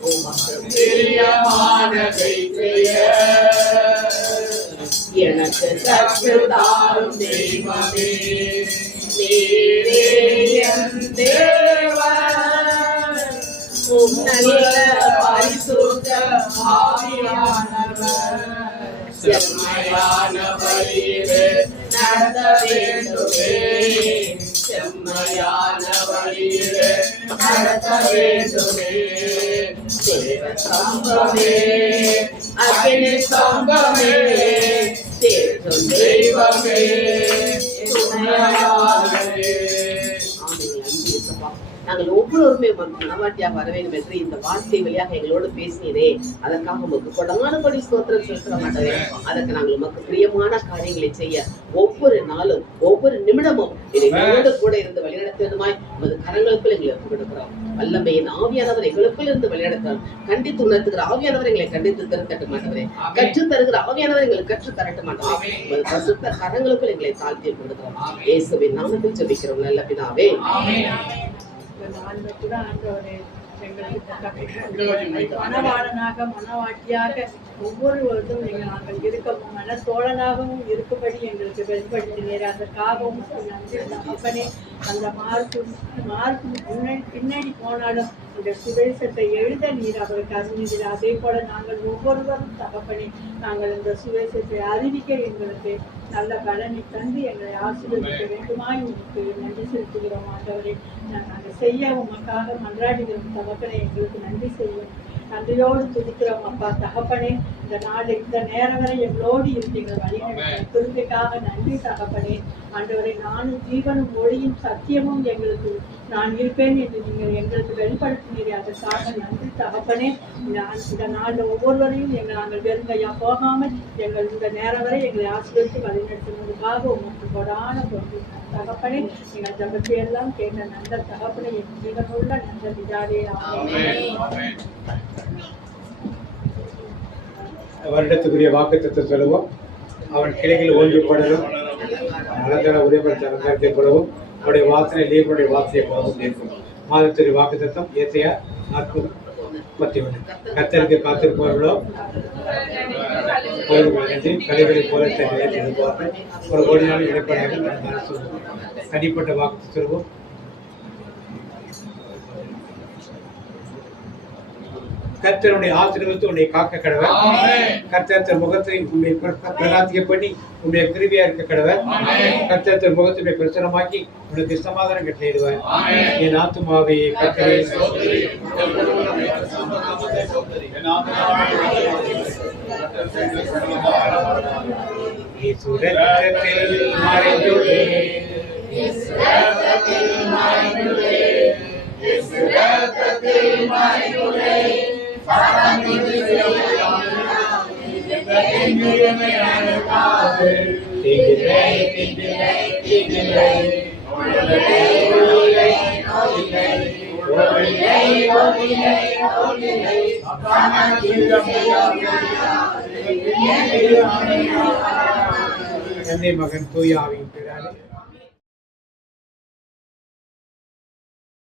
உமக்கு பிரியமானதை செய்ய எனக்கு கற்று தாரும் தெய்வமே நீரே என் தேவன் உம் நல்ல பரிசுத்த ஆவியானவர் செம்மையான வழியிலே நடத்த வேண்டுமே செம்மையான வழியிலே நடத்த வேண்டுமே தேவ சம்பமே அக்னி சம்பமே தேவன் தெய்வமே துணையாளரே. நாங்கள் ஒவ்வொருவருமே மனவாட்டியாக வர வேண்டும் என்று இந்த வார்த்தை வழியாக எங்களோடு பேசினதே அதற்காக உமக்கு கொடானபடி ஸ்தோத்திரம் செலுத்த மாட்டதே. அதற்கு நாங்கள் உமக்கு பிரியமான காரியங்களை செய்ய ஒவ்வொரு நாளும் ஒவ்வொரு நிமிடமும் எங்களோடு கூட இருந்து வழிநடத்துவதுமாய் உமது கரங்களுக்குள் எங்களை ஒப்புக் கொடுக்கிறோம். வல்லமையின் ஆவியானவர் எங்களுக்குள் இருந்து வழிநடத்தால் கண்டித்து உணர்த்துகிற ஆவியானவர் எங்களை கண்டித்து தரட்ட மாட்டவரே கற்று தருகிற ஆவியானவர் எங்களுக்கு கற்று தரட்ட மாட்டவரே உமது பரிசுத்த கரங்களுக்குள் எங்களை தாழ்த்தி கொடுக்கிறோம். இயேசுவின் நாமத்தில் ஜெபிக்கிறோம் நல்ல பிதாவே. கூட ஆண்டவரே எங்களுக்கு மனவாளனாக மனவாட்டியாக ஒவ்வொருவருக்கும் நாங்கள் இருக்க மனத்தோழனாகவும் இருக்கும்படி எங்களுக்கு வெளிப்படுத்தினீர். அதற்காகவும் நன்றி தகப்பனே. அந்த மார்க்கு பின்னாடி போனாலும் இந்த சுவேசத்தை எழுத நீர் அவருக்கு அறிஞர். அதே போல நாங்கள் ஒவ்வொருவரும் தகப்பனே நாங்கள் இந்த சுவேசத்தை அறிவிக்க எங்களுக்கு நல்ல பலனை தந்து எங்களை ஆசீர்வதிக்க வேண்டுமாய் உங்களுக்கு நன்றி செலுத்துகிறோம் ஆண்டவரே. நாங்கள் செய்ய உமக்காக மன்றாடுகிறோம் தகப்பனே. எங்களுக்கு நன்றி செய்யும் நன்றியோடு துதிக்கிறோம் அப்பா தகப்பனே. இந்த நேரம் வரை எங்களோடு இருந்தீர்கள் வழிநடத்த திருப்பிக்காக நன்றி தகப்பனே. ஆண்டவரை நானும் ஜீவனும் ஒளியும் சத்தியமும் எங்களுக்கு நான் இருப்பேன் என்று நீங்கள் எங்களுக்கு வெளிப்படுத்தினீர்கள். அதற்காக நன்றி தகப்பனே. இந்த நாளில் ஒவ்வொருவரையும் நாங்கள் வெறுங்கையா போகாமல் எங்கள் இந்த நேரம் வரை எங்களை ஆசீர்வதித்து வழிநடத்தினதுக்காக உங்களுக்கு கொடான பொருள் தகப்பனே. எங்கள் ஜபத்தை எல்லாம் கேட்ட நல்ல தகப்பனை என் ஜீவனுள்ள நல்ல பிதாவே. வருடத்துக்குரிய வாக்குத்தத்தம் சொல்லுவோம். அவன் கிளைகள் ஓய்வுப்படலும் நலந்தர உதயப்படுத்த அலங்காரத்தை போலவும் அவருடைய வாசனை லீபனுடைய வாசனையை போலவும் இருக்கும். மாதத்துடைய வாக்குத்தத்தம் ஏசையா 40:31. கர்த்தருக்கு காத்திருப்பவர்களோ நன்றி கலைகளை போல தன்னை எழுதுவார்கள். ஒரு கோடி நாள் இடைப்படையாக தனிப்பட்ட வாக்கு சொல்லுவோம். கர்த்தருடைய ஆசீர்வாதத்தை உன்னை காக்க கடவர். கர்த்தர் முகத்தை உன்னை பிரகாசிக்க பண்ணி உன்னுடைய கிருபையா இருக்க கடவர். கர்த்தர் முகத்தை பிரசனமாக்கி உனக்கு சமாதானம் கட்டளையிடுவார். என் ஆத்துமாவே கர்த்தரை தந்தை மகன் தூய ஆவியின்